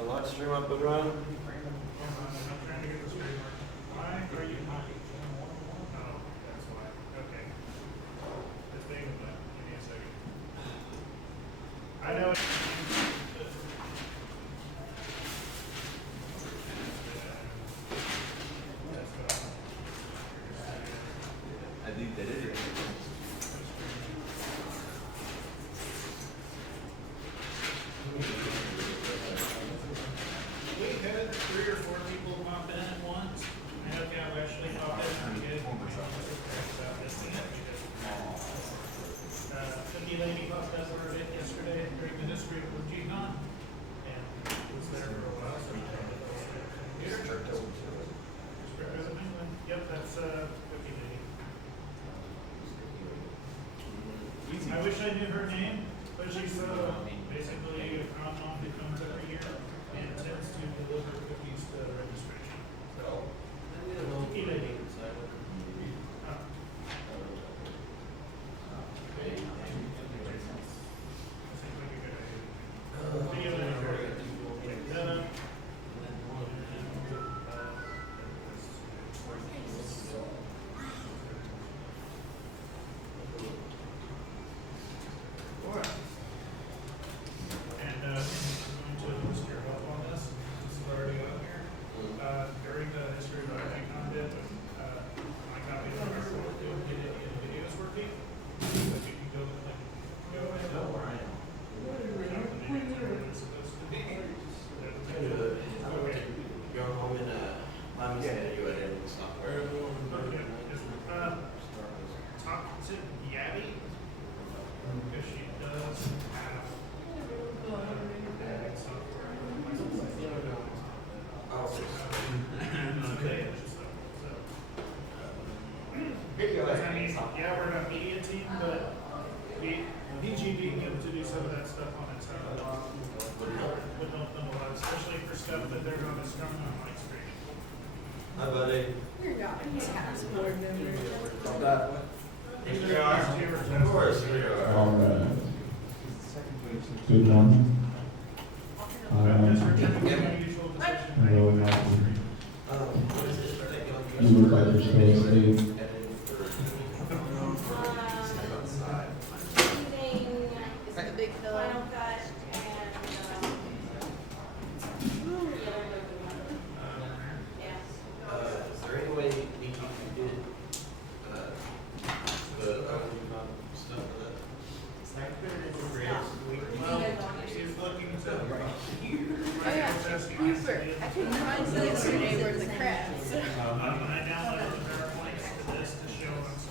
the live stream up and running. I'm trying to get the stream working. Why are you not? Oh, that's why. Okay. This thing is like, give me a second. I know. I think that is it. We had 3 or 4 people pop in at once. I know Cal actually popped in. We did. Cookie Lady popped up for a bit yesterday during the history of OMG-Con. And was there for a while. So yep, that's Cookie Lady. I wish I knew her name, but she's basically a con who comes every year and tends to deliver cookies to registration. So, Cookie Lady. During the history of the icon dip, my copy of the report didn't get any of the videos working, but you can go and go ahead. Go home and let me send you editing software. Okay. Talk to Gabby, because she does have editing software. Yeah, we're not media team, but PGB get to do some of that stuff on its own. Would help them a lot, especially for stuff that they're going to start on my screen. Hi, buddy. You're not a task board member. Here you are. Of course, here you are. All right. Good one. Just returning to my usual position. Hello, you look like you're still asleep. Is the big pillow? Is there any way you can get the stuff for that? Well, she's looking to. Oh yeah, Cooper. I couldn't find some yesterday where the crabs. When I downloaded the PowerPoints to this to show them some.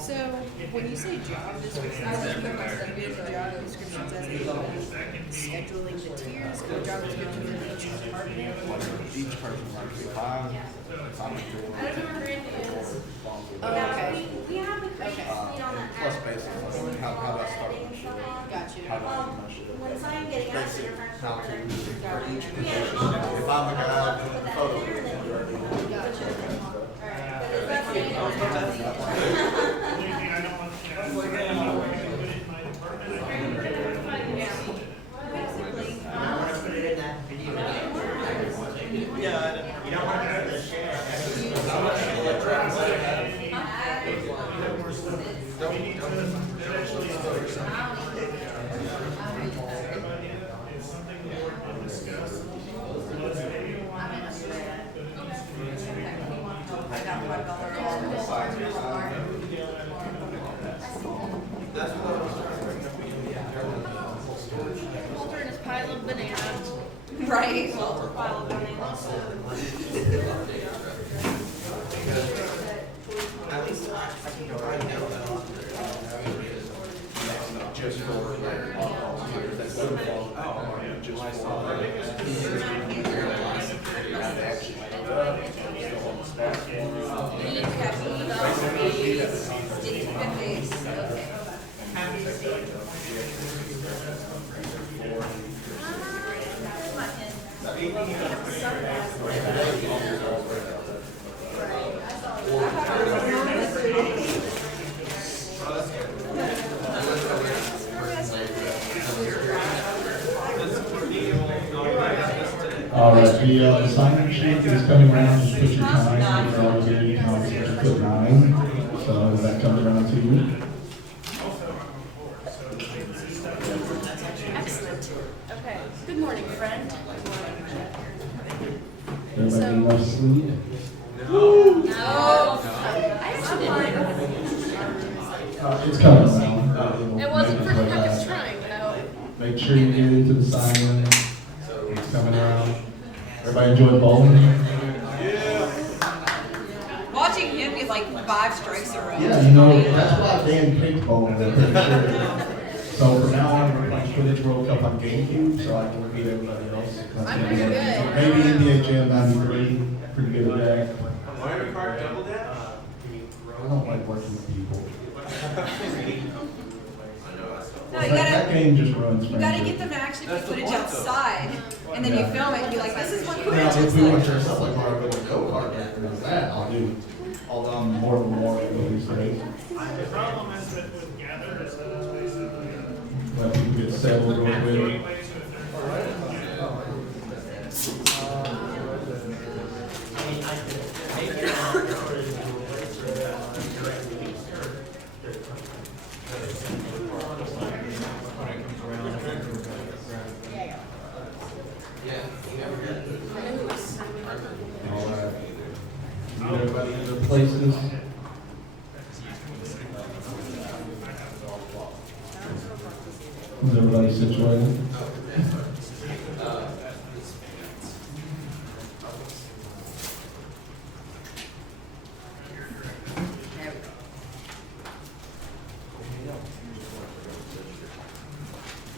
So when you say job descriptions, I was putting myself into job descriptions as a scheduling the tiers or job descriptions in each department. Each person works with 5. Oh, okay. We have the crazy screen on that Plus app. basically, how that starts. Gotcha. When someone getting out to your friend's How over to there. each Yeah. If I'm a guy doing the photo. Gotcha. Believe me, I don't want to. I put it in my department. I can't Basically, Yeah, you don't want to have the share. We need to eventually is something the board can discuss. Let's maybe I got $1 That's what I was Walter and his pile of bananas. Right. pile of bananas. At least I can go right now. Just for like, that's so far. Just for That's All right, the sign-in sheet is coming around, just put your time, if you're already getting so just put 9, so that comes around to you. Excellent. Okay. Good morning, friend. Everybody need enough sleep? No. I actually didn't. It's coming around. It wasn't for Make it practice like trying, no. that. Make sure you get into the sign-in, it's coming around. Everybody enjoy bowling? Watching him get like 5 strikes in a row. Yeah, you know, that's why Dan picked bowling, I'm pretty sure. So from now on, we're playing Quidditch World Cup on GameCube, so I can beat everybody else. I'm pretty good. Maybe NBA Jam 93, pretty good at that. Mario Kart Double Dash? I don't like working with people. No, you That gotta, game just ruins you gotta friendship. get them to actually play Quidditch outside, and then you film it and be like, this is what Now, Quidditch if is we want like. to dress up like Mario Kart go-kart, like that, I'll do. Although I'm more of a Mario these days. The problem is with Gather is that it's basically Let people get settled real quick. gateways with their. All right. Get everybody in their places. Is everybody situated?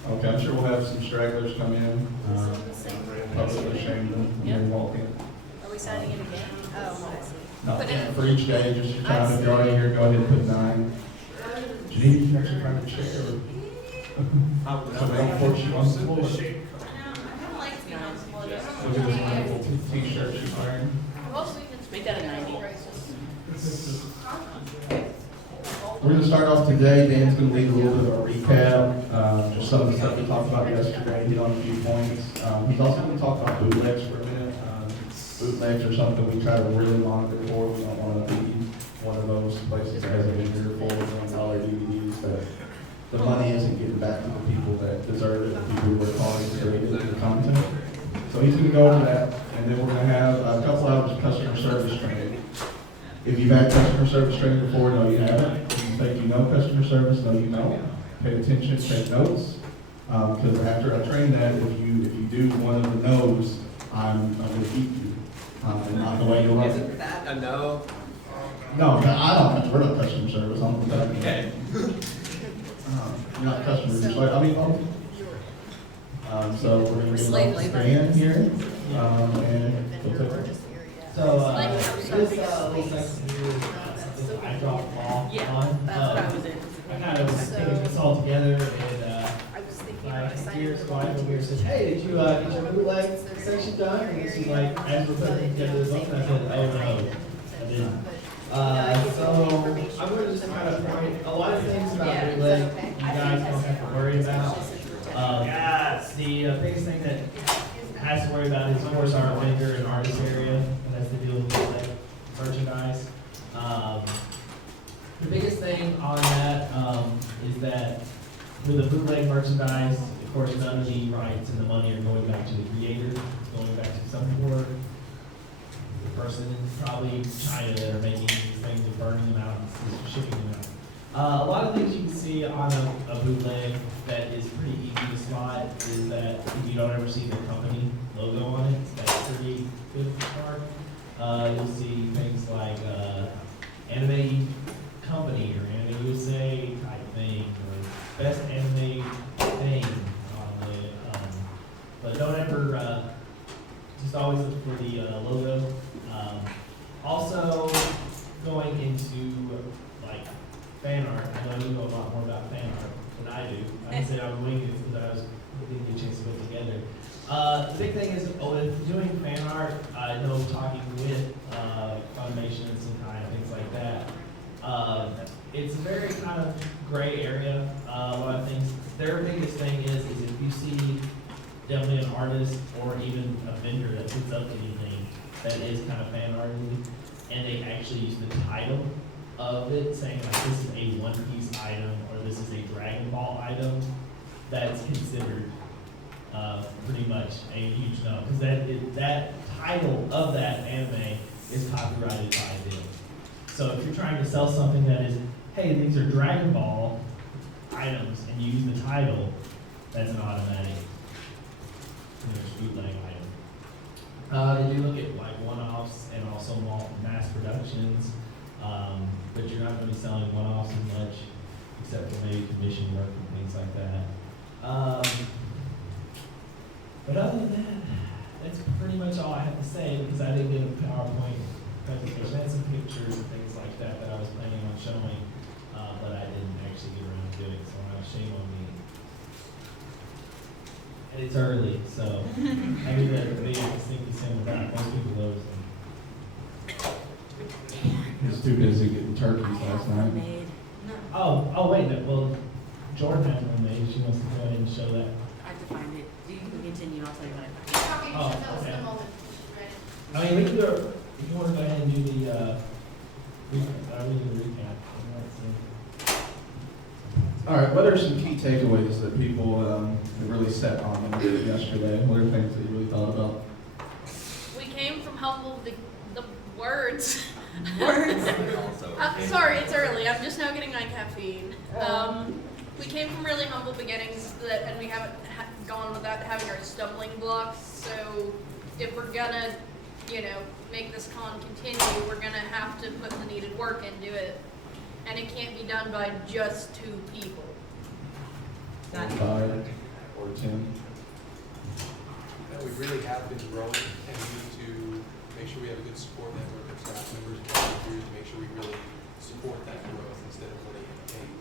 Okay, I'm sure we'll have some stragglers come in. Publicly shame them when they walk in. Are we signing it again? Oh, I see. No, for each day, just your time. If you're already here, go ahead and put 9. Janine, you can actually find a chair. Somebody don't force you on the floor. Look I don't like to be on the at this wonderful t-shirt she's wearing. Make that a 90. We're going to start off today. Dan's going to lead a little bit of a recap, just some of the stuff we talked about yesterday, hit on a few points. He's also going to talk about bootlegs for a minute. Bootlegs are something we try to really monitor for. We don't want to be one of those places that has a vendor full of $1 DVDs that the money isn't getting back to the people that deserve it, the people who work hard to create the content. So he's going to go over that, and then we're going to have a couple hours of customer service training. If you've had customer service training before, no, you haven't. If you think you know customer service, no, you don't. Pay attention, take notes, because after I train that, if you do one of the no's, I'm going to keep you, and not the way you want it. Isn't that a no? No, I don't. We're not customer service. I'm the Okay. You're not customer service. I mean, so we're going to Slave get labor. Stan here, and we'll take it. So, this little section here is I dropped off on. That's what I was in. I kind of was putting this all together and, I was thinking my about signing gear it. squad over here said, hey, did you, get your bootleg section done? And she's like, as we're putting together this book, and I said, oh, no, I didn't. So, I'm gonna just kind of point, a lot of things about bootleg, you guys don't have to worry about. The biggest thing that has to worry about is, of course, our vendor and artist area, and that's the deal with bootleg merchandise. The biggest thing on that is that with the bootleg merchandise, of course, none of the rights and the money are going back to the creator. It's going back to some poor person in probably China that are making these things and burning them out and shipping them out. A lot of things you can see on a bootleg that is pretty easy to spot is that if you don't ever see the company logo on it, that's pretty good to start. You'll see things like anime company or anime USA type thing or best anime thing on the, but don't ever, just always look for the logo. Also, going into like fan art, I know you know a lot more about fan art than I do. I can say I'm winging it because I didn't get a chance to put it together. The big thing is with doing fan art, I know talking with Funimation and Sentai and things like that, it's a very kind of gray area. A lot of things. Their biggest thing is if you see definitely an artist or even a vendor that puts up anything that is kind of fan arty, and they actually use the title of it, saying like this is a One Piece item or this is a Dragon Ball item, that's considered pretty much a huge no, because that title of that anime is copyrighted by them. So if you're trying to sell something that is, hey, these are Dragon Ball items, and you use the title, that's an automatic bootleg item. They do look at like one-offs and also mass productions, but you're not going to be selling one-offs as much, except for maybe commission work and things like that. But other than that, that's pretty much all I have to say, because I didn't get a PowerPoint presentation. I had some pictures and things like that that I was planning on showing, but I didn't actually get around to doing, so shame on me. And it's early, so I mean that the video is thinking same about most people knows them. He was too busy getting turkeys last night. Oh, wait, no, well, Jordan has one made. She wants to go ahead and show that. I have to find it. You can continue, I'll tell you when I find it. Oh, okay. I mean, we can do it, if you want to go ahead and do the, we can recap. All right, what are some key takeaways that people have really set on when they did yesterday? What are things that you really thought about? We came from humble, the words. Words. Sorry, it's early. I'm just now getting my caffeine. We came from really humble beginnings, and we haven't gone without having our stumbling blocks. So if we're gonna, make this con continue, we're gonna have to put the needed work into it, and it can't be done by just 2 people. 5 or 10? We really have been growing, and we need to make sure we have a good support network of staff members and volunteers to make sure we really support that growth instead of really paying.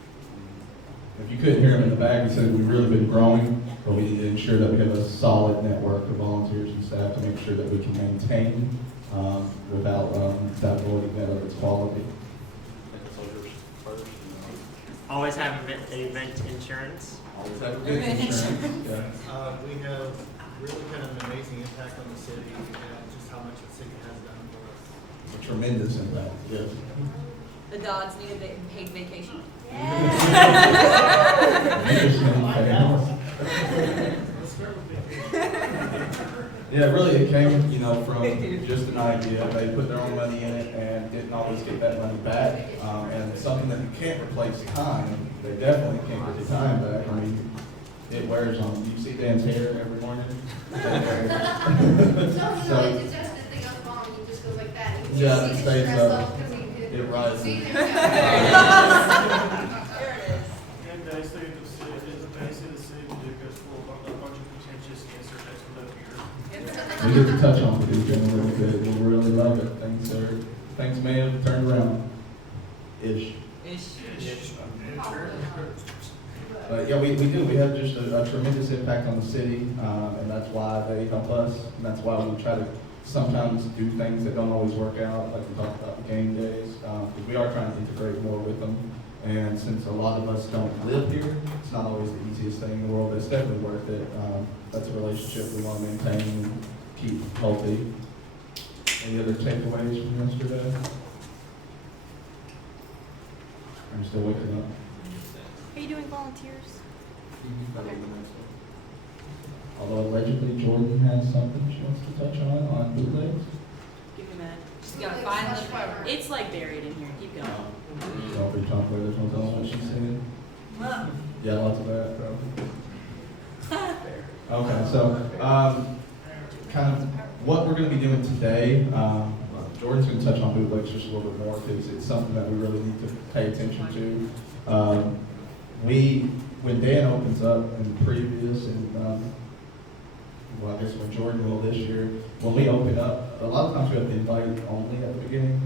If you couldn't hear him in the back, he said we've really been growing, but we need to ensure that we have a solid network of volunteers and staff to make sure that we can maintain without voiding that of its quality. Always have event insurance. Always have a good insurance. Yeah. We have really kind of an amazing impact on the city and just how much the city has done for us. A tremendous impact, yes. The dogs need a paid vacation. Yeah, really, it came, from just an idea. They put their own money in it and didn't always get that money back. And it's something that you can't replace time. They definitely can't get the time back. I mean, it wears on. You see Dan's hair every morning? No, it's just that thing on the bottom, he just goes like that. And you Yeah, see it the stays stress up. level 'cause he did- It rises. See, there There it is. And basically, the city goes full of a bunch of pretentious answers next to here. We get to touch on Paducah in a little bit. We really love it. Things may have turned around. Ish. But yeah, we do. We have just a tremendous impact on the city, and that's why they help us, and that's why we try to sometimes do things that don't always work out, like we talked about the game days, because we are trying to integrate more with them. And since a lot of us don't live here, it's not always the easiest thing in the world, but it's definitely worth it. That's a relationship we want to maintain and keep healthy. Any other takeaways from yesterday? I'm still waking up. Are you doing volunteers? Although allegedly Jordan has something she wants to touch on bootlegs. Give me a minute. Just gotta find the, it's like buried in here. Keep going. Don't be talking about this one, tell them what she's saying. Yeah, lots of that, probably. Okay, so, kind of what we're gonna be doing today, Jordan's gonna touch on bootlegs just a little bit more because it's something that we really need to pay attention to. When Dan opens up in previous and, well, I guess when Jordan will this year, when we open up, a lot of times we have to invite only at the beginning,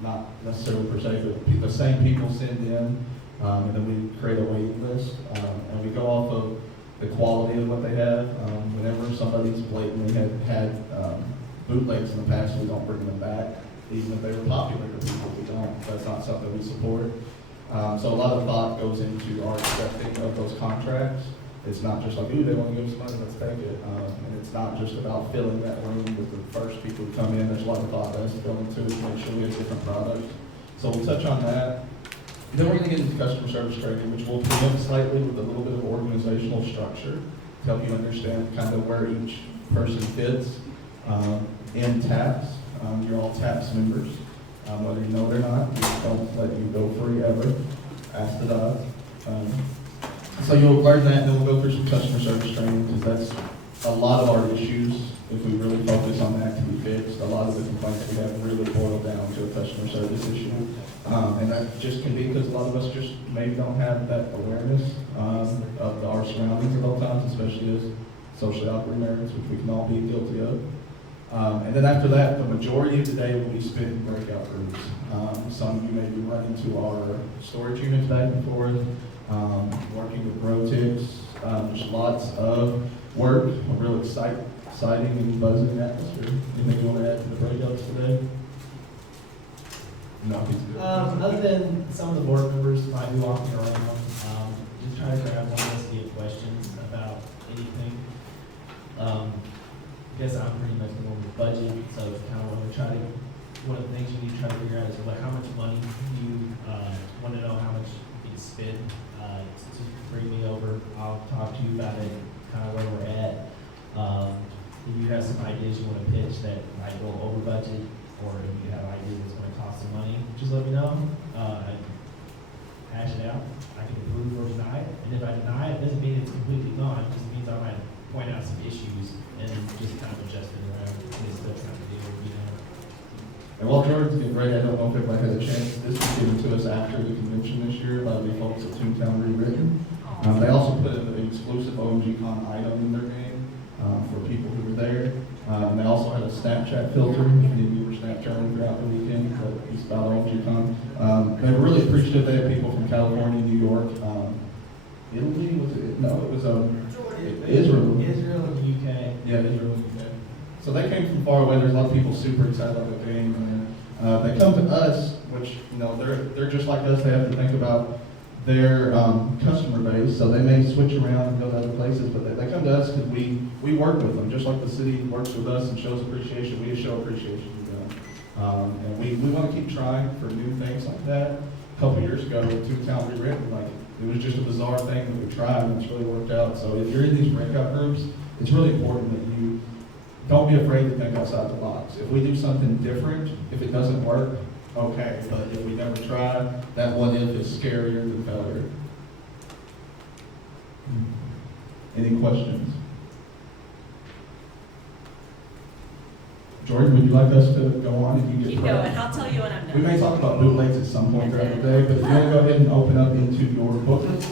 not necessarily per se, but the same people send in, and then we create a waiting list, and we go off of the quality of what they have. Whenever somebody's blatantly had bootlegs in the past, we don't bring them back, even if they were popular to people. We don't. That's not something we support. So a lot of thought goes into our accepting of those contracts. It's not just like, ooh, they want to give us money, let's take it. And it's not just about filling that room with the first people who come in. There's a lot of thought that's going into it to make sure we have different products. So we'll touch on that. Then we're going to get into customer service training, which will preempt slightly with a little bit of organizational structure to help you understand kind of where each person fits in TAPS. You're all TAPS members, whether you know it or not. We don't let you go free ever. Ask the dog. So you'll learn that, and then we'll go through some customer service training, because that's a lot of our issues. If we really focus on that, can be fixed. A lot of the complaints we have really boil down to a customer service issue. And that just can be because a lot of us just maybe don't have that awareness of our surroundings at all times, especially as socially awkward Americans, which we can all be guilty of. And then after that, the majority of the day will be spent in breakout groups. Some of you may be running to our storage units back and forth, working with rotics. There's lots of work, a real exciting and buzzing atmosphere. Anything you want to add to the breakouts today? No, he's good. Other than some of the board members might be walking around, just trying to grab one list of questions about anything. I guess I'm pretty much more with budget, so it's kind of one of the things you need to try to figure out is like how much money you want to know how much you can spend. Just bring me over. I'll talk to you about it, kind of where we're at. If you have some ideas you want to pitch that might go over budget, or if you have ideas that's going to cost some money, just let me know. I hash it out. I can approve or deny it. And if I deny it, doesn't mean it's completely gone. It just means I might point out some issues and just kind of adjust it around. It's still trying to deal with, And while Jordan's getting ready, I don't know if everybody had a chance. This was given to us after the convention this year by the folks at Toontown Rewritten. They also put an exclusive OMG Con item in their game for people who were there. And they also had a Snapchat filter. If any of you were Snapchatting throughout the weekend, but it's about OMG Con. They were really appreciative. They had people from California, New York, Italy, was it? No, it was Israel. Israel and the UK. Yeah, Israel and the UK. So they came from far away. There's a lot of people super excited about the game. And they come to us, which, they're just like us. They have to think about their customer base. So they may switch around and go to other places, but they come to us because we work with them. Just like the city works with us and shows appreciation, we show appreciation to them. And we want to keep trying for new things like that. A couple years ago, Toontown Rewritten, it was just a bizarre thing that we tried, and it's really worked out. So if you're in these breakout groups, it's really important that you don't be afraid to think outside the box. If we do something different, if it doesn't work, okay. But if we never try, that what if is scarier than failure. Any questions? Jordan, would you like us to go on and you get Keep going. I'll tell you when I'm done. We may talk about bootlegs at some point throughout the day, but if you want to go ahead and open up into your booklet.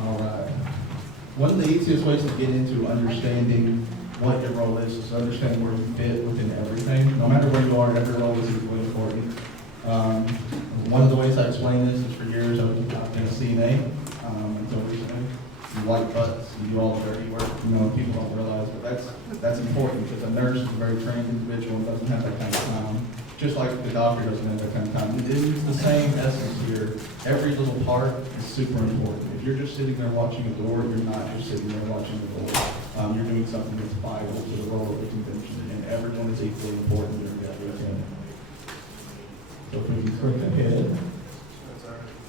All right. One of the easiest ways to get into understanding what your role is understanding where you fit within everything. No matter where you are, every role is equally important. One of the ways I explain this is for years I've been a CNA until recently. You wipe butts, you do all the dirty work. People don't realize, but that's important because a nurse is a very trained individual and doesn't have that kind of time. Just like the doctor doesn't have that kind of time. It is the same essence here. Every little part is super important. If you're just sitting there watching a door, you're not just sitting there watching the door. You're doing something that's vital to the role of the convention, and everyone is equally important during that weekend. So if we can click ahead.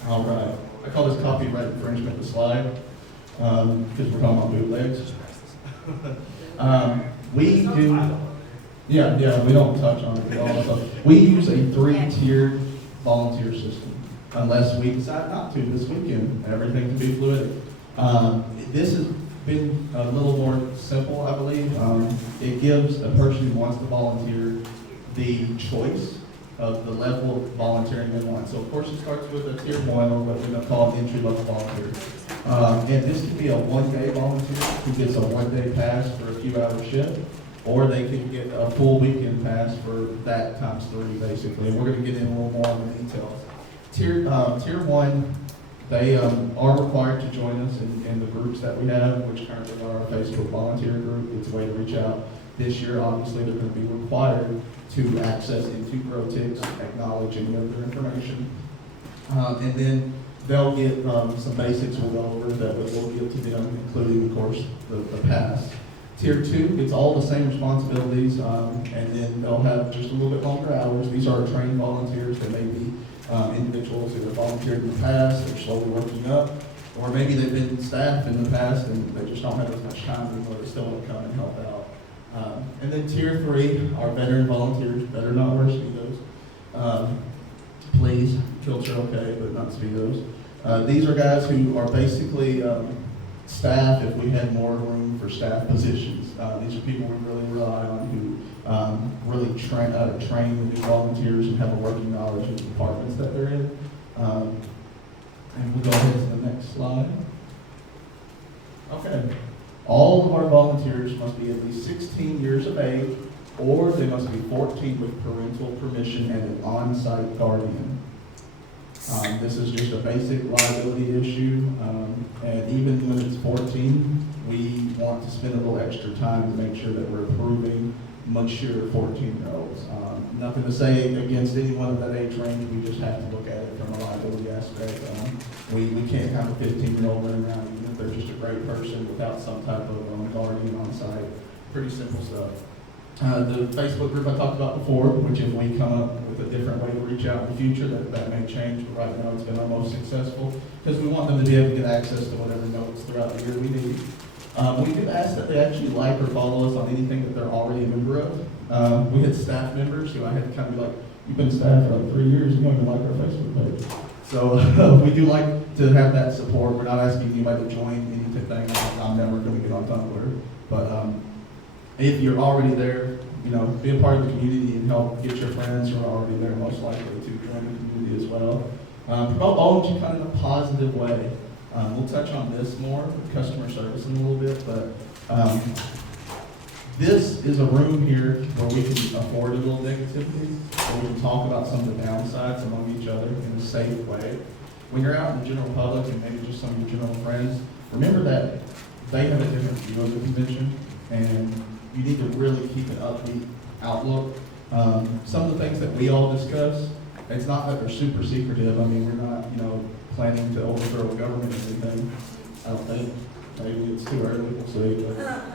All right. I call this copyright infringement the slide because we're talking about bootlegs. We do. Yeah, we don't touch on it at all. So we use a 3-tiered volunteer system, unless we decide not to this weekend. Everything can be fluid. This has been a little more simple, I believe. It gives a person who wants to volunteer the choice of the level of volunteering they want. So of course it starts with a tier 1, or what we're going to call an entry-level volunteer. And this can be a one-day volunteer who gets a one-day pass for a few-hour shift, or they can get a full weekend pass for that times 3, basically. And we're going to get in a little more on the details. Tier 1, they are required to join us in the groups that we have, which currently are our Facebook volunteer group. It's a way to reach out This year, obviously, they're going to be required to access into GrowTix, acknowledge any of their information. And then they'll get some basics we'll go over that we'll give to them, including, of course, the pass. Tier 2 gets all the same responsibilities, and then they'll have just a little bit longer hours. These are trained volunteers. They may be individuals who have volunteered in the past, they're slowly working up, or maybe they've been staff in the past and they just don't have as much time anymore. They still want to come and help out. And then Tier 3 are veteran volunteers, better not wear Speedos. Please, kilts are okay, but not Speedos. These are guys who are basically staff if we had more room for staff positions. These are people we really rely on who really train the new volunteers and have a working knowledge of the departments that they're in. And we'll go ahead to the next slide. Okay. All of our volunteers must be at least 16 years of age, or they must be 14 with parental permission and an on-site guardian. This is just a basic liability issue, and even when it's 14, we want to spend a little extra time to make sure that we're approving mature 14-year-olds. Nothing to say against anyone of that age range, we just have to look at it from a liability aspect. We can't have a 15-year-old running around even if they're just a great person without some type of guardian on site. Pretty simple stuff. The Facebook group I talked about before, which if we come up with a different way to reach out in the future, that may change, but right now it's been our most successful because we want them to be able to get access to whatever notes throughout the year we need. We do ask that they actually like or follow us on anything that they're already a member of. We had staff members who I had to kind of be like, you've been staff for like 3 years, you don't even like our Facebook page. So we do like to have that support. We're not asking anybody to join anything. I'm never going to get on Tumblr. But if you're already there, be a part of the community and help get your friends who are already there most likely to join the community as well. Promote OMG kind of in a positive way. We'll touch on this more with customer service in a little bit, but this is a room here where we can afford a little negativity, where we can talk about some of the downsides among each other in a safe way. When you're out in the general public and maybe just some of your general friends, remember that they have a different view of the convention, and you need to really keep an upbeat outlook. Some of the things that we all discuss, it's not that they're super secretive. I mean, we're not, planning to overthrow a government or anything. I don't think. Maybe it's too early. We'll see.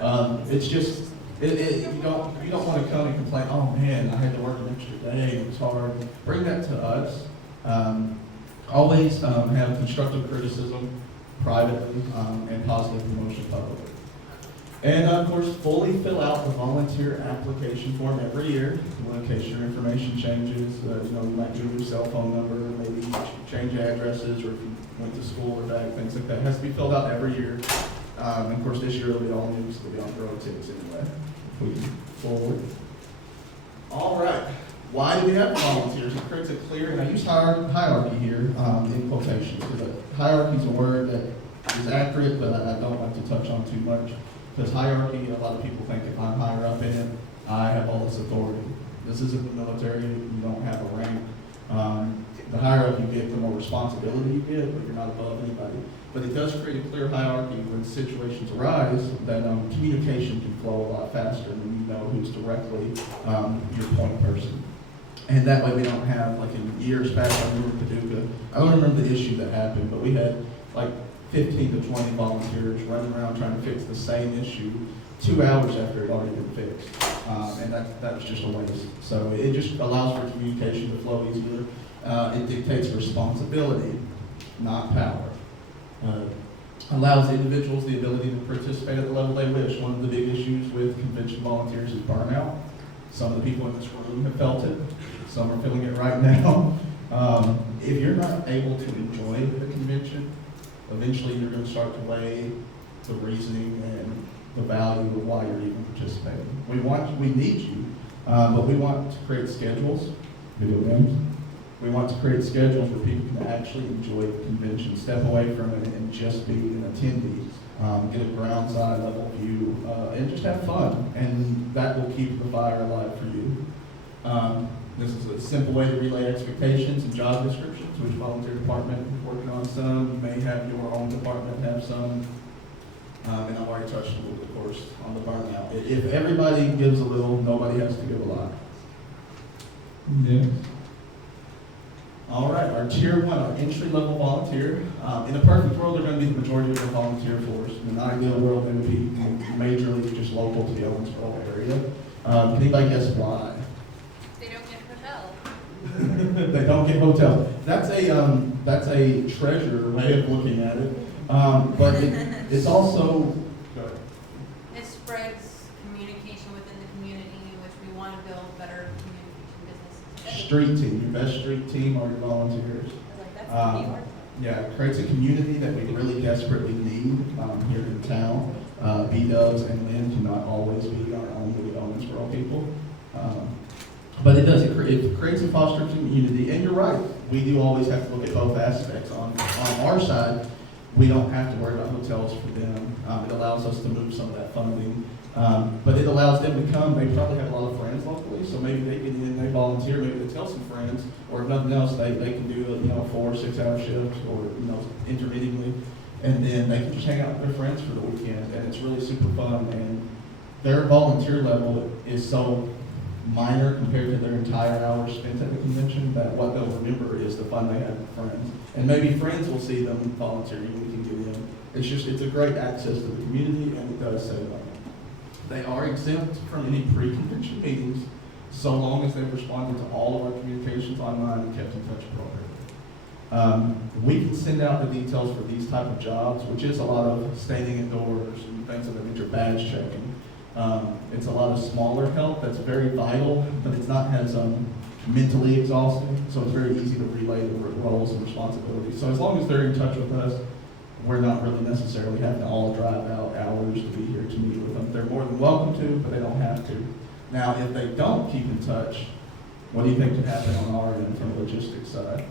But it's just, you don't want to come and complain. Oh man, I had to work an extra day. It was hard. Bring that to us. Always have constructive criticism privately and positive promotion publicly. And of course, fully fill out the volunteer application form every year in case your information changes. You might give your cell phone number, maybe change addresses, or if you went to school or back, things like that. It has to be filled out every year. And of course, this year it'll be all new, so it'll be on GrowTix anyway. If we move forward. All right. Why do we have volunteers? It creates a clear, and I use hierarchy here in quotations, because hierarchy is a word that is accurate, but I don't like to touch on too much. Because hierarchy, a lot of people think if I'm higher up in it, I have all this authority. This isn't the military, you don't have a rank. The higher up you get, the more responsibility you get, but you're not above anybody. But it does create a clear hierarchy when situations arise that communication can flow a lot faster when you know who's directly your point person. And that way we don't have, like in years back, I remember Paducah, I don't remember the issue that happened, but we had like 15 to 20 volunteers running around trying to fix the same issue 2 hours after it had already been fixed. And that was just a waste. So it just allows for communication to flow easier. It dictates responsibility, not power. Allows individuals the ability to participate at the level they wish. One of the big issues with convention volunteers is burnout. Some of the people in this room have felt it. Some are feeling it right now. If you're not able to enjoy the convention, eventually you're going to start to weigh the reasoning and the value of why you're even participating. We need you, but we want to create schedules, video games. We want to create schedules where people can actually enjoy the convention, step away from it and just be an attendee, get a ground side level view, and just have fun. And that will keep the fire alive for you. This is a simple way to relay expectations and job descriptions, which volunteer department is working on some. You may have your own department have some. And I've already touched a little bit, of course, on the burnout. If everybody gives a little, nobody has to give a lot. Yeah. All right, our tier 1, our entry-level volunteer. In a perfect world, they're going to be the majority of our volunteer force. In an ideal world, they would be majorly just local to the Owensboro area. Can anybody guess why? They don't get hotel. They don't get hotels. That's a treasure way of looking at it. But it's also. It spreads communication within the community, which we want to build better communication businesses. Street team, your best street team are your volunteers. Yeah, it creates a community that we really desperately need here in town. B-Dubs and Lynn cannot always be our only Owensboro people. But it does, it creates a foster community, and you're right, we do always have to look at both aspects. On our side, we don't have to worry about hotels for them. It allows us to move some of that funding. But it allows them to come, they probably have a lot of friends locally, so maybe they get in, they volunteer, maybe they tell some friends, or if nothing else, they can do 4 or 6 hour shifts, or intermittently, and then they can just hang out with their friends for the weekend, and it's really super fun, and their volunteer level is so minor compared to their entire hours spent at the convention that what they'll remember is the fun they had with friends. And maybe friends will see them volunteering and we can get in. It's a great access to the community, and it does save money. They are exempt from any pre-convention meetings so long as they've responded to all of our communications online and kept in touch appropriately. We can send out the details for these type of jobs, which is a lot of standing indoors and things of that nature, badge checking. It's a lot of smaller help that's very vital, but it's not as mentally exhausting, so it's very easy to relay the roles and responsibilities. So as long as they're in touch with us, we're not really necessarily having to all drive out hours to be here to meet with them. They're more than welcome to, but they don't have to. Now, if they don't keep in touch, what do you think could happen on our end from the logistics side?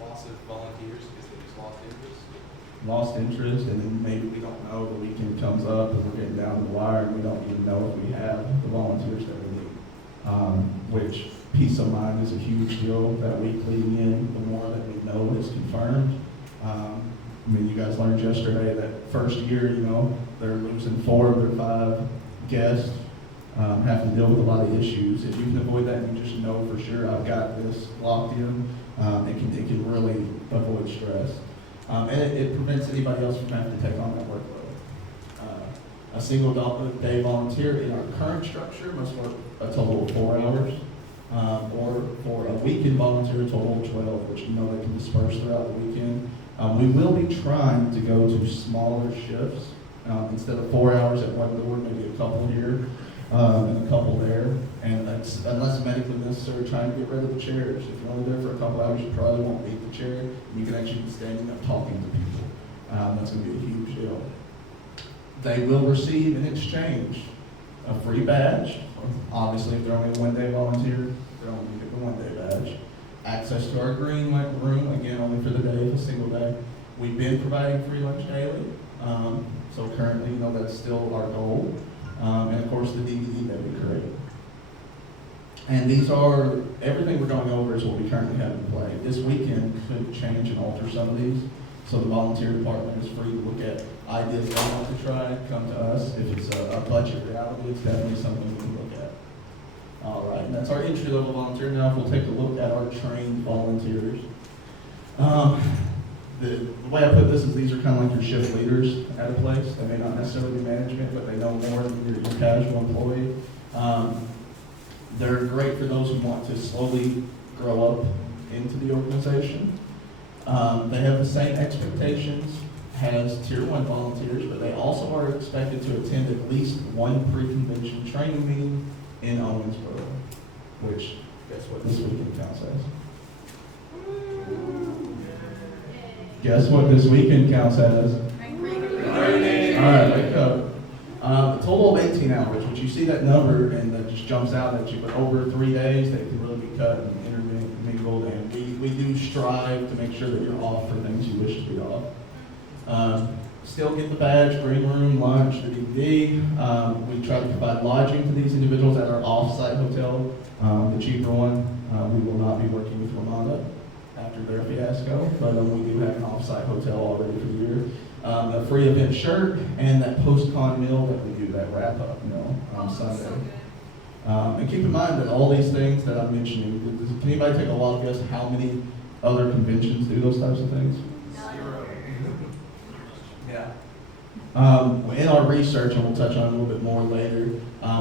Loss of volunteers because they just lost interest. Lost interest, and then maybe we don't know, the weekend comes up and we're getting down the wire and we don't even know if we have the volunteers that we need. Which peace of mind is a huge deal that week leading in, the more that we know is confirmed. You guys learned yesterday that first year, they're losing 4 of their 5 guests, having to deal with a lot of issues. If you can avoid that and you just know for sure I've got this locked in, it can really avoid stress. And it prevents anybody else from having to take on that workload. A single day volunteer in our current structure must work a total of 4 hours, or for a weekend volunteer, a total of 12, which they can disperse throughout the weekend. We will be trying to go to smaller shifts. Instead of 4 hours at one door, maybe a couple here and a couple there. And that's, unless medically necessary, trying to get rid of the chairs. If you're only there for a couple hours, you probably won't need the chair. You can actually be standing up talking to people. That's going to be a huge deal. They will receive in exchange a free badge. Obviously, if they're only a one-day volunteer, they're only going to get the one-day badge. Access to our green room, again, only for the day, a single day. We've been providing free lunch daily. So currently, that's still our goal. And of course, the DVD that we create. And these are, everything we're going over is what we currently have in play. This weekend could change and alter some of these. So the volunteer department is free to look at ideas they want to try, come to us. If it's a budget reality, it's definitely something we can look at. All right, and that's our entry-level volunteer. Now we'll take a look at our trained volunteers. The way I put this is these are kind of like your shift leaders at a place. They may not necessarily be management, but they know more than your casual employee. They're great for those who want to slowly grow up into the organization. They have the same expectations as Tier 1 volunteers, but they also are expected to attend at least one pre-convention training meeting in Owensboro, which, guess what this weekend counts as? Guess what this weekend counts as? All right, wake up. A total of 18 hours, which you see that number and that just jumps out at you, but over 3 days, they can really be cut and intermingled, and we do strive to make sure that you're off for things you wish to be off. Still get the badge, green room, lunch, the DVD. We try to provide lodging to these individuals at our off-site hotel, the cheaper one. We will not be working with Ramada. after their fiasco, but we do have an off-site hotel already for the year. A free event shirt and that post-con meal that we do, that wrap-up meal on Sunday. So good. And keep in mind that all these things that I'm mentioning, can anybody take a wild guess how many other conventions do those types of things? Yeah. In our research, and we'll touch on it a little bit more later,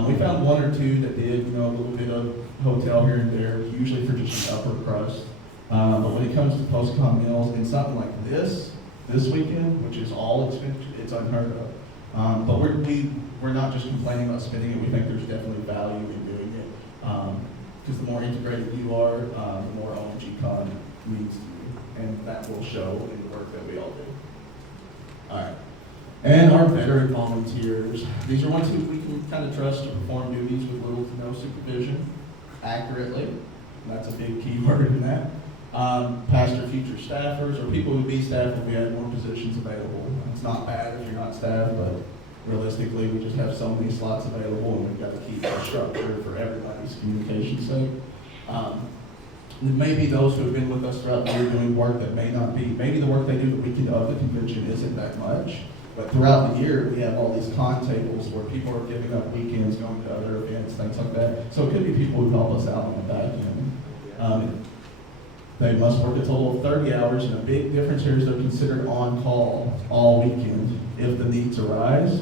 we found one or two that did, a little bit of hotel here and there, usually for just an upper crust. But when it comes to post-con meals and something like this weekend, which is all expensive, it's unheard of. But we're not just complaining about spending it. We think there's definitely value in doing it. Because the more integrated you are, the more OMG Con means to you. And that will show in the work that we all do. All right. And our veteran volunteers. These are ones who we can kind of trust to perform duties with little to no supervision accurately. That's a big key word in that. Past or future staffers, or people who would be staff if we had more positions available. It's not bad if you're not staff, but realistically, we just have so many slots available, and we've got to keep the structure for everybody's communication's sake. Maybe those who have been with us throughout the year doing work that maybe the work they do the weekend of the convention isn't that much, but throughout the year, we have all these con tables where people are giving up weekends, going to other events, things like that. So it could be people who help us out on the back end. They must work a total of 30 hours, and a big difference here is they're considered on call all weekend if the needs arise.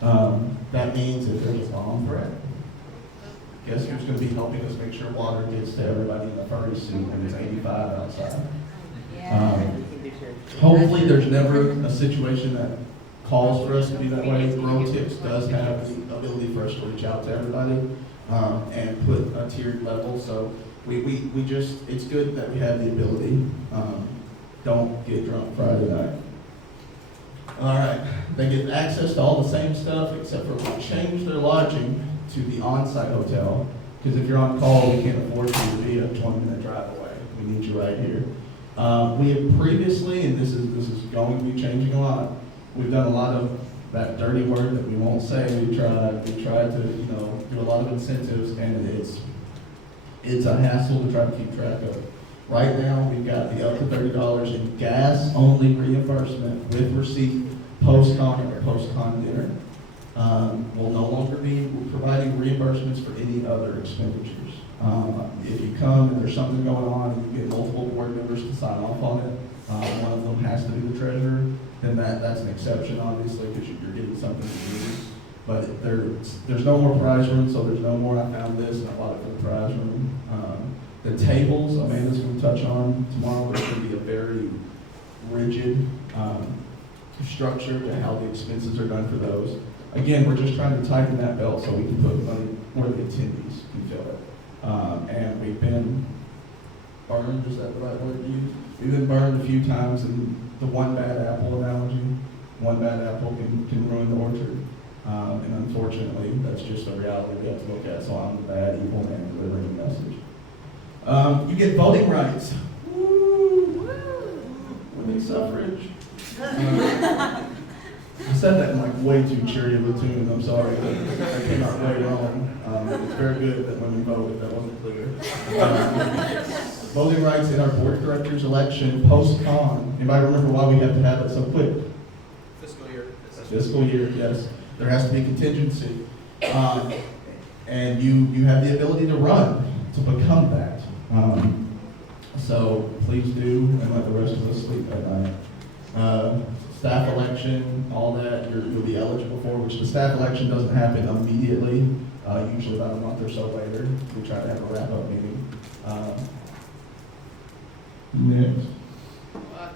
That means if there's a bomb threat, guess who's going to be helping us make sure water gets to everybody in the furry suit when it's 85 outside? Hopefully there's never a situation that calls for us to be that way. Grow Tips does have the ability for us to reach out to everybody and put a tiered level. So we just, it's good that we have the ability. Don't get drunk Friday night. All right, they get access to all the same stuff except for we change their lodging to the on-site hotel, because if you're on call, we can't afford you to be a 20-minute drive away. We need you right here. We have previously, and this is going to be changing a lot, we've done a lot of that dirty word that we won't say. We tried to do a lot of incentives, and it's a hassle to try to keep track of. Right now, we've got the up to $30 in gas-only reimbursement with receipt post-con or post-con dinner. We'll no longer be providing reimbursements for any other expenditures. If you come and there's something going on and you get multiple board members to sign off on it, one of them has to be the treasurer, then that's an exception, obviously, because you're getting something to use. But there's no more prize room, so there's no more, I found this and I bought it for the prize room. The tables, Amanda's going to touch on tomorrow, there's going to be a very rigid structure to how the expenses are done for those. Again, we're just trying to tighten that belt so we can put money where the attendees can feel it. And we've been burned, is that the right word to use? We've been burned a few times, and the one bad apple analogy, one bad apple can ruin the orchard. And unfortunately, that's just a reality we have to look at, so I'm the bad, evil man delivering the message. You get voting rights. Woo! Women's suffrage. I said that in like way too cheery of a tune, I'm sorry, that came out way wrong. It's very good that women vote, if that wasn't clear. Voting rights in our board of directors election post-con. Anybody remember why we have to have it so quick? Fiscal year. Fiscal year, yes. There has to be contingency. And you have the ability to run to become that. So please do, and let the rest of us sleep at night. Staff election, all that, you'll be eligible for, which the staff election doesn't happen immediately, usually about a month or so later. We try to have a wrap-up meeting. Next.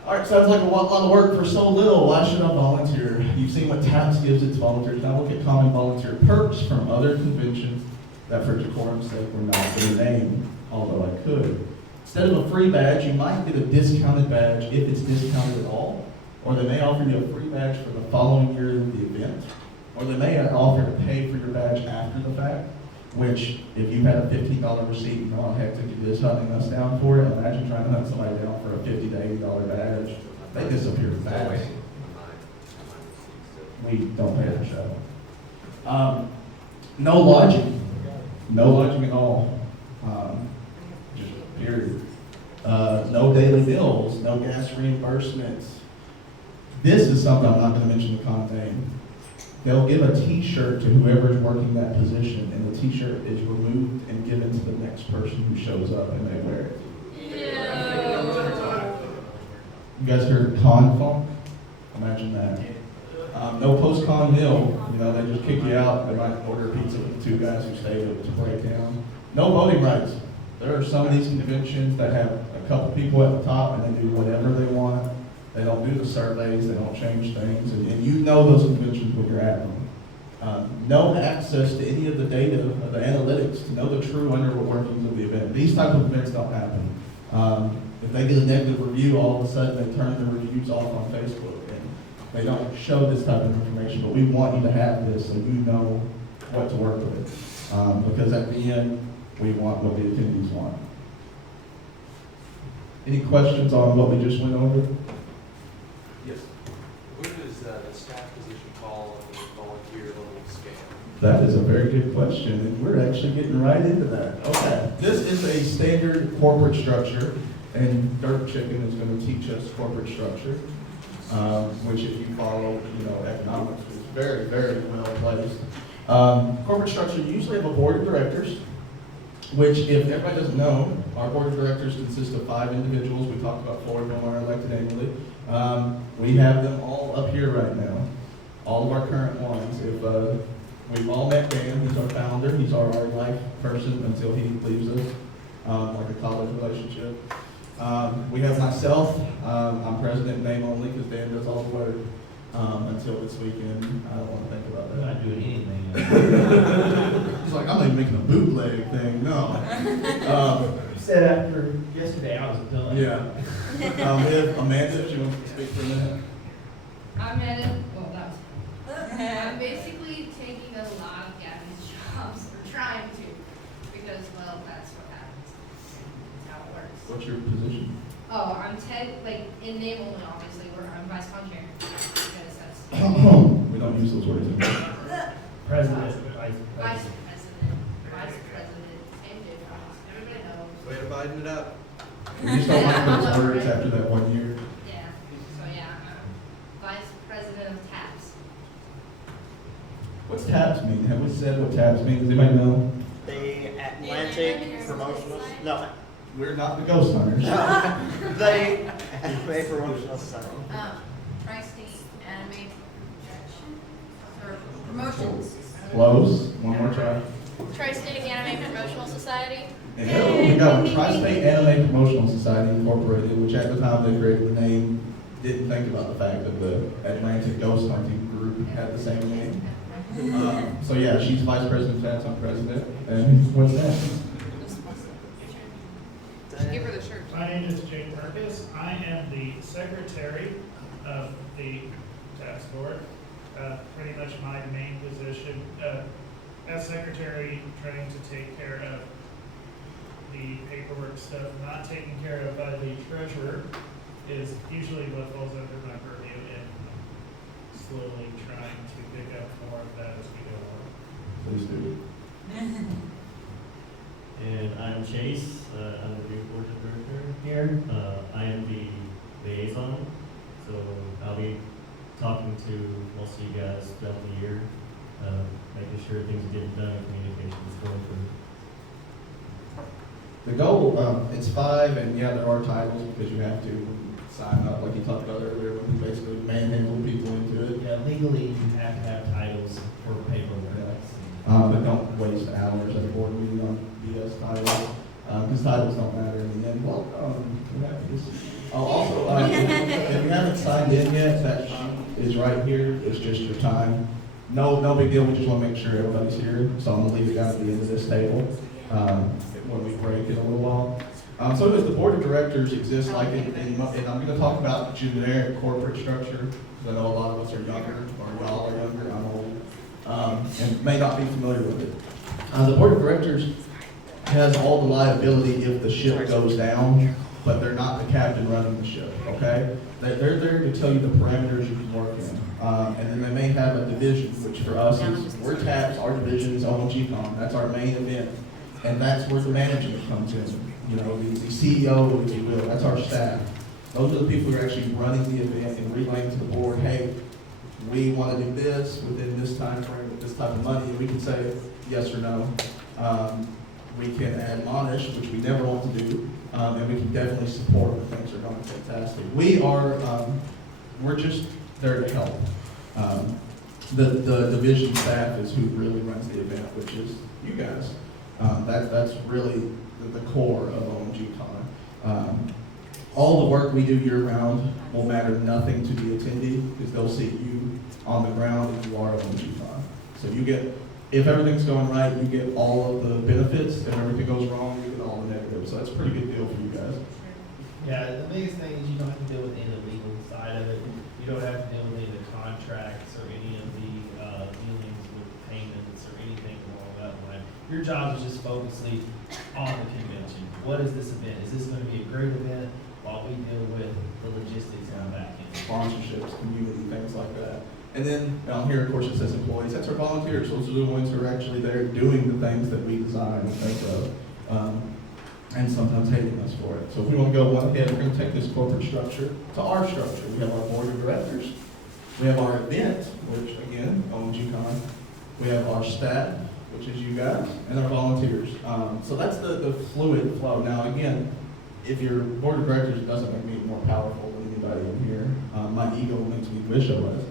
All right, sounds like a lot of work for so little. Why should I volunteer? You've seen what TAPS gives its volunteers. Now look at common volunteer perks from other conventions that for decorum's sake we're not going to name, although I could. Instead of a free badge, you might get a discounted badge if it's discounted at all. Or they may offer you a free badge for the following year of the event. Or they may offer to pay for your badge after the fact, which if you had a $15 receipt, you know how hectic it is hunting us down for it. Imagine trying to hunt somebody down for a $50 to $80 badge. They disappear fast. We don't pay the show. No lodging. No lodging at all. Just period. no daily bills, no gas reimbursements. This is something I'm not gonna mention the con name. They'll give a t-shirt to whoever's working that position, and the t-shirt is removed and given to the next person who shows up and they wear it. You guys heard con funk? Imagine that. No post-con meal, you know, they just kick you out. They might order pizza with the two guys who stayed at the breakdown. No voting rights. There are some of these conventions that have a couple people at the top and they do whatever they want. They don't do the surveys, they don't change things, and you know those conventions when you're at them. No access to any of the data, of the analytics, to know the true underworkings of the event. These type of events don't happen. If they get a negative review, all of a sudden they turn the reviews off on Facebook, and they don't show this type of information, but we want you to have this so you know what to work with. Because at the end, we want what the attendees want. Any questions on what we just went over? Yes. What is the staff position called on the volunteer level scale? That is a very good question, and we're actually getting right into that. Okay, this is a standard corporate structure, and Dirt Chicken is going to teach us corporate structure, which if you follow, economics is very, very well placed. Corporate structure usually have a board of directors, which if everybody doesn't know, our board of directors consists of 5 individuals. We talked about 4 of them are elected annually. We have them all up here right now, all of our current ones. If we've all met Dan, he's our founder, he's our life person until he leaves us, like a college relationship. We have myself, I'm president in name only because Dan does all the work until this weekend. I don't want to think about I'm that. not doing anything. He's like, I'm not even making a bootleg thing, no. You said after yesterday I was done. Yeah. We have Amanda, if you want to speak for a minute. I'm basically taking a lot of Gabby's jobs, or trying to, because, well, that's what happens. That's how it works. What's your position? Oh, I'm in name only, obviously, I'm vice con chair, because that's We don't use those words anymore. President, vice president, same difference, everybody knows. Way to biden it up. We just don't like those words after that 1 year. Yeah, so yeah, I'm vice president of TAPS. What's TABS mean? Have we said what TABS means? Does anybody know? The Atlantic Promotional, no, We're not the ghost hunters. they Promotional Society. Tri-State Anime or Promotions. Close. One more try. Tri-State Anime Promotional Society. And we got Tri-State Anime Promotional Society Incorporated, which at the time they created the name, didn't think about the fact that the Atlantic Ghost Hunting Group had the same name. So yeah, she's vice president, I'm president. And what's next? Give her the shirt. My name is Jake Marcus. I am the secretary of the task board. Pretty much my main position, as secretary, trying to take care of the paperwork stuff, not taken care of by the treasurer, is usually what falls under my purview, and slowly trying to pick up more of that as we go on. Please do. And I'm Chase, I'm the new board director here. I am the liaison, so I'll be talking to most of you guys throughout the year, making sure things are getting done and communication is going through. The goal, it's 5, and yeah, there are titles because you have to sign up, like you talked about earlier, when you basically manhandle people into it. Yeah, legally you have to have titles for paperwork. But don't waste hours at a board meeting on BS titles, because titles don't matter in the end. Welcome. Also, if you haven't signed in yet, that sheet is right here. It's just your time. No big deal. We just want to make sure everybody's here. So I'm gonna leave it down at the end of this table when we break in a little while. So does the board of directors exist like and I'm going to talk about generic corporate structure, because I know a lot of us are younger, or y'all are younger, I'm old, and may not be familiar with it. The board of directors has all the liability if the ship goes down, but they're not the captain running the ship, okay? They're there to tell you the parameters you can work in. And then they may have a division, which for us is, we're TAPS, our division is OMG Con, that's our main event. And that's where the management comes in, you know, the CEO, if you will, that's our staff. Those are the people who are actually running the event and relaying to the board, hey, we want to do this within this time frame with this type of money, and we can say yes or no. We can admonish, which we never want to do, and we can definitely support when things are going fantastic. We're just there to help. The division staff is who really runs the event, which is you guys. That's really the core of OMG Con. All the work we do year-round will matter nothing to the attendee because they'll see you on the ground if you are OMG Con. So you get, if everything's going right, you get all of the benefits, and if everything goes wrong, you get all the negatives. So that's a pretty good deal for you guys. Yeah, the biggest thing is you don't have to deal with any of the legal side of it. You don't have to deal with any of the contracts or any of the dealings with payments or anything along that line. Your job is just focusing on the convention. What is this event? Is this going to be a great event while we deal with the logistics on the back end? Sponsorships, community, things like that. And then here, of course, it says employees. That's our volunteers. Those are the ones who are actually there doing the things that we design and think of, and sometimes hating us for it. So if we want to go one ahead, we're going to take this corporate structure to our structure. We have our board of directors. We have our event, which, again, OMG Con. We have our staff, which is you guys, and our volunteers. So that's the fluid flow. Now, again, if your board of directors doesn't make me more powerful than anybody in here, my ego makes me wish I was.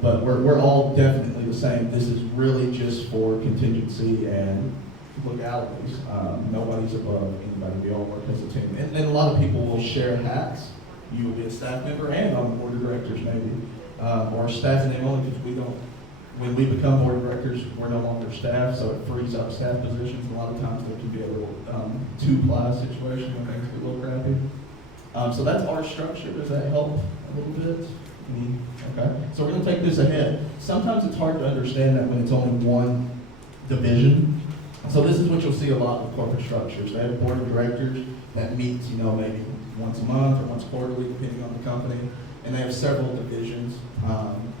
But we're all definitely the same. This is really just for contingency and legalities. Nobody's above anybody. We all work as a team. And a lot of people will share hats. You will be a staff member and on the board of directors maybe. Or staff name only because we don't, when we become board of directors, we're no longer staff, so it frees up staff positions. A lot of times there can be a little two-ply situation when things get a little crappy. So that's our structure. Does that help a little bit? Okay, so we're going to take this ahead. Sometimes it's hard to understand that when it's only one division. So this is what you'll see a lot with corporate structures. They have a board of directors that meets, maybe once a month or once quarterly, depending on the company. And they have several divisions,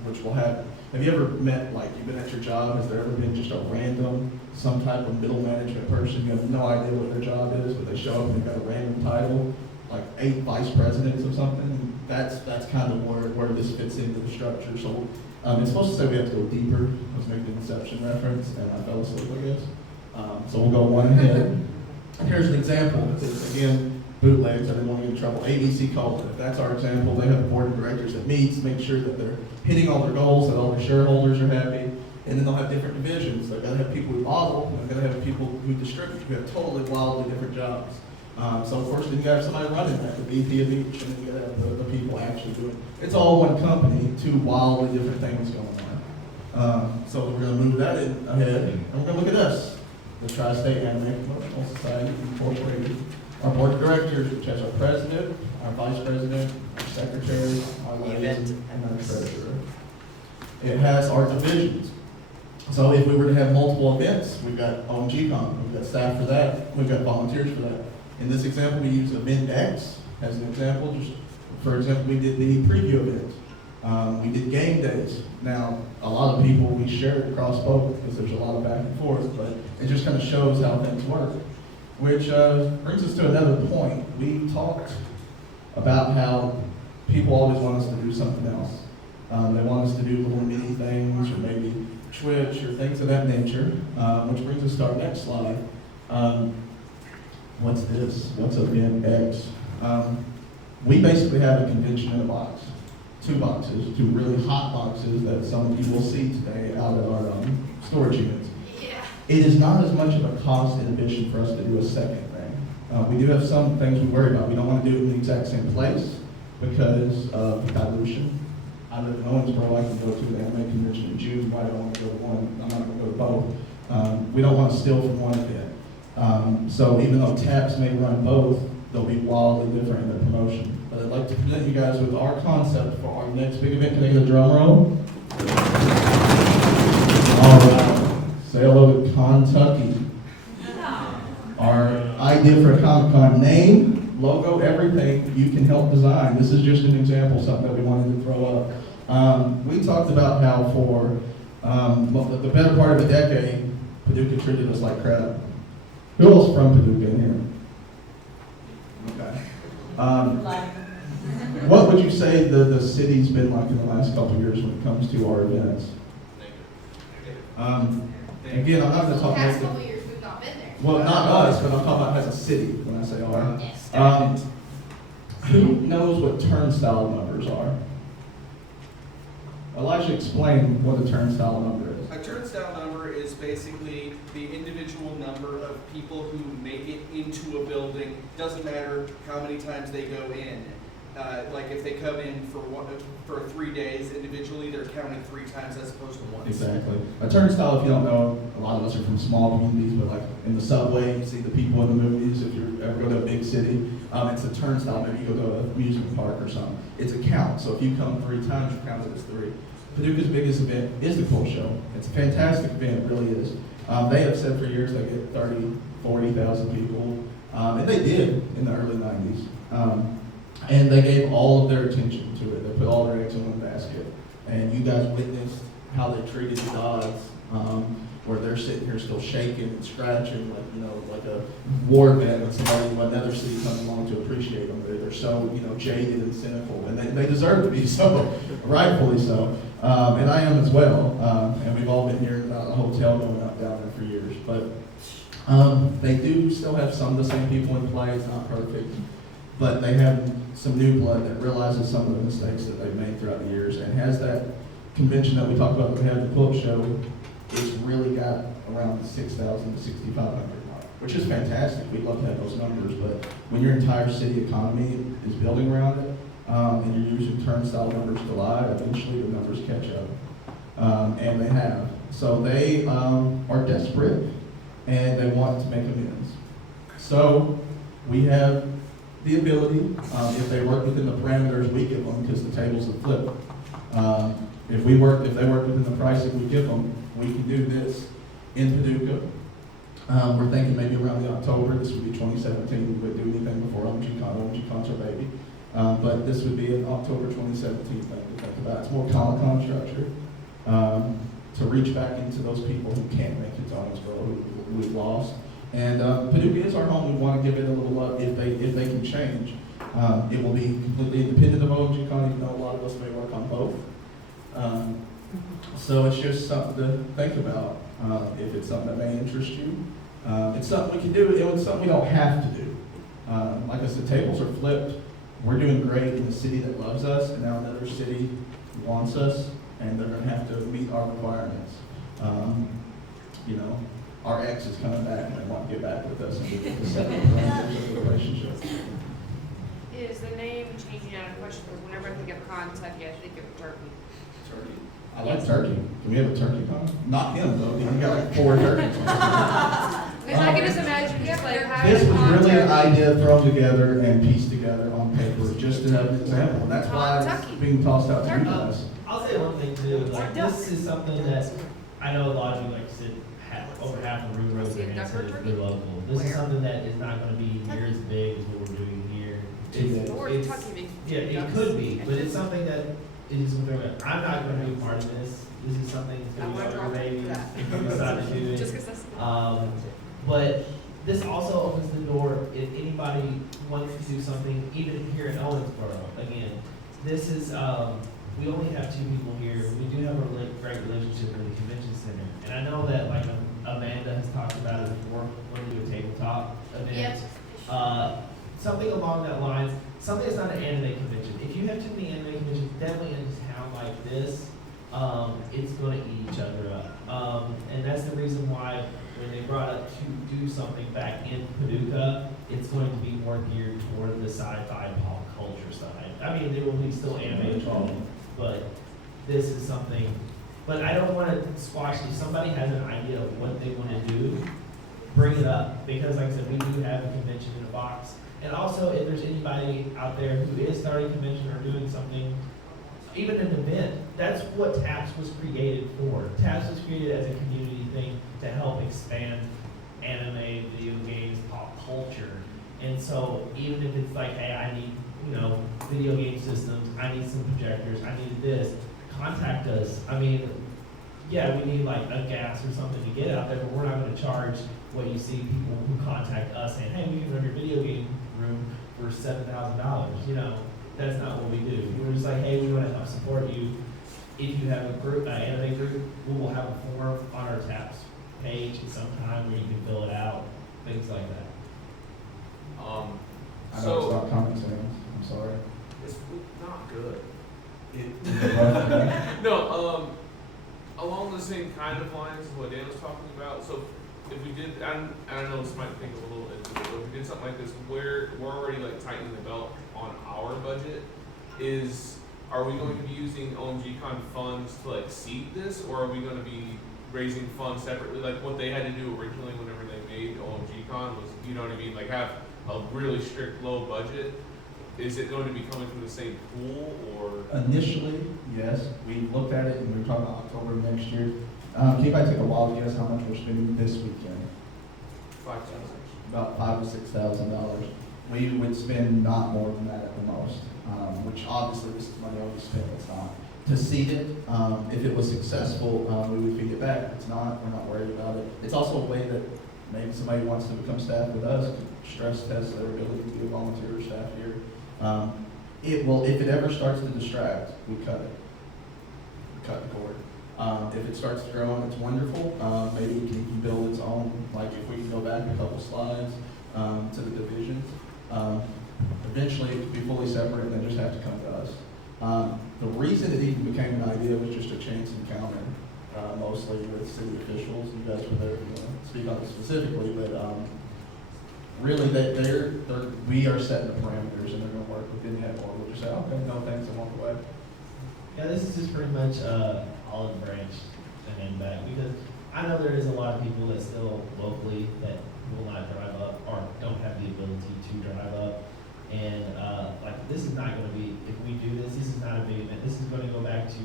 which will have you ever met, like, you've been at your job, has there ever been just a random, some type of middle management person, you have no idea what their job is, but they show up and they've got a random title, like 8 vice presidents or something? That's kind of where this fits into the structure. So it's supposed to say we have to go deeper. I was making an Inception reference, and I fell asleep, I guess. So we'll go one ahead. And here's an example. It's, again, bootlegs. I didn't want to get in trouble. ABC Colton. If that's our example, they have a board of directors that meets, make sure that they're hitting all their goals, that all their shareholders are happy. And then they'll have different divisions. They're going to have people who bottle, and they're going to have people who distribute, who have totally wildly different jobs. So of course, then you got to have somebody running that, the VP of each, and then you got to have the people actually doing it. It's all one company, 2 wildly different things going on. So we're going to move that in ahead, and we're going to look at this, the Tri-State Anime Promotional Society Incorporated. Our board of directors, which has our president, our vice president, our secretary, our liaison, and our treasurer. It has our divisions. So if we were to have multiple events, we've got OMG Con, we've got staff for that, we've got volunteers for that. In this example, we use Event X as an example. Just for example, we did the preview event. We did game days. Now, a lot of people, we share it across both because there's a lot of back and forth, but it just kind of shows how things work. Which brings us to another point. We talked about how people always want us to do something else. They want us to do little mini things or maybe Twitch or things of that nature, which brings us to our next slide. What's this? What's Event X? We basically have a convention in a box. 2 boxes, 2 really hot boxes that some of you will see today out at our storage units. Yeah. It is not as much of a cost inhibition for us to do a second thing. We do have some things we worry about. We don't want to do it in the exact same place because of dilution. I live in Owensboro. I can go to the anime convention in June. Why do I want to go to one? I'm not going to go to both. We don't want to steal from one event. So even though TAPs may run both, they'll be wildly different in their promotion. But I'd like to present you guys with our concept for our next big event. Can I get a drum roll? All right. Say hello to Kentucky. Our idea for a Comic-Con name, logo, everything you can help design. This is just an example, something that we wanted to throw up. We talked about how for the better part of a decade, Paducah treated us like crap. Who else from Paducah in here? Okay. What would you say the city's been like in the last couple of years when it comes to our events? Again, I'm not going to talk Past negative. couple years, we've not been there. Well, not us, but I'm talking about as a city when I say our. Yes. Who knows what turnstile numbers are? Elijah, explain what a turnstile number is. A turnstile number is basically the individual number of people who make it into a building. Doesn't matter how many times they go in. Like if they come in for 3 days individually, they're counted 3 times as opposed to once. Exactly. A turnstile, if you don't know, a lot of us are from small communities, but like in the subway, you see the people in the movies. If you ever go to a big city, it's a turnstile. Maybe you go to an amusement park or something. It's a count. So if you come 3 times, you're counted as 3. Paducah's biggest event is the Cool Show. It's a fantastic event, it really is. They have said for years they get 30, 40,000 people, and they did in the early 90s. And they gave all of their attention to it. They put all their eggs in one basket. And you guys witnessed how they treated the gods, where they're sitting here still shaking and scratching like a war vet when somebody from another city comes along to appreciate them. They're so, jaded and cynical. And they deserve to be so, rightfully so. And I am as well. And we've all been here in a hotel going up down there for years. But they do still have some of the same people in play. It's not perfect. But they have some new blood that realizes some of the mistakes that they've made throughout the years and has that convention that we talked about that we had the quilt show. It's really got around the 6,000 to 6,500 mark, which is fantastic. We'd love to have those numbers, but when your entire city economy is building around it, and you're using turnstile numbers to lie, eventually the numbers catch up. And they have. So they are desperate and they want to make amends. So we have the ability, if they work within the parameters we give them, because the tables have flipped. If they work within the pricing we give them, we can do this in Paducah. We're thinking maybe around the October. This would be 2017. We wouldn't do anything before OMG Con. OMG Con's our baby. But this would be an October 2017 thing to think about. It's more Comic-Con structure to reach back into those people who can't make it to Owensboro, who we've lost. And Paducah is our home. We want to give it a little love if they can change. It will be completely independent of OMG Con, even though a lot of us may work on both. So it's just something to think about. If it's something that may interest you, it's something we can do. It's something we don't have to do. Like I said, tables are flipped. We're doing great in a city that loves us, and now another city wants us, and they're going to have to meet our requirements. Our ex is coming back, and they want to get back with us and get the second relationship. Is the name changing out of question? Because whenever I think of Kentucky, I think of turkey. Turkey. I like turkey. Can we have a turkey con? Not him, though. He got like 4 turkeys. Because I can just imagine just like having This was really an turkey. idea thrown together and pieced together on paper, just to have an example. And that's why it's being tossed out to you guys. I'll say one thing too, like this is something that I know a lot of you, like I said, over half the room rows their hands said it's really local. This is something that is not gonna be near as big as what we're doing here. Yeah, it could be, but it's something that is, I'm not gonna be a part of this. This is something that's gonna be our baby if we decide to do it. But this also opens the door if anybody wants to do something, even here in Owensboro. Again, this is, we only have 2 people here. We do have a great relationship with the convention center. And I know that like Amanda has talked about it before, when we do a tabletop event. Yep. Something along that lines, something that's not an anime convention. If you have too many anime conventions, definitely in a town like this, it's going to eat each other up. And that's the reason why when they brought up to do something back in Paducah, it's going to be more geared toward the sci-fi pop culture side. I mean, there will be still anime involved, but this is something. But I don't want to squash it. If somebody has an idea of what they want to do, bring it up. Because like I said, we do have a convention in a box. And also, if there's anybody out there who is starting a convention or doing something, even an event, that's what TAPS was created for. TAPS was created as a community thing to help expand anime, video games, pop culture. And so even if it's like, hey, I need, video game systems, I need some projectors, I need this, contact us. I mean, yeah, we need like a gas or something to get it out there, but we're not gonna charge what you see people who contact us saying, hey, we can run your video game room for $7,000, you know, that's not what we do. We're just like, hey, we wanna help support you. If you have a group, an anime group, we will have a form on our TAPS page at some time where you can fill it out, things like that. I know it's not common sense, I'm sorry. It's not good. It- No, along the same kind of lines as what Dan was talking about, so if we did, and I know this might think a little into it, but if we did something like this, where we're already like tightening the belt on our budget, are we going to be using OMG Con funds to like seed this, or are we gonna be raising funds separately, like what they had to do originally whenever they made OMG Con was, you know what I mean, like have a really strict low budget? Is it going to be coming from the same pool, or? Initially, yes, we looked at it and we were talking about October of next year. Can anybody take a wild guess how much we're spending this weekend? 5,000. About $5,000 to $6,000. We would spend not more than that at the most, which obviously this is money already spent, it's not. To seed it, if it was successful, we would feed it back. If it's not, we're not worried about it. It's also a way that maybe somebody wants to become staff with us, to stress test their ability to be a volunteer or staff here. It will, if it ever starts to distract, we cut it. We cut the cord. If it starts to grow and it's wonderful, maybe it can even build its own, like if we can go back a couple slides to the divisions. Eventually it could be fully separate and then just have to come to us. The reason it even became an idea was just a chance encounter, mostly with city officials. You guys were there to speak on it specifically, but really we are setting the parameters and they're going to work within that, or we'll just say, okay, no thanks, and walk away. Yeah, this is just pretty much olive branch and then back, because I know there is a lot of people that still locally that will not drive up or don't have the ability to drive up. And like this is not going to be, if we do this, this is not a big event. This is going to go back to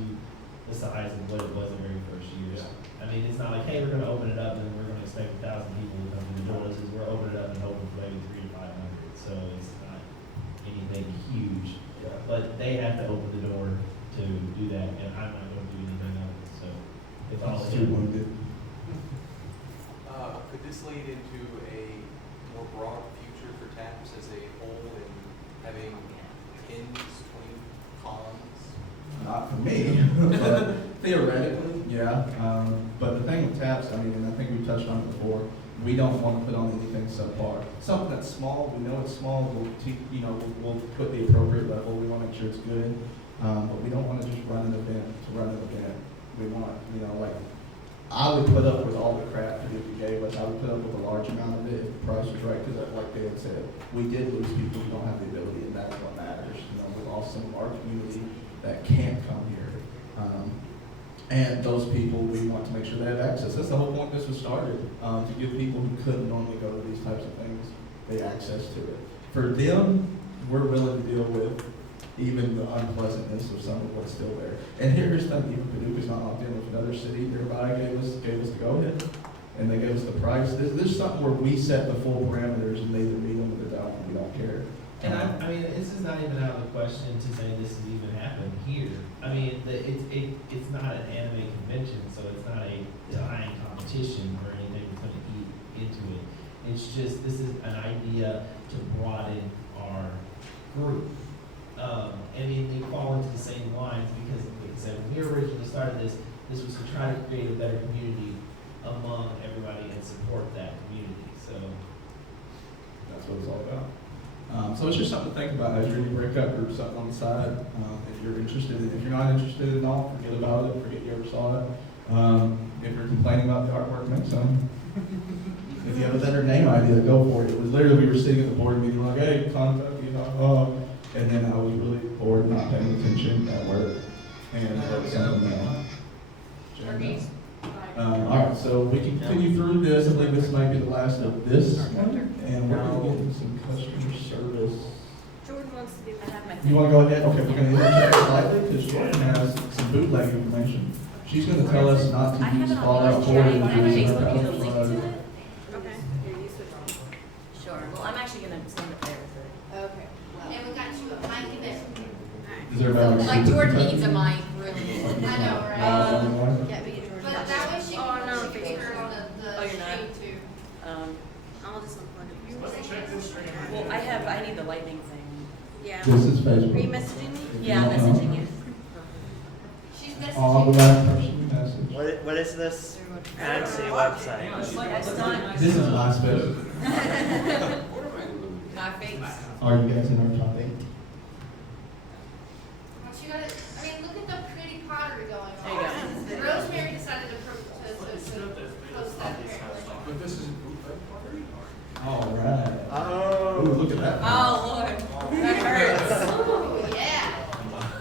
the size of what it was the very first years. I mean, it's not like, hey, we're going to open it up and we're going to expect 1,000 people to come to the door. This is, we're opening it up and hoping for maybe 300 to 500. So it's not anything huge. But they have to open the door to do that, and I'm not going to do anything of it. So it's all It's too wounded. Could this lead into a more broad future for TAPS as a whole and having pins between columns? Not for me, but theoretically, yeah. But the thing with TAPS, I mean, and I think we touched on it before, we don't want to put on anything subpar. Something that's small, we know it's small, we'll put the appropriate level, we want to make sure it's good. But we don't want to just run an event to run an event. We want, like, I would put up with all the crap that you gave us. I would put up with a large amount of it if the price was right, because like Dan said, we did lose people who don't have the ability, and that's what matters. We lost some of our community that can't come here. And those people, we want to make sure they have access. That's the whole point this was started, to give people who couldn't normally go to these types of things, the access to it. For them, we're willing to deal with even the unpleasantness of some of what's still there. And here's the thing, even Paducah's not locked in with another city nearby, gave us the go-ahead, and they gave us the price. This is something where we set the full parameters and they either meet them or they don't, we don't care. And I mean, this is not even out of the question to say this has even happened here. I mean, it's not an anime convention, so it's not a dying competition or anything that's going to eat into it. It's just, this is an idea to broaden our group. I mean, they fall into the same lines because, like I said, when we originally started this was to try to create a better community among everybody and support that community. So that's what it's all about. So it's just something to think about as you're in your breakout group, something on the side. If you're interested, if you're not interested at all, forget about it, forget you ever saw it. If you're complaining about the artwork, make some. If you have a better name idea, go for it. It was literally, we were sitting at the board meeting like, hey, contact, and then I was really bored, not paying attention at work, and wrote something down. All right, so we can continue through this. I think this might be the last of this one, and we're going to get into some customer service. Jordan wants to do that. You want to go ahead? Okay, we're going to interject slightly because Jordan has some bootleg information. She's going to tell us not to use Fallout 4 to use our Okay. Sure. Well, I'm actually gonna stand up there with Okay. And we got you a mic there. Is there about Like Jordan needs a mic, really. I know, right? right? Yeah, we get Jordan. But you're not. I'll just unplug it. Let me check this screen. Well, I need the lightning thing. Yeah. This is Facebook. Are you messaging me? Yeah, I'm messaging you. She's messaging. All the last person message. What is this fancy website? This is MySpace. My face. Are you guys in our top 8? She got it. I mean, look at the pretty pottery going There you on. Rosemary decided to post that apparently. But this is bootleg pottery? All right. Oh. Ooh, look at that. Oh, Lord. That hurts. Oh, yeah.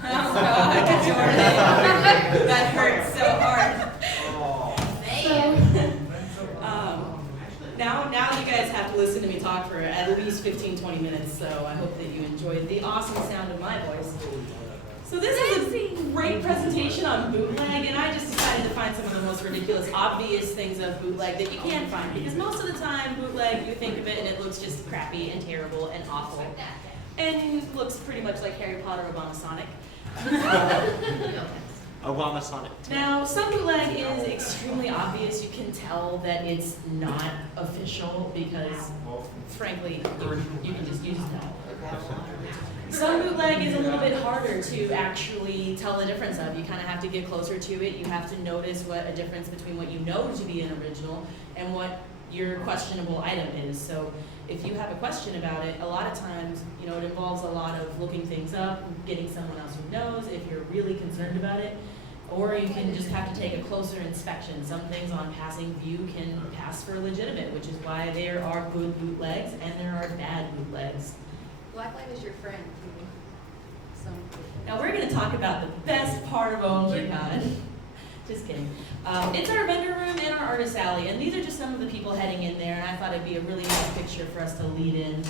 Oh, God. Jordan. That hurts so hard. Man. Now you guys have to listen to me talk for at least 15-20 minutes, so I hope that you enjoyed the awesome sound of my voice. So this is a great presentation on bootleg, and I just decided to find some of the most ridiculous, obvious things of bootleg that you can find, because most of the time, bootleg, you think of it and it looks just crappy and terrible and awful, and looks pretty much like Harry Potter Obama Sonic. Obama Sonic. Now, some bootleg is extremely obvious. You can tell that it's not official because, frankly, you can just know. Some bootleg is a little bit harder to actually tell the difference of. You kind of have to get closer to it. You have to notice what a difference between what you know to be an original and what your questionable item is. So if you have a question about it, a lot of times, it involves a lot of looking things up, getting someone else who knows if you're really concerned about it. Or you can just have to take a closer inspection. Some things on passing view can pass for legitimate, which is why there are good bootlegs and there are bad bootlegs. Blacklight is your friend. Now we're going to talk about the best part of OMG Con. Just kidding. It's our vendor room and our artist alley, and these are just some of the people heading in there, and I thought it'd be a really nice picture for us to lead in.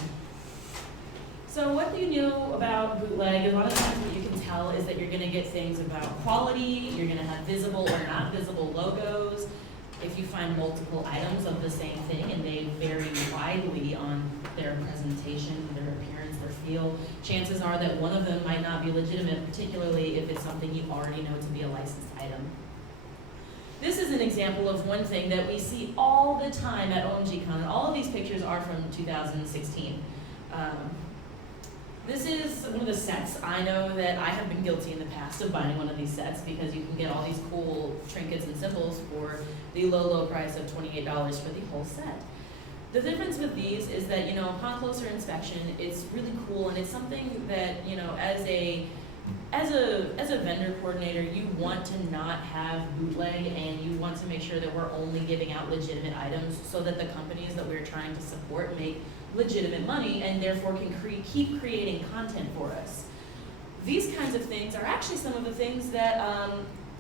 So what do you know about bootleg? A lot of times what you can tell is that you're going to get things about quality, you're going to have visible or not visible logos. If you find multiple items of the same thing and they vary widely on their presentation, their appearance, their feel, chances are that one of them might not be legitimate, particularly if it's something you already know to be a licensed item. This is an example of one thing that we see all the time at OMG Con. All of these pictures are from 2016. This is one of the sets. I know that I have been guilty in the past of buying one of these sets because you can get all these cool trinkets and symbols for the low price of $28 for the whole set. The difference with these is that, upon closer inspection, it's really cool, and it's something that, as a vendor coordinator, you want to not have bootleg, and you want to make sure that we're only giving out legitimate items so that the companies that we're trying to support make legitimate money and therefore can keep creating content for us. These kinds of things are actually some of the things that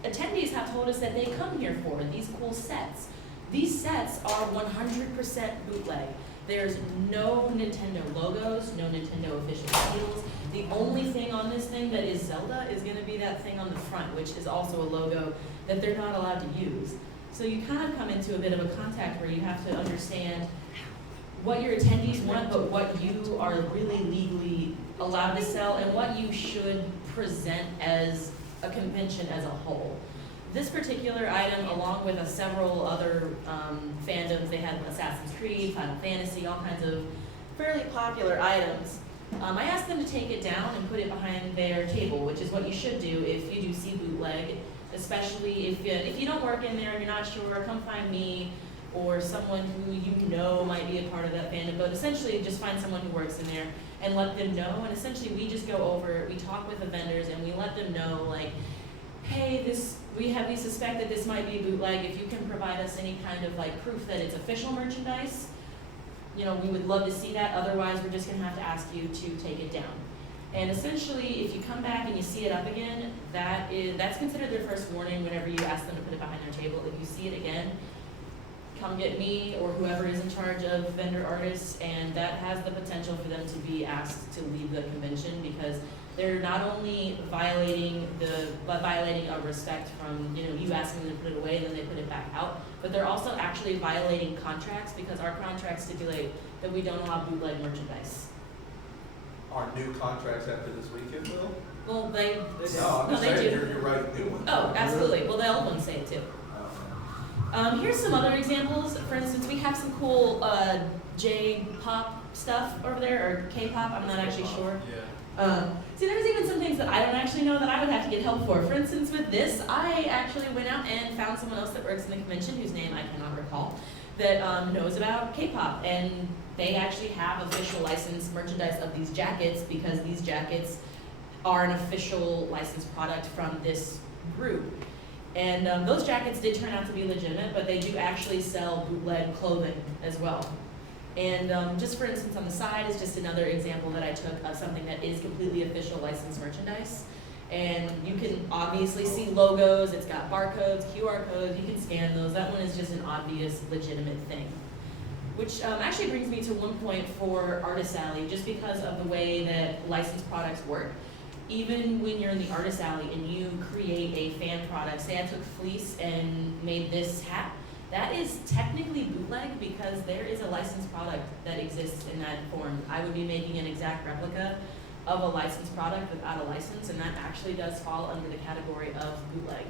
attendees have told us that they come here for, these cool sets. These sets are 100% bootleg. There's no Nintendo logos, no Nintendo official titles. The only thing on this thing that is Zelda is going to be that thing on the front, which is also a logo that they're not allowed to use. So you kind of come into a bit of a contact where you have to understand what your attendees want, but what you are really legally allowed to sell and what you should present as a convention as a whole. This particular item, along with several other fandoms, they had Assassin's Creed, Final Fantasy, all kinds of fairly popular items. I asked them to take it down and put it behind their table, which is what you should do if you do see bootleg, especially if you don't work in there and you're not sure, come find me or someone who you know might be a part of that fandom, but essentially just find someone who works in there and let them know, and essentially we just go over, we talk with the vendors and we let them know, like, hey, we suspect that this might be bootleg. If you can provide us any kind of proof that it's official merchandise, we would love to see that. Otherwise, we're just gonna have to ask you to take it down. And essentially, if you come back and you see it up again, that's considered their first warning whenever you ask them to put it behind their table. If you see it again, come get me or whoever is in charge of vendor artists, and that has the potential for them to be asked to leave the convention because they're not only violating a respect from you asking them to put it away and then they put it back out, but they're also actually violating contracts because our contracts stipulate that we don't allow bootleg merchandise. Our new contracts after this weekend, Will? Well, they No, I'm no, just they saying, do. you're writing new ones. Oh, absolutely. Well, the old ones say it too. Here's some other examples. For instance, cool J-pop stuff over there, or K-pop, I'm not actually sure. See, there's even some things that I don't actually know that I would have to get help for. For instance, with this, I actually went out and found someone else that works in the convention, whose name I cannot recall, that knows about K-pop. And they actually have official licensed merchandise of these jackets, because these jackets are an official licensed product from this group. And those jackets did turn out to be legitimate, but they do actually sell bootleg clothing as well. And just for instance, on the side is just another example that I took of something that is completely official licensed merchandise. And you can obviously see logos, it's got barcodes, QR codes, you can scan those. That one is just an obvious, legitimate thing. Which actually brings me to one point for Artist Alley, just because of the way that licensed products work. Even when you're in the Artist Alley and you create a fan product, say I took fleece and made this hat, that is technically bootleg because there is a licensed product that exists in that form. I would be making an exact replica of a licensed product without a license, and that actually does fall under the category of bootleg.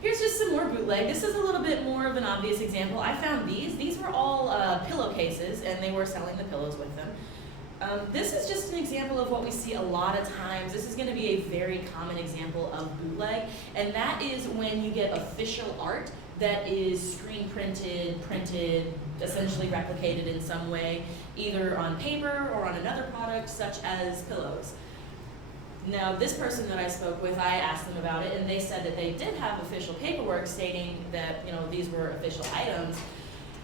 Here's just some more bootleg. This is a little bit more of an obvious example. I found these. These were all pillowcases, and they were selling the pillows with them. This is just an example of what we see a lot of times. This is going to be a very common example of bootleg, and that is when you get official art that is screen printed, essentially replicated in some way, either on paper or on another product, such as pillows. Now, this person that I spoke with, I asked them about it, and they said that they did have official paperwork stating that, you know, these were official items.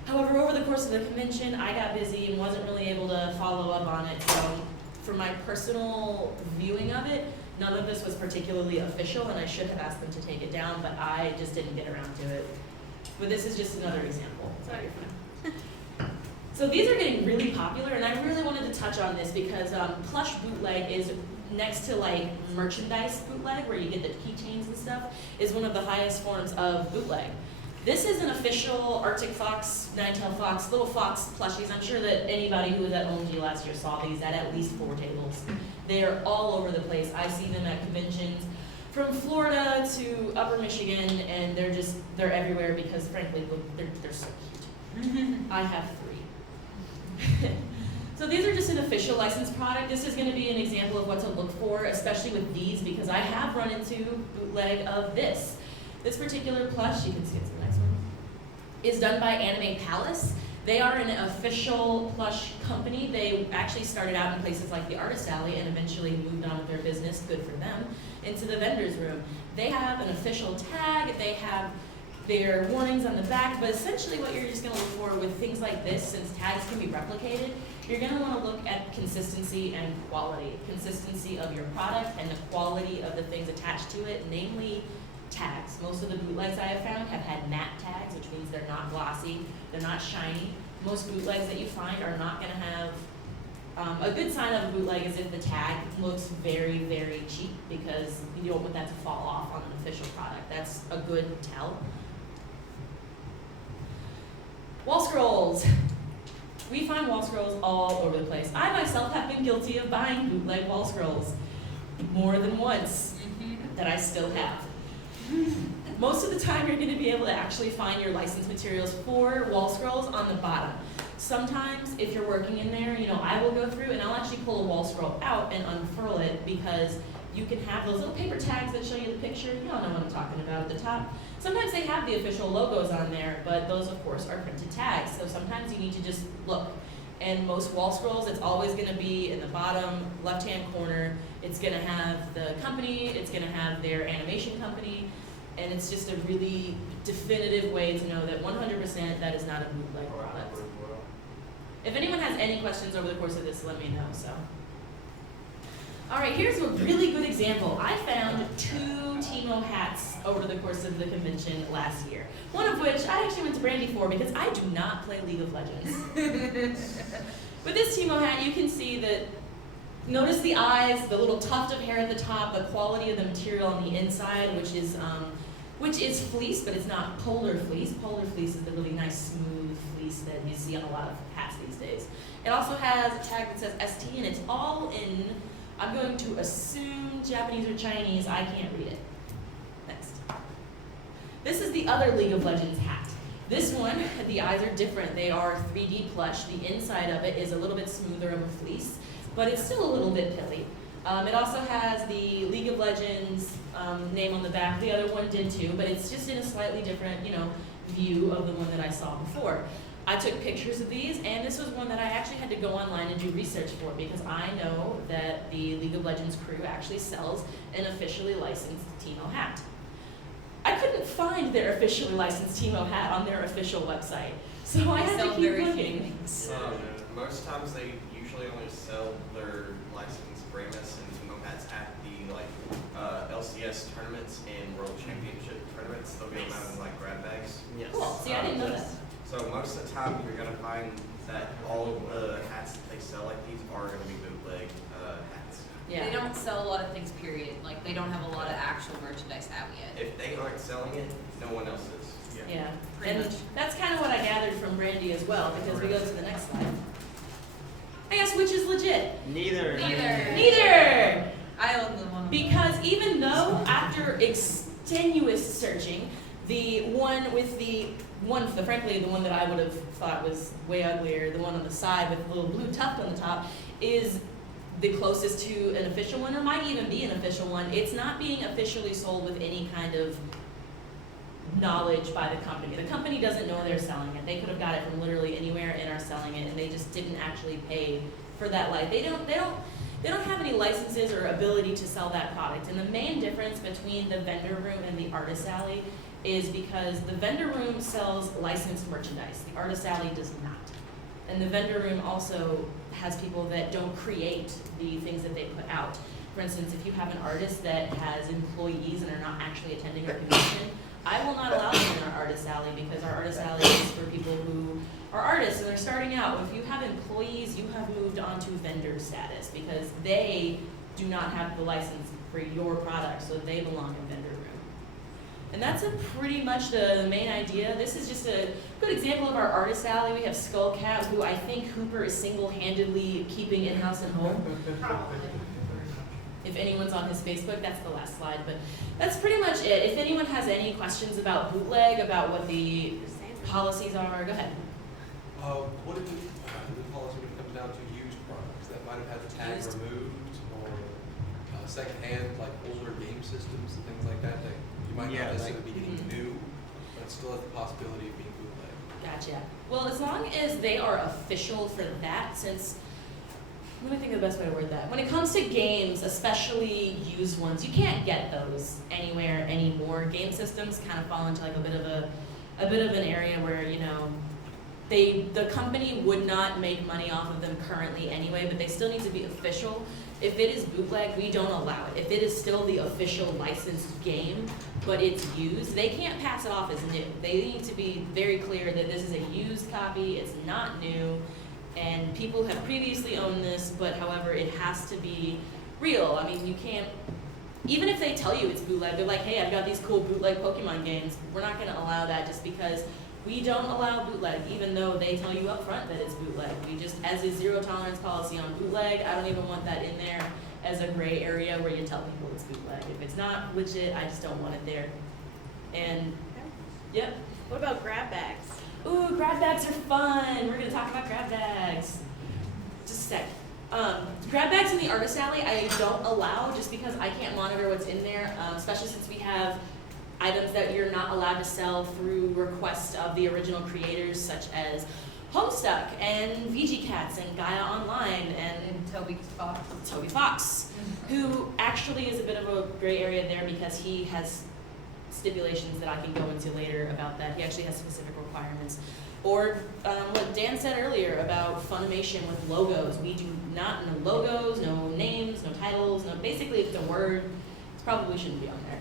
However, over the course of the convention, I got busy and wasn't really able to follow up on it. So for my personal viewing of it, none of this was particularly official, and I should have asked them to take it down, but I just didn't get around to it. But this is just another example. Sorry. So these are getting really popular, and I really wanted to touch on this because plush bootleg is next to like merchandise bootleg, where you get the keychains and stuff, is one of the highest forms of bootleg. This is an official Arctic Fox, Nine-tailed Fox, little fox plushies. I'm sure that anybody who was at OMG last year saw these at least 4 tables. They are all over the place. I see them at conventions from Florida to Upper Michigan, and they're everywhere because frankly, they're so cute. I have 3. So these are just an official licensed product. This is going to be an example of what to look for, especially with these, because I have run into bootleg of this. This particular plush, you can see it's the next one, is done by Anime Palace. They are an official plush company. They actually started out in places like the Artist Alley and eventually moved on with their business, good for them, into the vendor's room. They have an official tag, they have their warnings on the back, but essentially what you're just gonna look for with things like this, since tags can be replicated, you're gonna wanna look at consistency and quality. Consistency of your product and the quality of the things attached to it, namely tags. Most of the bootlegs I have found have had matte tags, which means they're not glossy, they're not shiny. Most bootlegs that you find are not gonna have, a good sign of a bootleg is if the tag looks very, very cheap, because you don't want that to fall off on an official product. That's a good tell. Wall scrolls. We find wall scrolls all over the place. I myself have been guilty of buying bootleg wall scrolls more than once that I still have. Most of the time you're going to be able to actually find your licensed materials for wall scrolls on the bottom. Sometimes if you're working in there, you know, I will go through and I'll actually pull a wall scroll out and unfurl it, because you can have those little paper tags that show you the picture. You all know what I'm talking about at the top. Sometimes they have the official logos on there, but those of course are printed tags. So sometimes you need to just look. And most wall scrolls, it's always going to be in the bottom left-hand corner. It's going to have the company, it's going to have their animation company, and it's just a really definitive way to know that 100% that is not a bootleg product. If anyone has any questions over the course of this, let me know. So, all right, here's a really good example. I found 2 Timo hats over the course of the convention last year. One of which I actually went to Brandy for because I do not play League of Legends. With this Timo hat, you can see that, notice the eyes, the little tuft of hair at the top, the quality of the material on the inside, which is fleece, but it's not polar fleece. Polar fleece is the really nice, smooth fleece that you see on a lot of hats these days. It also has a tag that says ST, and it's all in, I'm going to assume Japanese or Chinese. I can't read it. Next. This is the other League of Legends hat. This one, the eyes are different. They are 3D plush. The inside of it is a little bit smoother of a fleece, but it's still a little bit pilly. It also has the League of Legends name on the back. The other one did too, but it's just in a slightly different, view of the one that I saw before. I took pictures of these, and this was one that I actually had to go online and do research for because I know that the League of Legends crew actually sells an officially licensed Teemo hat. I couldn't find their officially licensed Teemo hat on their official website, so I had to keep looking. Most times they usually only sell their licensed Ramus and Teemo hats at the LCS tournaments and World Championship tournaments. They'll get them out in grab bags. Yes. Cool. See, I didn't know that. So most of the time you're gonna find that all of the hats that they sell like these are gonna be bootleg hats. Yeah. They don't sell a lot of things, period. Like, they don't have a lot of actual merchandise out yet. If they aren't selling it, no one else is. Yeah. Pretty And much. that's kind of what I gathered from Brandy as well, because we go to the next slide. I guess which is legit. Neither. I own the one. Because even though after extenuous searching, the one frankly, the one that I would have thought was way uglier, the one on the side with the little blue tuft on the top, is the closest to an official one, or might even be an official one. It's not being officially sold with any kind of knowledge by the company. The company doesn't know they're selling it. They could have got it from literally anywhere and are selling it, and they just didn't actually pay for that light. They don't have any licenses or ability to sell that product. And the main difference between the vendor room and the artist alley is because the vendor room sells licensed merchandise. The artist alley does not. And the vendor room also has people that don't create the things that they put out. For instance, if you have an artist that has employees and are not actually attending our convention, I will not allow them in our artist alley because our artist alley is for people who are artists and they're starting out. If you have employees, you have moved on to vendor status because they do not have the license for your product, so they belong in vendor room. And that's pretty much the main idea. This is just a good example of our artist alley. We have Skullcat, who I think Hooper is single-handedly keeping in-house and home. If anyone's on his Facebook, that's the last slide, but that's pretty much it. If anyone has any questions about bootleg, about what the policies are, go ahead. What if the policy when it comes down to used products that might have had the tag removed or secondhand, like older game systems and things like that you might not necessarily be getting new, but it still has the possibility of being bootleg. Gotcha. Well, as long as they are official for that, since let me think of the best way to word that. When it comes to games, especially used ones, you can't get those anywhere anymore. Game systems kind of fall into like a bit of an area where, the company would not make money off of them currently anyway, but they still need to be official. If it is bootleg, we don't allow it. If it is still the official licensed game, but it's used, they can't pass it off as new. They need to be very clear that this is a used copy, it's not new, and people have previously owned this, but however, it has to be real. I mean, you can't, even if they tell you it's bootleg, they're like, hey, I've got these cool bootleg Pokemon games. We're not gonna allow that just because we don't allow bootleg, even though they tell you up front that it's bootleg. We just, as a zero tolerance policy on bootleg, I don't even want that in there as a gray area where you tell people it's bootleg. If it's not legit, I just don't want it there. And, yep. What about grab bags? Ooh, grab bags are fun. We're gonna talk about grab bags. Just a sec. Grab bags in the artist alley I don't allow just because I can't monitor what's in there, especially since we have items that you're not allowed to sell through request of the original creators, such as Homestuck and VG Cats and Gaia Online and Toby Fox. Toby Fox, who actually is a bit of a gray area there because he has stipulations that I can go into later about that. He actually has specific requirements. Or what Dan said earlier about Funimation with logos. We do not know logos, no names, no titles, no. Basically, if it's a word, it probably shouldn't be on there.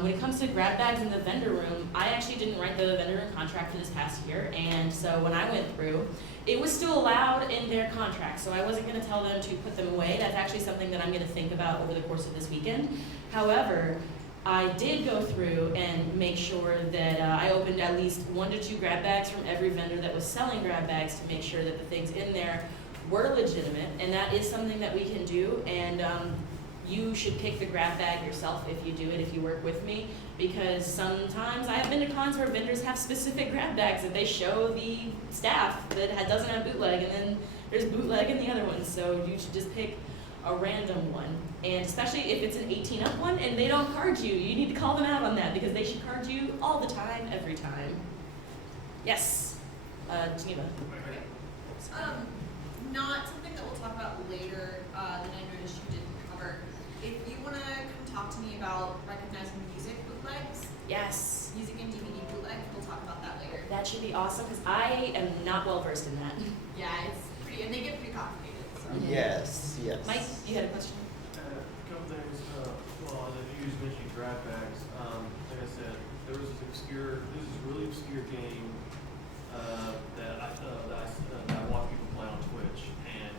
When it comes to grab bags in the vendor room, I actually didn't write the vendor room contract for this past year, and so when I went through, it was still allowed in their contract, so I wasn't going to tell them to put them away. That's actually something that I'm going to think about over the course of this weekend. However, I did go through and make sure that I opened at least 1 to 2 grab bags from every vendor that was selling grab bags to make sure that the things in there were legitimate, and that is something that we can do. And you should pick the grab bag yourself if you do it, if you work with me, because sometimes I have been to cons where vendors have specific grab bags that they show the staff that doesn't have bootleg, and then there's bootleg in the other one, so you should just pick a random one. And especially if it's an 18 up one and they don't card you, you need to call them out on that because they should card you all the time, every time. Yes, Geneva. Not something that we'll talk about later that I noticed you didn't cover. If you want to come talk to me about recognizing music bootlegs, Yes. music and DVD bootlegs, we'll talk about that later. That should be awesome because I am not well versed in that. Yeah, it's pretty, and they get pretty complicated. So. Yes, yes. Mike, you had a question? Couple things, well, you just mentioned grab bags. Like I said, there was this really obscure game that I watch people play on Twitch, and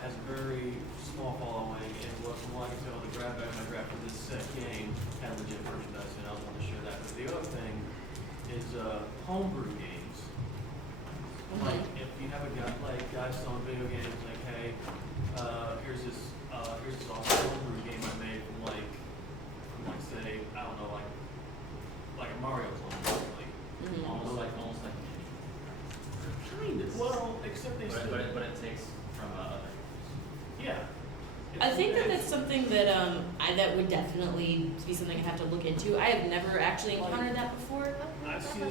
has a very small following. And from what I can tell, the grab bag I grabbed for this set game had legit merchandise, and I was wanting to share that. But the other thing is homebrew games. Like if you have a guy, like guys selling video games, like hey, here's this awesome homebrew game I made from say, I don't know, like a Mario clone, almost like kind of. Well, except they still. But it takes from other. Yeah. I think that's something that that would definitely be something I'd have to look into. I have never actually encountered that before. I've seen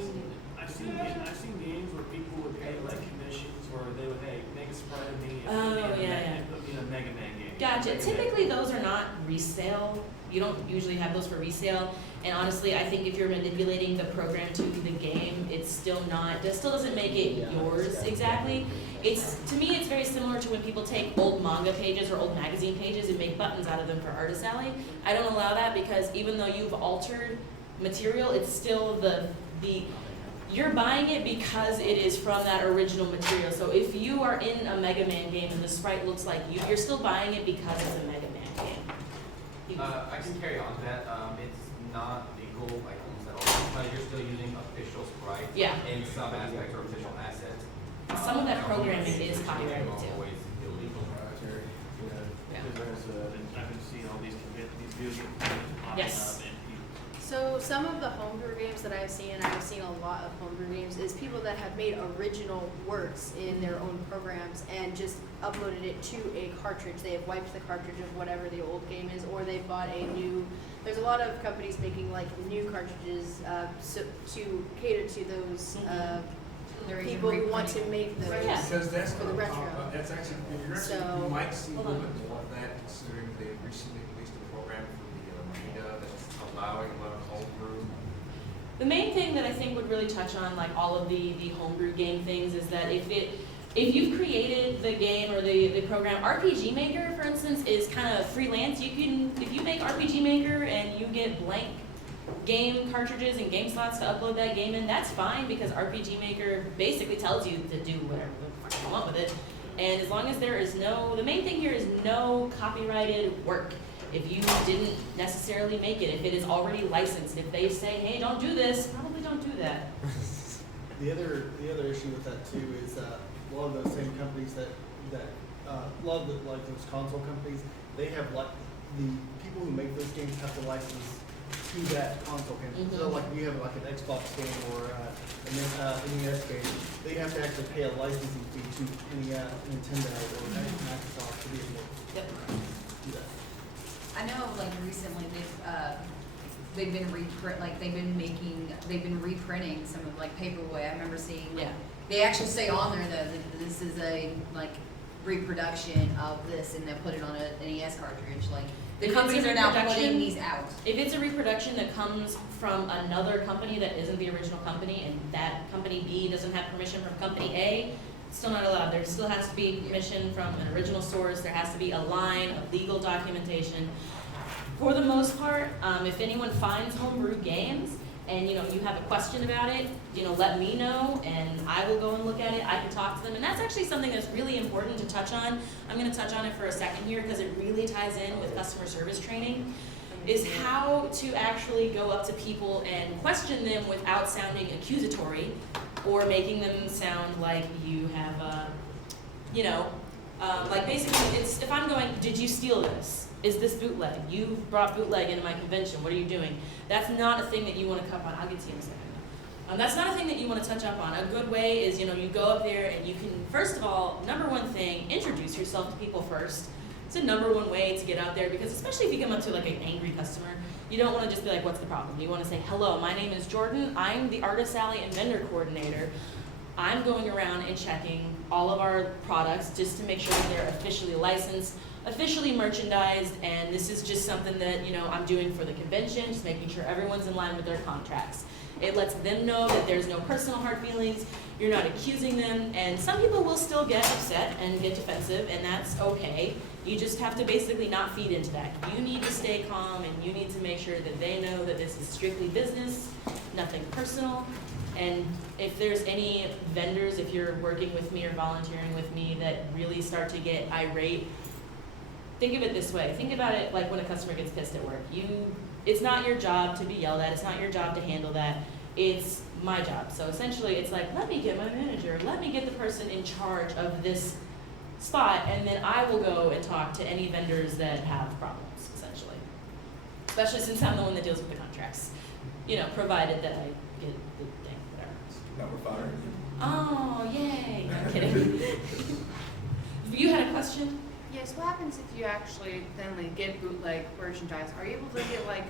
games where people would pay like commissions, or they would make a sprite of me and put me in a Mega Man game. Gotcha. Typically those are not resale. You don't usually have those for resale. And honestly, I think if you're manipulating the program to the game, it's still not, that still doesn't make it yours exactly. To me, it's very similar to when people take old manga pages or old magazine pages and make buttons out of them for Artist Alley. I don't allow that because even though you've altered material, it's still you're buying it because it is from that original material. So if you are in a Mega Man game and the sprite looks like you're still buying it because it's a Mega Man game. I can carry on to that. It's not legal, like almost at all, but you're still using official sprites. Yeah. In some aspects or official assets. Some of that programming is copyrighted too. Always illegal. I've been seeing all these video games popping Yes. up, and So some of the homebrew games that I've seen, and I've seen a lot of homebrew games, is people that have made original works in their own programs and just uploaded it to a cartridge. They have wiped the cartridge of whatever the old game is, or they've bought a new. There's a lot of companies making like new cartridges to cater to those people who want to make those Because that's for the retro. That's actually, you might see a little bit more of that considering they recently released a program for the Arena that's allowing a lot of homebrew. The main thing that I think would really touch on like all of the homebrew game things is that if you've created the game or the program, RPG Maker, for instance, is kind of freelance. If you make RPG Maker and you get blank game cartridges and game slots to upload that game in, that's fine because RPG Maker basically tells you to do whatever the fuck you want with it. And as long as the main thing here is no copyrighted work. If you didn't necessarily make it, if it is already licensed, if they say, hey, don't do this, probably don't do that. The other issue with that too is a lot of those same companies that a lot of like those console companies, they have like the people who make those games have to license to that console game. So like if you have like an Xbox game or an NES game, they have to actually pay a licensing fee to Nintendo or Microsoft to be able to do that. I know, like recently they've been they've been reprinting some of like Paperboy. I remember seeing they actually say on there that this is a like reproduction of this, and they put it on an NES cartridge. Like the companies are now putting these out. If it's a reproduction that comes from another company that isn't the original company, and that company B doesn't have permission from company A, it's still not allowed. There still has to be permission from an original source. There has to be a line of legal documentation. For the most part, if anyone finds homebrew games and you have a question about it, let me know and I will go and look at it. I can talk to them, and that's actually something that's really important to touch on. I'm going to touch on it for a second here because it really ties in with customer service training, is how to actually go up to people and question them without sounding accusatory or making them sound like you have, like basically it's, if I'm going, did you steal this? is this bootleg? You brought bootleg into my convention. What are you doing? That's not a thing that you want to cup on. I'll get to you in a second. That's not a thing that you want to touch up on. A good way is, you go up there and you can, first of all, number one thing, introduce yourself to people first. It's a number one way to get out there, because especially if you come up to like an angry customer, you don't want to just be like, what's the problem? You want to say, hello, my name is Jordan. I'm the Artist Alley and Vendor Coordinator. I'm going around and checking all of our products just to make sure that they're officially licensed, officially merchandised, and this is just something that, I'm doing for the convention, just making sure everyone's in line with their contracts. It lets them know that there's no personal hard feelings, you're not accusing them, and some people will still get upset and get defensive, and that's okay. You just have to basically not feed into that. You need to stay calm, and you need to make sure that they know that this is strictly business, nothing personal. And if there's any vendors, if you're working with me or volunteering with me, that really start to get irate, think of it this way. Think about it like when a customer gets pissed at work. It's not your job to be yelled at. It's not your job to handle that. It's my job. So essentially, it's like, let me get my manager. Let me get the person in charge of this spot, and then I will go and talk to any vendors that have problems, essentially. Especially since I'm the one that deals with the contracts. Provided that I get the thing, whatever. Number 5. Oh, yay. I'm kidding. You had a question? Yes, what happens if you actually then like get bootleg merchandise? Are you able to get like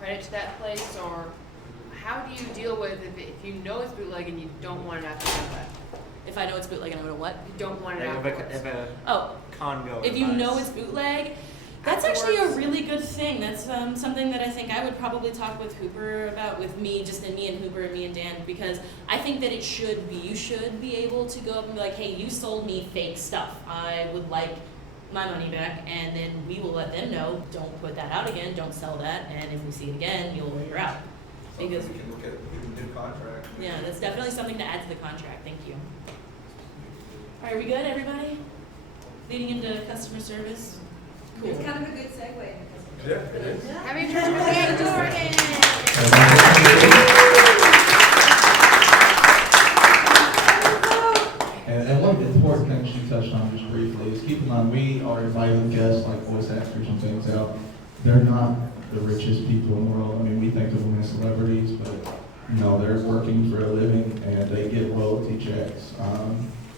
credit to that place, or how do you deal with if you know it's bootleg and you don't want it after that? If I know it's bootleg and I know what? You don't want it Like afterwards. if a Oh, Congo. if you know it's bootleg, that's actually a really good thing. That's something that I think I would probably talk with Hooper about, with me, just me and Hooper and me and Dan, because I think that you should be able to go up and be like, hey, you sold me fake stuff. I would like my money back, and then we will let them know, don't put that out again, don't sell that, and if we see it again, you're out. Because we can look at the new contract. yeah, that's definitely something to add to the contract. Thank you. All right, we good, everybody? Leading into customer service. Cool. It's kind of a good segue into customer Yeah, it is. Happy birthday, Jordan! And one important thing she touched on just briefly is keep in mind, we are inviting guests like voice actors and things out. They're not the richest people in the world. I mean, we think of them as celebrities, but they're working for a living and they get royalty checks.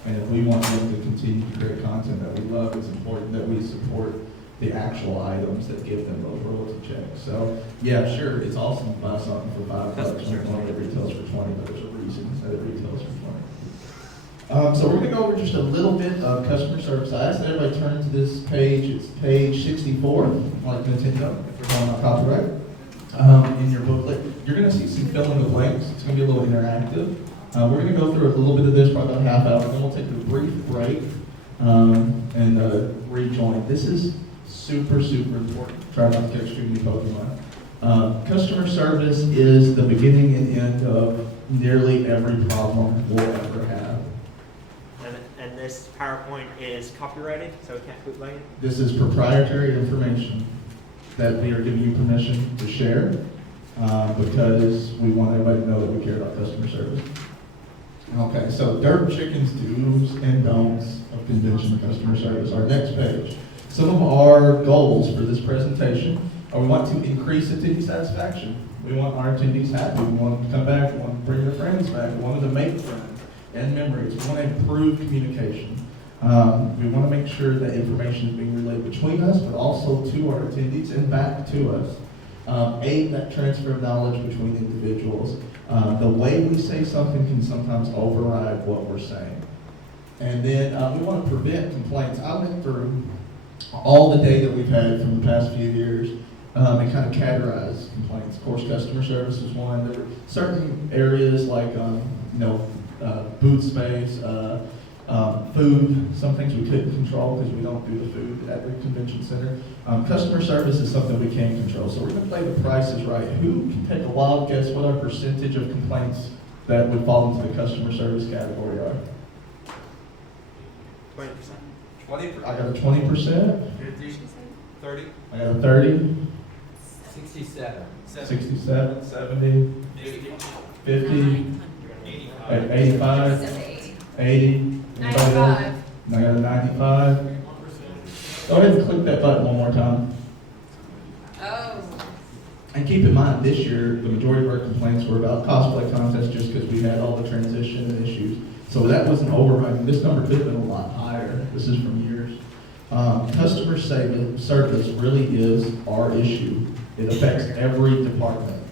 And if we want them to continue to create content that we love, it's important that we support the actual items that give them those royalty checks. So yeah, sure, it's awesome to buy something for $5 and one that retails for $20, but there's a reason that it retails for $20. So we're going to go over just a little bit of customer service. I asked that everybody turn to this page. It's page 64, like Nintendo, if we're going on copyright. In your booklet, you're going to see some fill in the blanks. It's going to be a little interactive. We're going to go through a little bit of this, probably about a half hour, then we'll take a brief break and rejoin. This is super, super important. Try not to get extremely Pokemon. Customer service is the beginning and end of nearly every problem we'll ever have. And this PowerPoint is copyrighted, so we can't bootleg it? This is proprietary information that we are giving you permission to share because we want everybody to know that we care about customer service. Okay, so dirt, chickens, do's and don'ts of convention customer service. Our next page. Some of our goals for this presentation are we want to increase attendee satisfaction. We want our attendees happy. We want them to come back. We want to bring their friends back. We want them to make friends and memories. We want to improve communication. We want to make sure that information is being relayed between us, but also to our attendees and back to us. 8, that transfer of knowledge between individuals. The way we say something can sometimes override what we're saying. And then we want to prevent complaints. I went through all the data we've had from the past few years and kind of categorize complaints. Of course, customer service is one. There were certain areas like booth space, food, some things we couldn't control because we don't do the food at the convention center. Customer service is something we can control. So we're going to play the prices right. Who can take a wild guess what our percentage of complaints that would fall into the customer service category are? 20%. 20%. I got a 20%. 50. 30. I got a 30. 67. 67, 70, 50, 85, 80. Anybody else? I got a 95, Go ahead and click that button one more time. Oh. And keep in mind, this year, the majority of our complaints were about cosplay contests just because we had all the transition and issues. So that wasn't overriding. This number could have been a lot higher. This is from years. Customer service really is our issue. It affects every department.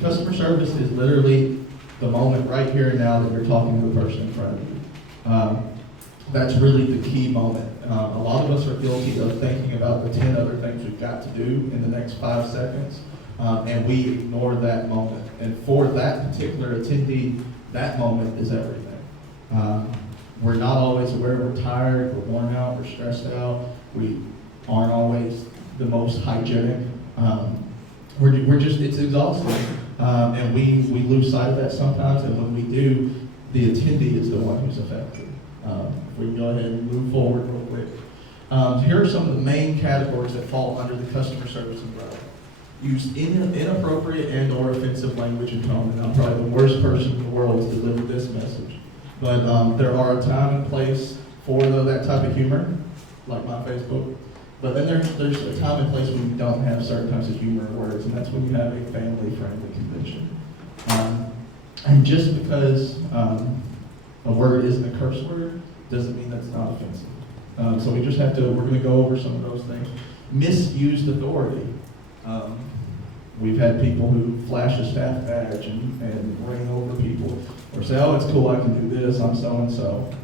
Customer service is literally the moment right here and now that you're talking to the person in front of you. That's really the key moment. A lot of us are guilty of thinking about the 10 other things we've got to do in the next 5 seconds, and we ignore that moment. And for that particular attendee, that moment is everything. We're not always aware we're tired, we're worn out, we're stressed out, we aren't always the most hygienic. We're just, it's exhausting. And we lose sight of that sometimes, and when we do, the attendee is the one who's affected. If we can go ahead and move forward real quick. Here are some of the main categories that fall under the customer service umbrella. Use inappropriate and or offensive language and tone, and I'm probably the worst person in the world to deliver this message. But there are a time and place for that type of humor, like my Facebook. But then there's a time and place when you don't have certain types of humor or words, and that's when you have a family-friendly convention. And just because a word isn't a curse word doesn't mean that's not offensive. So we just have to, we're going to go over some of those things. Misused authority. We've had people who flash a staff badge and reign over people, or say, oh, it's cool, I can do this, I'm so-and-so.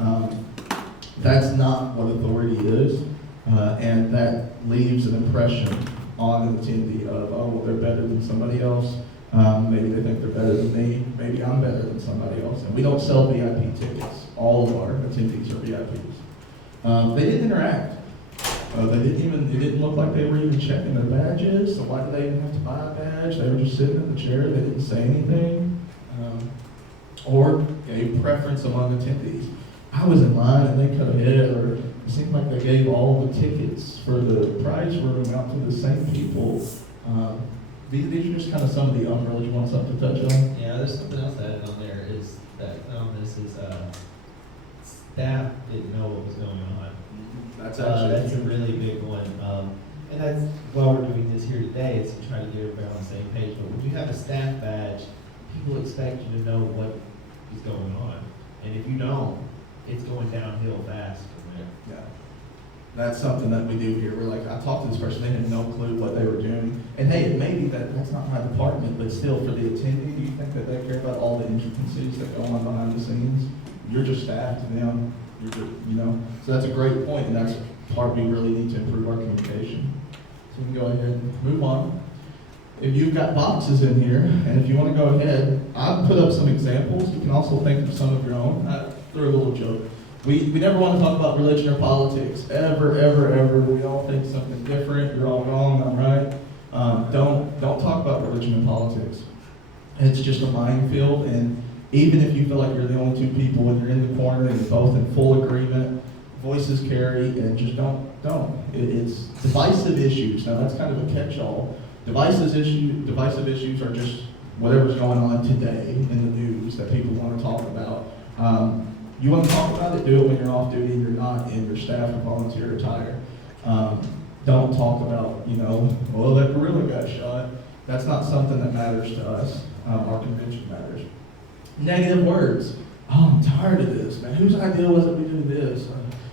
That's not what authority is, and that leaves an impression on an attendee of, oh, well, they're better than somebody else. Maybe they think they're better than me. Maybe I'm better than somebody else. And we don't sell VIP tickets. All of our attendees are VIPs. They didn't interact. It didn't look like they were even checking their badges. So why did they even have to buy a badge? They were just sitting in the chair. They didn't say anything. Or gave preference among attendees. I was in line and they cut ahead, or it seemed like they gave all the tickets for the prize room out to the same people. These are just kind of some of the umbrellas you want something to touch on. Yeah, there's something else added on there is that this is staff didn't know what was going on. That's that's a really big one. And that's why we're doing this here today, is to try to get everybody on the same page. But when you have a staff badge, people expect you to know what is going on. And if you don't, it's going downhill fast from there. Yeah. That's something that we do here. We're like, I talked to this person, they had no clue what they were doing. And hey, it may be that's not my department, but still for the attendee, do you think that they care about all the intricacies that go on behind the scenes? You're just staff to them. You're just, so that's a great point, and that's part we really need to improve our communication. So we can go ahead and move on. If you've got boxes in here, and if you want to go ahead, I've put up some examples. You can also think of some of your own. I threw a little joke. We never want to talk about religion or politics, ever, ever, ever. We all think something different. You're all wrong, I'm right. Don't talk about religion and politics. It's just a minefield, and even if you feel like you're the only two people and you're in the corner and you're both in full agreement, voices carry, and just don't. It's divisive issues. Now that's kind of a catch-all. Divisive issues are just whatever's going on today in the news that people want to talk about. You want to talk about it, do it when you're off duty and you're not in your staff or volunteer attire. Don't talk about, well, that gorilla got shot. That's not something that matters to us. Our convention matters. Negative words. Oh, I'm tired of this, man. Whose idea was it we do this?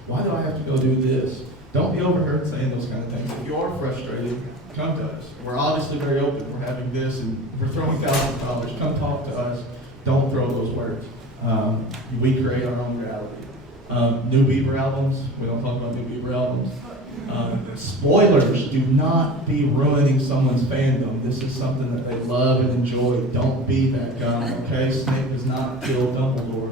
Why do I have to go do this? Don't be overheard saying those kind of things. If you are frustrated, come to us. We're obviously very open. We're having this and we're throwing thousands of dollars. Come talk to us. Don't throw those words. We create our own reality. New Bieber albums. We don't talk about new Bieber albums. Spoilers. Do not be ruining someone's fandom. This is something that they love and enjoy. Don't be that guy, okay? Snape does not kill Dumbledore.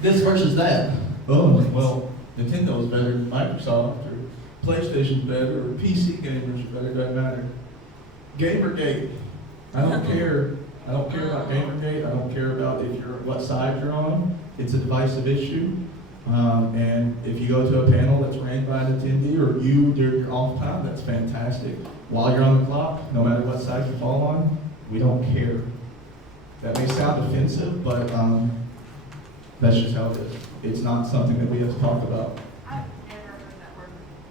This versus that. Oh, well, Nintendo is better than Microsoft, or PlayStation's better, or PC gamers are better. Doesn't matter. Gamergate. I don't care. I don't care about Gamergate. I don't care about what side you're on. It's a divisive issue. And if you go to a panel that's ran by an attendee, or you during your off time, that's fantastic. While you're on the clock, no matter what side you fall on, we don't care. That may sound offensive, but that's just how it is. It's not something that we have to talk about. I've never heard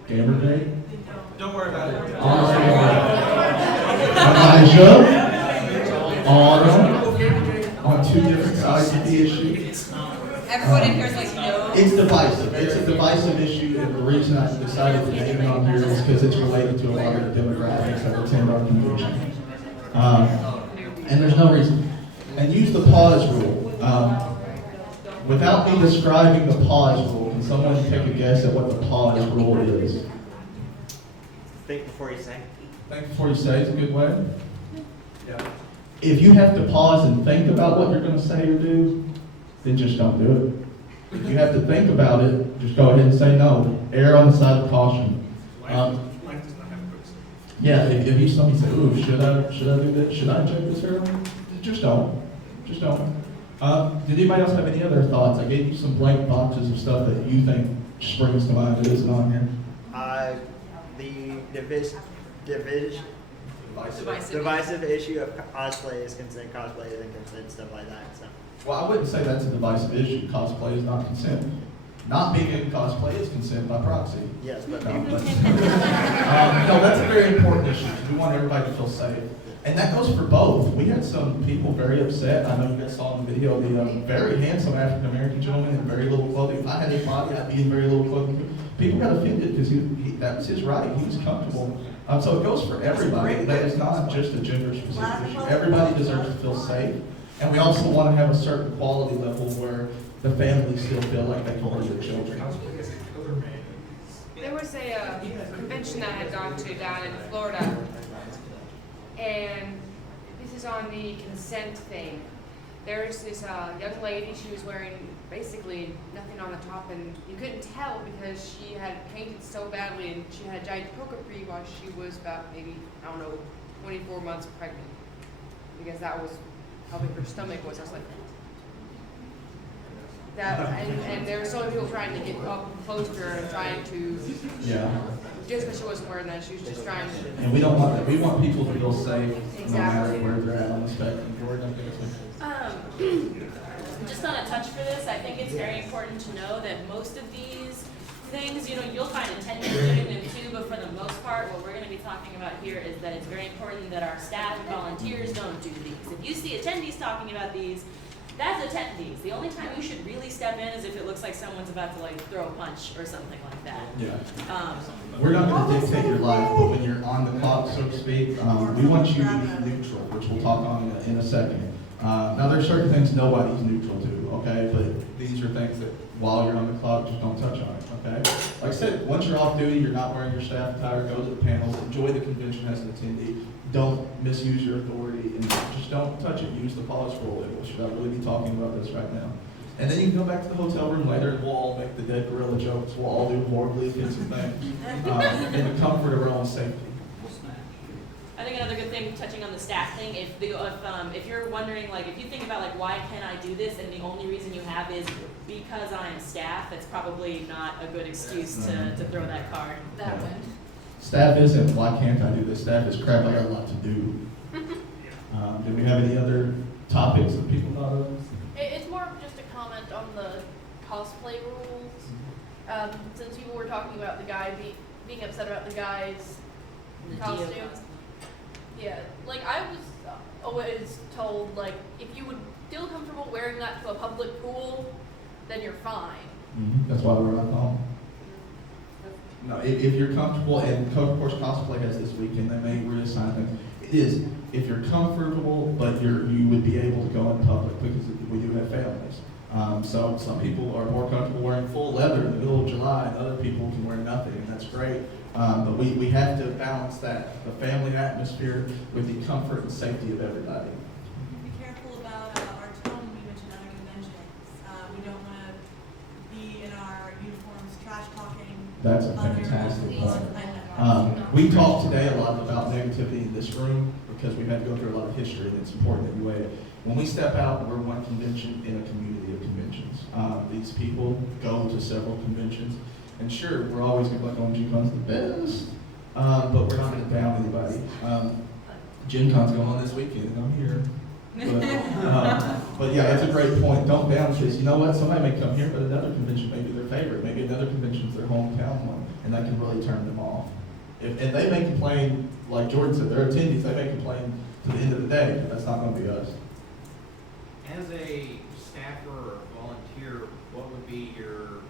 Gamergate. Don't worry about it. Elijah, Autumn, on two different sides of the issue. Everyone in here is like, no. It's divisive. It's a divisive issue, and the reason I decided to name it on here is because it's related to a lot of the demographics that attend our convention. And there's no reason. And use the pause rule. Without me describing the pause rule, can someone take a guess at what the pause rule is? Think before you say. Think before you say is a good way. Yeah. If you have to pause and think about what you're going to say or do, then just don't do it. If you have to think about it, just go ahead and say no. Err on the side of caution. Life does not have a quick say. Yeah, if you somebody say, "Ooh, should I do this? Should I inject this heroin?" Just don't. Just don't. Did anybody else have any other thoughts? I gave you some blank boxes of stuff that you think springs to mind that isn't on here. The divisive issue of cosplay is consent, cosplay isn't consent, stuff like that. So. Well, I wouldn't say that's a divisive issue. Cosplay is not consent. Not being in cosplay is consent by proxy. Yes, but no, no, that's a very important issue. We want everybody to feel safe. And that goes for both. We had some people very upset. I know you guys saw in the video the very handsome African-American gentleman in very little clothing. If I had a body, I'd be in very little clothing. People got offended because that was his right. He was comfortable. So it goes for everybody. That is not just a gender-specific issue. Everybody deserves to feel safe. And we also want to have a certain quality level where the families still feel like they can bring their children. There was a convention I had gone to down in Florida, and this is on the consent thing. There's this young lady, she was wearing basically nothing on the top, and you couldn't tell because she had painted so badly, and she had a giant poker-free while she was about maybe, I don't know, 24 months pregnant, because that was how big her stomach was. I was like, that, and there were so many people trying to get up close to her and trying to, just because she wasn't wearing that, she was just trying to. And we don't want that. We want people to feel safe Exactly. no matter where they're at on the spectrum. Jordan, Just on a touch for this, I think it's very important to know that most of these things, you'll find attendees doing them too, but for the most part, what we're going to be talking about here is that it's very important that our staff and volunteers don't do these. If you see attendees talking about these, that's attendees. The only time you should really step in is if it looks like someone's about to throw a punch or something like that. Yeah. We're not going to dictate your life, but when you're on the clock, so to speak, we want you to be neutral, which we'll talk on in a second. Now, there are certain things nobody's neutral to, okay? But these are things that while you're on the clock, just don't touch on it, okay? Like I said, once you're off duty, you're not wearing your staff attire, go to the panels, enjoy the convention as an attendee. Don't misuse your authority, and just don't touch it. Use the pause rule. Should I really be talking about this right now? And then you can go back to the hotel room later, and we'll all make the dead gorilla jokes. We'll all do horribly offensive things in the comfort of our own safety. I think another good thing, touching on the staff thing, if you're wondering, if you think about why can't I do this, and the only reason you have is because I'm staff, it's probably not a good excuse to throw that card. That one. Staff isn't, why can't I do this? Staff is, crap, I got a lot to do. Do we have any other topics that people thought of? It's more of just a comment on the cosplay rules. Since people were talking about the guy being upset about the guy's costume. Yeah, I was always told, if you would feel comfortable wearing that to a public pool, then you're fine. Mm-hmm. That's why we're on call. No, if you're comfortable, and of course cosplay has this weekend, they may reassign things. It is, if you're comfortable, but you would be able to go in public because we do have families. So some people are more comfortable wearing full leather in the middle of July, and other people can wear nothing, and that's great. But we have to balance that, the family atmosphere with the comfort and safety of everybody. Be careful about our tone we mentioned at our conventions. We don't want to be in our uniforms trash talking. That's a fantastic point. We talked today a lot about negativity in this room because we've had to go through a lot of history, and it's important that you weigh it. When we step out, we're one convention in a community of conventions. These people go to several conventions, and sure, we're always going to be like, OMG Con's the best, but we're not going to down anybody. Gen Con's going on this weekend, and I'm here. But yeah, it's a great point. Don't down because you know what? Somebody may come here, but another convention may be their favorite. Maybe another convention's their hometown one, and that can really turn them off. And they may complain, like Jordan said, their attendees, they may complain to the end of the day, but that's not going to be us. As a staffer or volunteer, what would be your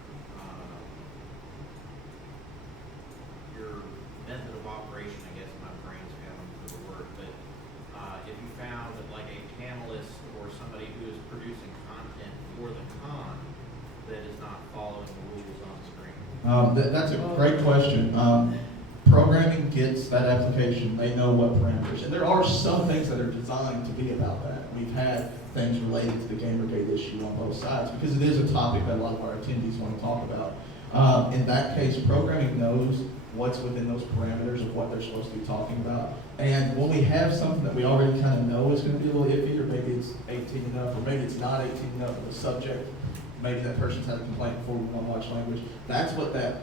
method of operation? I guess my brain's going for the word, but if you found that like a panelist or somebody who is producing content for the con that is not following the rules on screen? That's a great question. Programming gets that application, they know what parameters. And there are some things that are designed to be about that. We've had things related to the Gamergate issue on both sides because it is a topic that a lot of our attendees want to talk about. In that case, programming knows what's within those parameters of what they're supposed to be talking about. And when we have something that we already kind of know is going to be a little iffy, or maybe it's 18 and up, or maybe it's not 18 and up, but the subject, maybe that person's had a complaint before we want to watch language, that's what that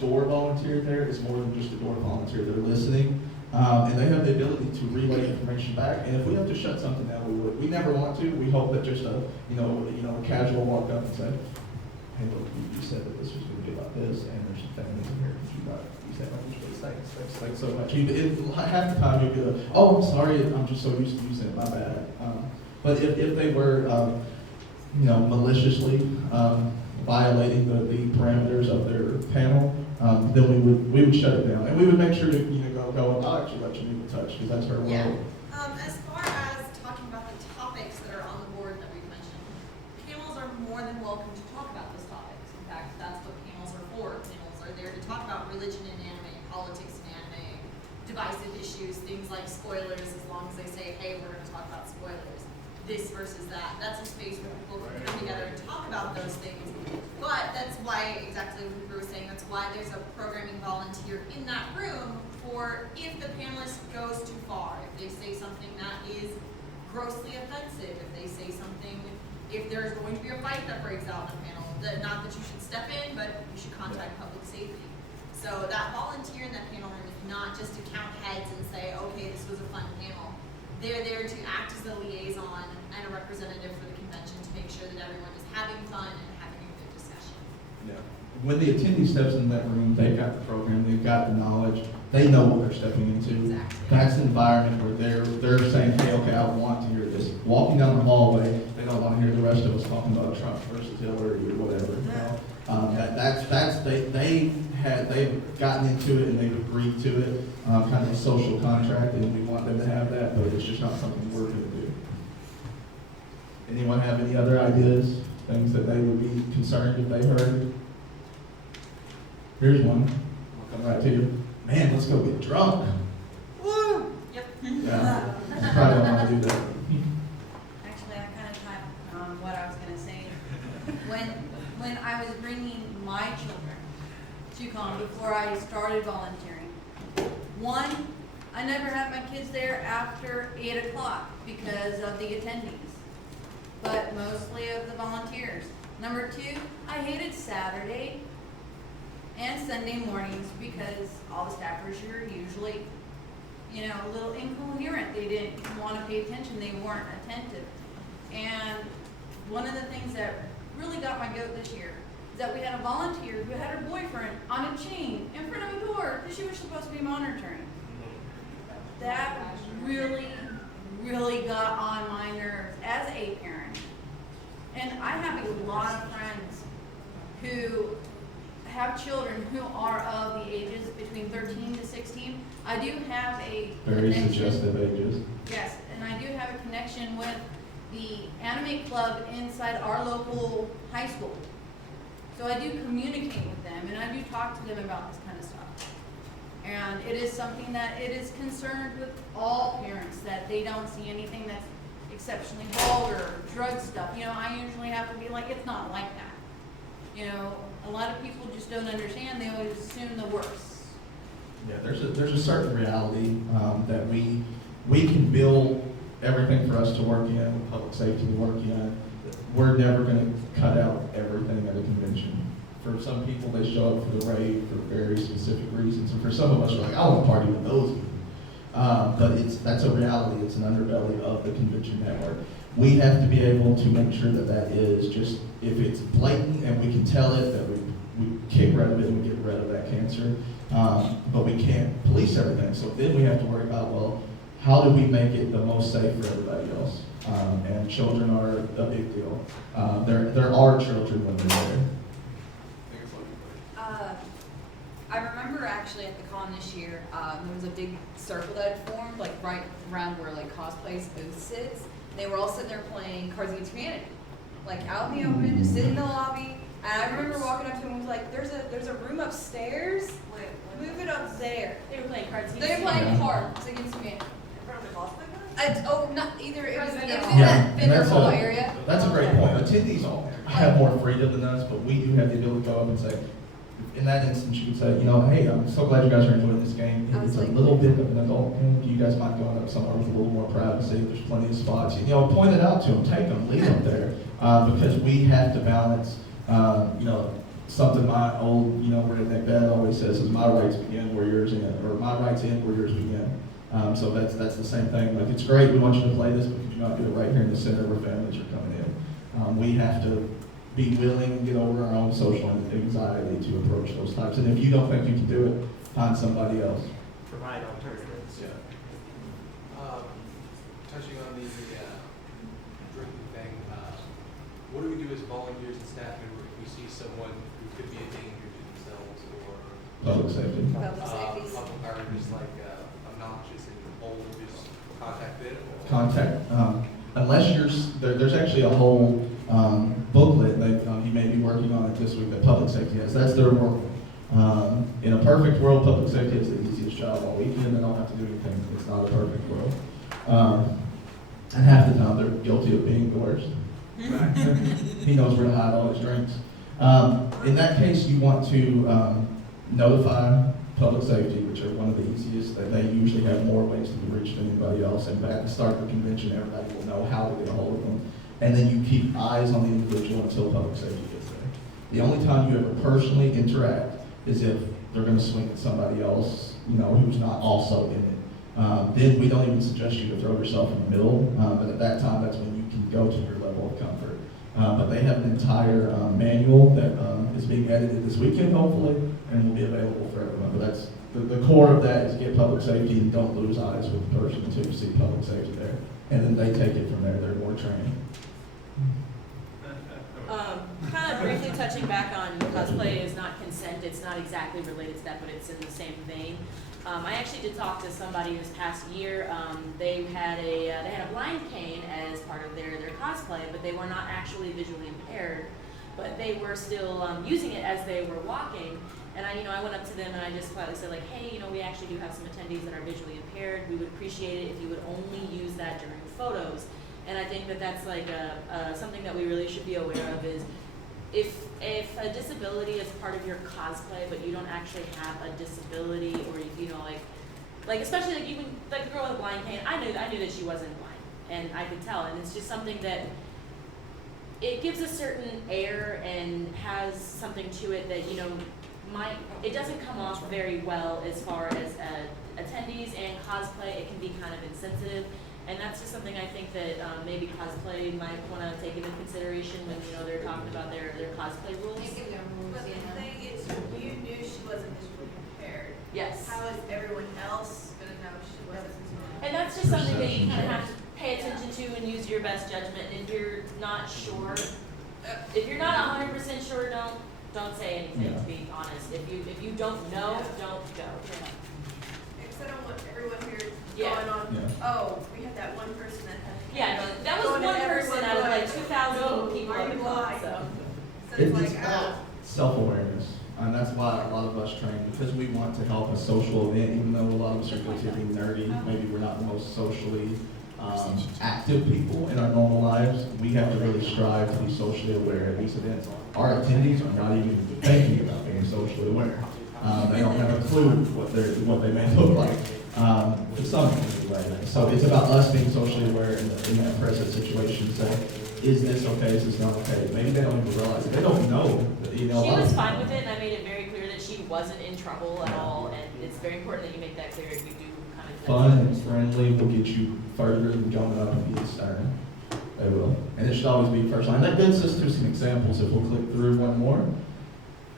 door volunteer there is more than just a door volunteer. They're listening, and they have the ability to relay information back. And if we have to shut something down, we would. We never want to. We hope that just a a casual walk up and say, "Hey, look, you said that this was going to be about this, and there's some things in here that you said language-based things. Thanks so much." Half the time you'd be like, "Oh, I'm sorry. I'm just so used to using it. My bad." But if they were, maliciously violating the parameters of their panel, then we would shut it down, and we would make sure to go. I'll actually let you leave the touch because that's her role. As far as talking about the topics that are on the board that we've mentioned, panels are more than welcome to talk about those topics. In fact, that's what panels are for. Panels are there to talk about religion in anime, politics in anime, divisive issues, things like spoilers. As long as they say, "Hey, we're going to talk about spoilers," this versus that. That's a space where people can come together and talk about those things. But that's why, exactly what we were saying, that's why there's a programming volunteer in that room for if the panelist goes too far, if they say something that is grossly offensive, if they say something, if there's going to be a fight that breaks out in the panel, not that you should step in, but you should contact public safety. So that volunteer in that panel room is not just to count heads and say, okay, this was a fun panel. They're there to act as a liaison and a representative for the convention to make sure that everyone is having fun and having a good discussion. Yeah. When the attendee steps in that room, they've got the program, they've got the knowledge, they know what they're stepping into. Exactly. That's an environment where they're saying, "Hey, okay, I want to hear this." Walking down the hallway, they don't want to hear the rest of us talking about Trump versus Hillary or whatever. They've gotten into it and they've agreed to it, kind of a social contract, and we want them to have that, but it's just not something we're going to do. Anyone have any other ideas, things that they would be concerned if they heard? Here's one. I'll come right to you. Man, let's go get drunk. Woo! Yep. Yeah, I probably don't want to do that. Actually, I kind of typed what I was going to say. When I was bringing my children to con before I started volunteering, one, I never had my kids there after 8 o'clock because of the attendees, but mostly of the volunteers. Number two, I hated Saturday and Sunday mornings because all the staffers are usually, a little incoherent. They didn't want to pay attention. They weren't attentive. And one of the things that really got my goat this year is that we had a volunteer who had her boyfriend on a chain in front of a door because she was supposed to be monitoring. That really, really got on my nerves as a parent. And I have a lot of friends who have children who are of the ages between 13 to 16. I do have a Very connection. suggestive ages. Yes, and I do have a connection with the anime club inside our local high school. So I do communicate with them and I do talk to them about this kind of stuff. And it is something that it is concerned with all parents, that they don't see anything that's exceptionally vulgar, drug stuff. I usually have to be like, it's not like that. A lot of people just don't understand. They always assume the worst. Yeah, there's a certain reality that we can build everything for us to work in, public safety to work in. We're never going to cut out everything at a convention. For some people, they show up for the rave for very specific reasons, and for some of us, we're like, I want to party with those people. But that's a reality. It's an underbelly of the convention network. We have to be able to make sure that that is just, if it's blatant and we can tell it, that we kick rid of it and we get rid of that cancer. But we can't police everything. So then we have to worry about, well, how do we make it the most safe for everybody else? And children are a big deal. There are children when they're there. I remember actually at the con this year, there was a big circle that had formed, like right around where like cosplay's booth sits. They were all sitting there playing Cards Against Humanity, like out in the open, just sitting in the lobby. And I remember walking up to him and was like, "There's a room upstairs. Move it up there." They were playing cards. They were playing Cards Against Humanity. In front of the cosplay booth? Not either. It was in Yeah, that and vendor hall area. that's a great point. Attendees all have more freedom than us, but we do have the ability to go up and say, in that instance, you could say, hey, I'm so glad you guys are enjoying this game. It's a little bit of an adult game. You guys might go up somewhere with a little more privacy. There's plenty of spots. Point it out to them, take them, leave them there, because we have to balance, something my old, redneck dad always says is my rights begin where yours end, or my rights end where yours begin. So that's the same thing. Like, it's great, we want you to play this, but could you not do it right here in the center where families are coming in? We have to be willing and get over our own social anxiety to approach those types. And if you don't think you can do it, find somebody else. Provide alternatives. Yeah. Touching on the drinking thing, what do we do as volunteers and staff members if we see someone who could be a danger to themselves or Public safety. public are just like obnoxious and bold, just contact them? Contact, unless there's actually a whole booklet that he may be working on it this week that public safety has. That's their work. In a perfect world, public safety is the easiest job all weekend. They don't have to do anything. It's not a perfect world. And half the time, they're guilty of being the worst. He knows where to hide all his drinks. In that case, you want to notify public safety, which are one of the easiest. They usually have more ways to be reached than anybody else. And at the start of the convention, everybody will know how to get a hold of them. And then you keep eyes on the individual until public safety gets there. The only time you ever personally interact is if they're going to swing at somebody else, who's not also in it. Then we don't even suggest you to throw yourself in the middle, but at that time, that's when you can go to your level of comfort. But they have an entire manual that is being edited this weekend, hopefully, and will be available for everyone. But that's the core of that is get public safety and don't lose eyes with the person until you see public safety there. And then they take it from there. They're more trained. Kind of briefly touching back on cosplay is not consent. It's not exactly related to that, but it's in the same vein. I actually did talk to somebody this past year. They had a blind cane as part of their cosplay, but they were not actually visually impaired. But they were still using it as they were walking. And I went up to them and I just politely said, like, hey, we actually do have some attendees that are visually impaired. We would appreciate it if you would only use that during photos. And I think that that's like something that we really should be aware of is if a disability is part of your cosplay, but you don't actually have a disability, or like especially like even like the girl with a blind cane, I knew that she wasn't blind, and I could tell, and it's just something that it gives a certain air and has something to it that it doesn't come off very well as far as attendees and cosplay. It can be kind of insensitive. And that's just something I think that maybe cosplay might want to take into consideration when they're talking about their cosplay rules. But the thing is, you knew she wasn't visually impaired. Yes. How is everyone else gonna know she wasn't visually impaired? And that's just something that you kind of have to pay attention to and use your best judgment. And if you're not sure, if you're not 100% sure, don't say anything. To be honest, if you don't know, don't go. Because I don't want everyone here going on. Oh, we had that one person that had. Yeah, no, that was one person out of like 2,000 people on the club. So it's like self-awareness. And that's why a lot of us train, because we want to help a social event, even though a lot of us are guilty of being nerdy. Maybe we're not the most socially active people in our normal lives. We have to really strive to be socially aware at these events. Our attendees are not even thinking about being socially aware. They don't have a clue what they may look like. To some anyway. So it's about us being socially aware in that present situation. Say, is this okay? Is this not okay? Maybe they don't even realize it. They don't know. She was fine with it, and I made it very clear that she wasn't in trouble at all. And it's very important that you make that clear if you do fun and friendly will get you further than jumping up and being stern. They will. And it should always be first line. That gets us to some examples if we'll click through one more.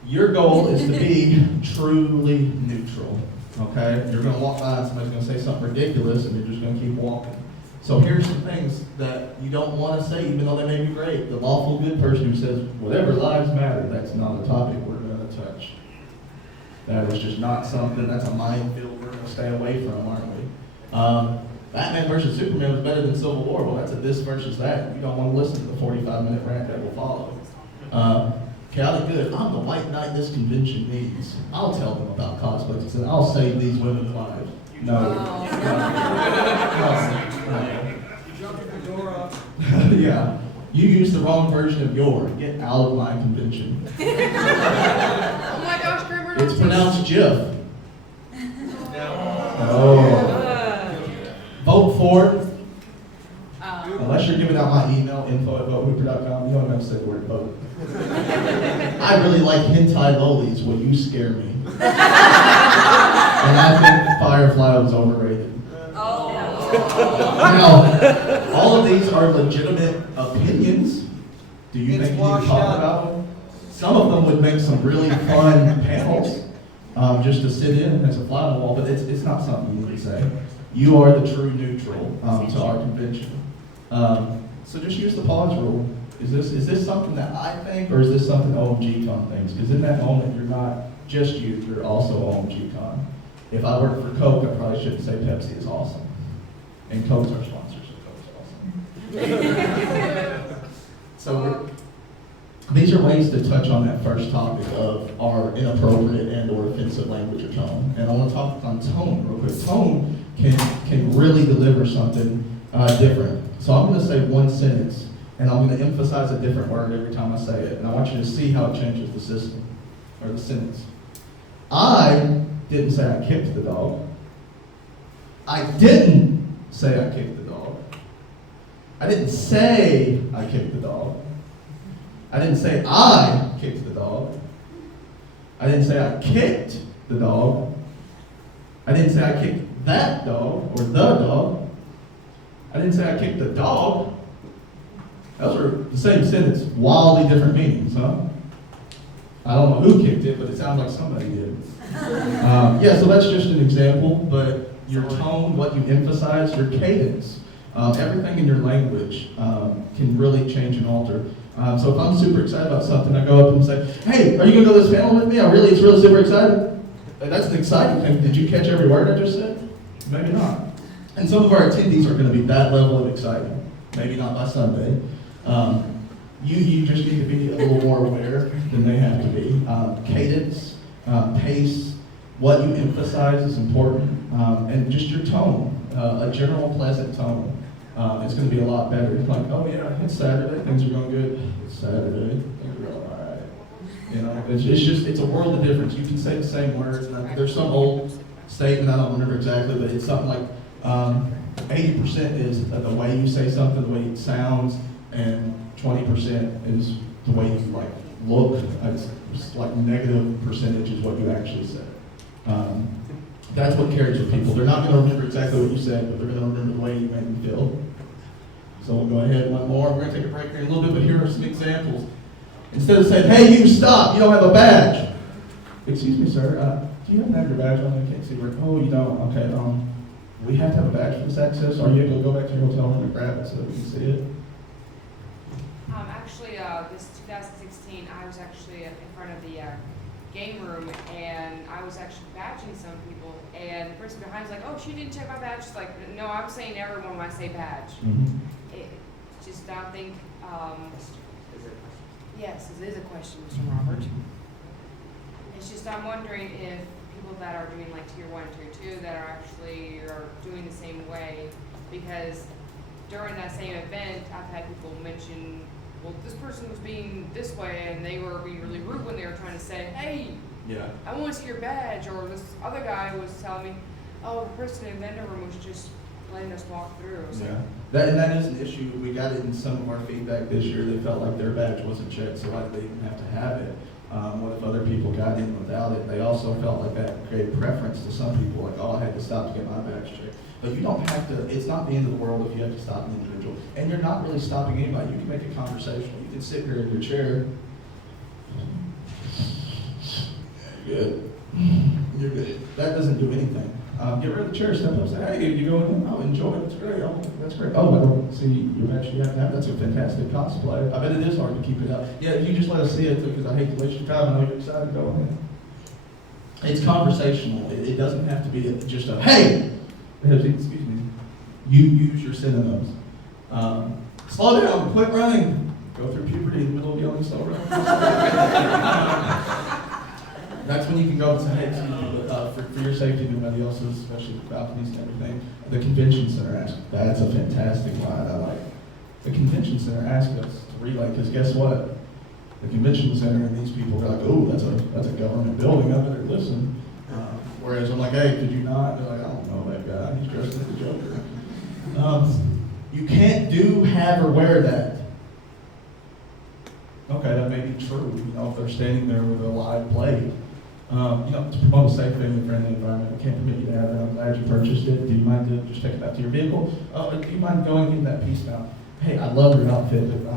Your goal is to be truly neutral, okay? You're gonna walk by and somebody's gonna say something ridiculous and you're just gonna keep walking. So here's some things that you don't wanna say even though they may be great. The lawful good person who says, whatever lives matter, that's not a topic we're gonna touch. That is just not something, that's a minefield we're gonna stay away from, aren't we? Batman versus Superman was better than Civil War. Well, that's a this versus that. You don't want to listen to the 45-minute rant that will follow. Chaotic good. I'm the white knight this convention needs. I'll tell them about cosplay and I'll save these women's lives. No. You jumped your fedora. Yeah. You used the wrong version of your. Get out of my convention. Oh my gosh, Grimmer. It's pronounced Jif. No. Oh. Vote for, unless you're giving out my email, info@votehooper.com, you don't have to say the word vote. I really like hentai lolis. Will you scare me? And I think Firefly was overrated. Now, all of these are legitimate opinions. Do you think you can talk about them? Some of them would make some really fun panels just to sit in as a fly on the wall, but it's not something you need to say. You are the true neutral to our convention. So just use the pause rule. Is this something that I think, or is this something OMG Con thinks? Because in that moment, you're not just you're also OMG Con. If I worked for Coke, I probably shouldn't say Pepsi is awesome. And Coke's our sponsor, so Coke's awesome. So these are ways to touch on that first topic of our inappropriate and or offensive language or tone. And I want to talk on tone real quick. Tone can really deliver something different. So I'm going to say one sentence, and I'm going to emphasize a different word every time I say it. And I want you to see how it changes the system, or the sentence. I didn't say I kicked the dog. I didn't say I kicked the dog. I didn't say I kicked the dog. I didn't say I kicked the dog. I didn't say I kicked the dog. I didn't say I kicked that dog or the dog. I didn't say I kicked the dog. Those are the same sentence, wildly different meanings, huh? I don't know who kicked it, but it sounds like somebody did. Yeah, so that's just an example, but your tone, what you emphasize, your cadence, everything in your language can really change and alter. So if I'm super excited about something, I go up and say, hey, are you gonna go to this panel with me? It's really super excited. That's an exciting thing. Did you catch every word I just said? Maybe not. And some of our attendees are gonna be that level of exciting. Maybe not by Sunday. You just need to be a little more aware than they have to be. Cadence, pace, what you emphasize is important, and just your tone, a general pleasant tone. It's going to be a lot better. It's like, oh yeah, it's Saturday, things are going good. It's Saturday, things are going all right. You know, it's a world of difference. You can say the same words. And there's some old statement, I don't remember exactly, but it's something like 80% is the way you say something, the way it sounds, and 20% is the way you like look. It's like negative percentage is what you actually said. That's what carries with people. They're not going to remember exactly what you said, but they're going to remember the way you made them feel. So we'll go ahead one more. We're going to take a break here in a little bit, but here are some examples. Instead of saying, hey, you stop, you don't have a badge. Excuse me, sir, do you have your badge on? I can't see where. Oh, you don't? Okay, we have to have a badge for this access. Are you able to go back to your hotel room and grab it so that we can see it? Actually, this 2016, I was actually in front of the game room, and I was actually badging some people, and the person behind was like, oh, she didn't check my badge. She's like, no, I'm saying everyone when I say badge. Mm-hmm. Just don't think, yes, this is a question, Mr. Robert. It's just I'm wondering if people that are doing like tier 1, tier 2 that are actually doing the same way, because during that same event, I've had people mention, well, this person was being this way, and they were being really rude when they were trying to say, hey, yeah, I want to see your badge. Or this other guy was telling me, oh, the person in the vendor room was just letting us walk through. So yeah, that is an issue. We got it in some of our feedback this year. They felt like their badge wasn't checked, so why did they even have to have it? What if other people got in without it? They also felt like that gave preference to some people, like, oh, I had to stop to get my badge checked. But you don't have to, it's not the end of the world if you have to stop an individual. And you're not really stopping anybody. You can make it conversational. You can sit here in your chair. Good. You're good. That doesn't do anything. Get rid of the chair, step up, say, hey, you going in? Oh, enjoy it. It's great. Oh, that's great. Oh, I don't see you actually have to have. That's a fantastic cosplay. I bet it is hard to keep it up. Yeah, if you just let us see it, because I hate to waste your time. I know you're excited to go in. It's conversational. It doesn't have to be just a, hey! Excuse me. You use your synonyms. Slow down. Quit running. Go through puberty in the middle of yelling slow running. That's when you can go and say, hey, excuse me, but for your safety and everybody else's, especially the balconies and everything, the convention center asked. That's a fantastic line. I like it. The convention center asked us to relay, because guess what? The convention center and these people are like, oh, that's a government building. I better listen. Whereas I'm like, hey, could you not? They're like, I don't know that guy. He's dressed like the Joker. You can't do, have, or wear that. Okay, that may be true. You know, if they're standing there with a live plate. To promote a safe, family-friendly environment, I can't permit you to have it. I'm glad you purchased it. Do you mind to just take it back to your vehicle? Do you mind going in that piece now? Hey, I love your outfit, but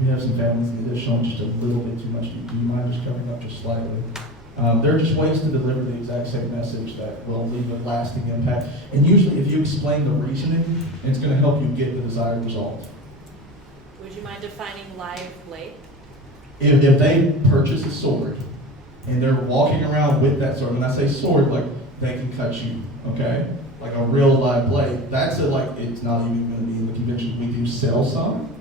we have some families in the showing just a little bit too much. Do you mind just covering up just slightly? There are just ways to deliver the exact same message that will leave a lasting impact. And usually, if you explain the reasoning, it's going to help you get the desired result. Would you mind defining live blade? If they purchase a sword, and they're walking around with that sword. When I say sword, like, they can cut you, okay? Like a real live blade. That's it's not even going to be in the convention. We do sell some.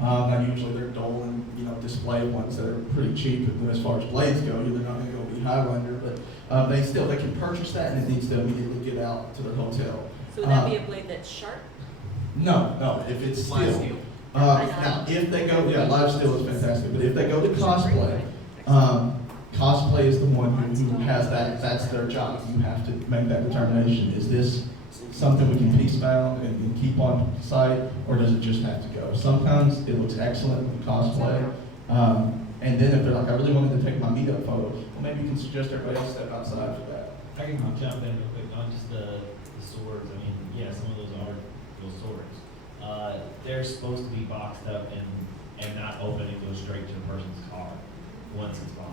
Now usually they're dull and, display ones that are pretty cheap as far as blades go. They're not going to go be Highlander, but they can purchase that, and it needs to immediately get out to their hotel. So would that be a blade that's sharp? No, if it's Live steel. steel. Now, if they go, live steel is fantastic, but if they go to cosplay, cosplay is the one who has that's their job. You have to make that determination. Is this something we can piece bound and keep on site, or does it just have to go? Sometimes it looks excellent with cosplay. And then if they're like, I really wanted to take my meetup photo, well, maybe you can suggest everybody else step outside for that. I can jump in real quick on just the swords. I mean, yeah, some of those are real swords. They're supposed to be boxed up and not open and go straight to the person's car once it's bought.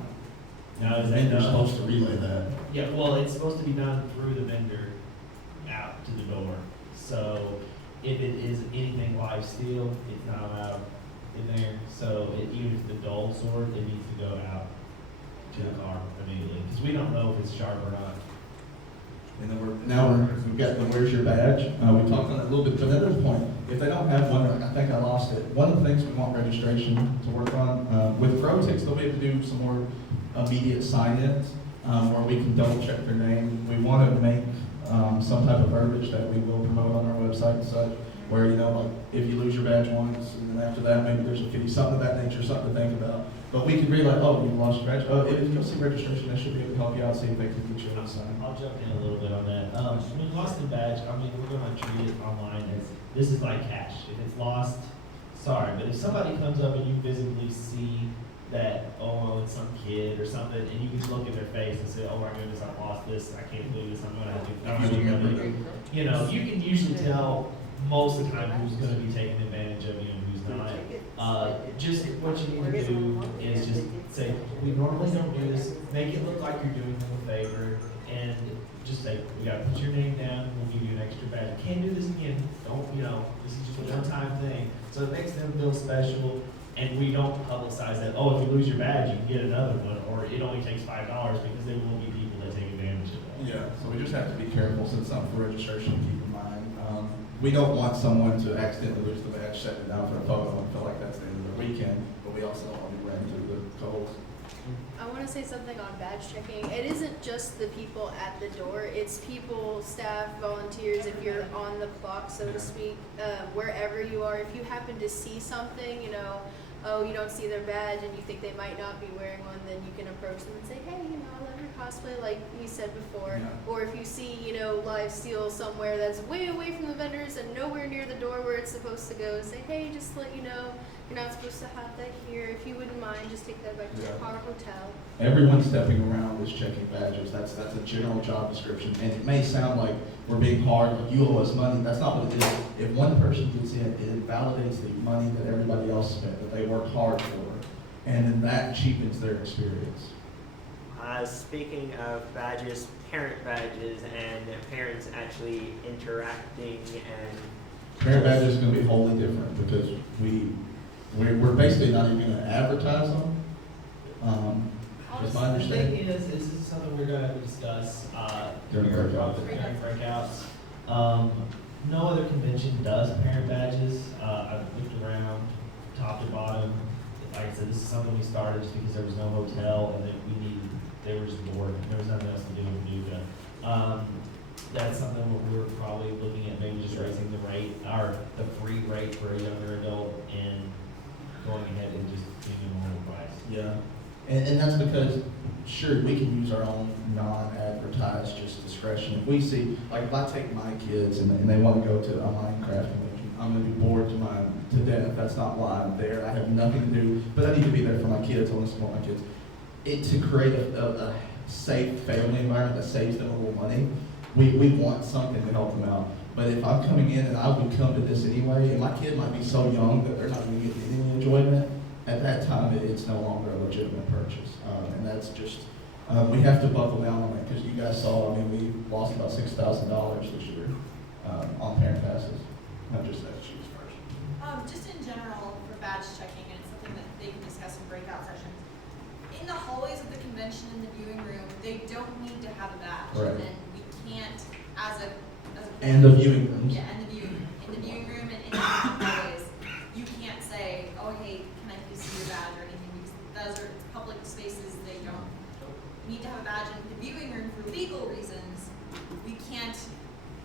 Now, is that They're supposed to relay that. Yeah, well, it's supposed to be done through the vendor out to the door. So if it is anything live steel, it's not allowed in there. So even if it's the dull sword, it needs to go out to the car immediately, because we don't know if it's sharp or not. And then we've got the where's your badge? We talked on that a little bit, but at this point, if they don't have one, I think I lost it. One of the things we want registration to work on, with ProTix, they'll be able to do some more immediate sign-ins, where we can double check their name. We want to make some type of verbiage that we will promote on our website and such, where, like, if you lose your badge once, and then after that, maybe there's a fee, something of that nature, something to think about. But we can relay, oh, you lost your badge. If you go see registration, they should be able to help you out, see if they can get you on the sign. I'll jump in a little bit on that. When lost the badge, we're going to treat it online as, this is like cash. If it's lost, sorry, but if somebody comes up and you visibly see that, oh, it's some kid or something, and you can look at their face and say, oh my goodness, I lost this, I can't believe this, I'm going to have to, you can usually tell most of the time who's going to be taking advantage of you and who's not. Just what you need to do is just say, we normally don't do this, make it look like you're doing them a favor, and just say, we got to put your name down, we'll give you an extra badge. You can't do this again, don't, this is just a one-time thing. So it makes them feel special. And we don't publicize that, oh, if you lose your badge, you can get another one, or it only takes $5, because there will be people that take advantage of that. Yeah, so we just have to be careful, since it's something for registration to keep in mind. We don't want someone to accidentally lose the badge, set it down for a photo, and feel like that's the end of the weekend, but we also don't want to be running through the goals. I want to say something on badge checking. It isn't just the people at the door, it's people, staff, volunteers, if you're on the clock, so to speak, wherever you are. If you happen to see something, oh, you don't see their badge and you think they might not be wearing one, then you can approach them and say, hey, I love your cosplay, like we said before. Yeah. Or if you see, live steel somewhere that's way away from the vendors and nowhere near the door where it's supposed to go, say, hey, just to let you know, You're not supposed to have that here. If you wouldn't mind, just take that back to our hotel. Everyone stepping around is checking badges. That's a general job description. And it may sound like we're being hard, like you owe us money. That's not what it is. If one person gets in, it validates the money that everybody else spent, that they worked hard for. And then that cheapens their experience. Speaking of badges, parent badges, and parents actually interacting and... Parent badges is going to be wholly different because we're basically not even going to advertise them. That's my The understanding. thing is, this is something we're gonna discuss, During breakouts. during breakouts. No other convention does parent badges. I've looked around, top to bottom. Like I said, this is something we started just because there was no hotel and then they were just bored. There was nothing else to do in Paducah. That's something we were probably looking at, maybe just raising the rate, or the free rate for a younger adult and going ahead and just doing a normal price. Yeah. And that's because, sure, we can use our own non-advertised just discretion. If we see, like if I take my kids and they want to go to a Minecraft convention, I'm going to be bored to death. That's not why I'm there. I have nothing to do, but I need to be there for my kids. I want to support my kids. To create a safe family environment that saves them a little money, we want something to help them out. But if I'm coming in and I would come to this anyway, and my kid might be so young that they're not going to get any enjoyment, at that time, it's no longer a legitimate purchase. And that's just, we have to buckle down on it because you guys saw, I mean, we lost about $6,000 this year on parent passes, not just that cheese version. Just in general for badge checking, and it's something that they can discuss in breakout sessions. In the hallways of the convention in the viewing room, they don't need to have a badge. Right. And we can't, as a And the viewing rooms. Yeah, and in the viewing room and in the hallways, you can't say, oh, hey, can I please see your badge or anything, because those are public spaces, they don't need to have a badge. In the viewing room, for legal reasons, we can't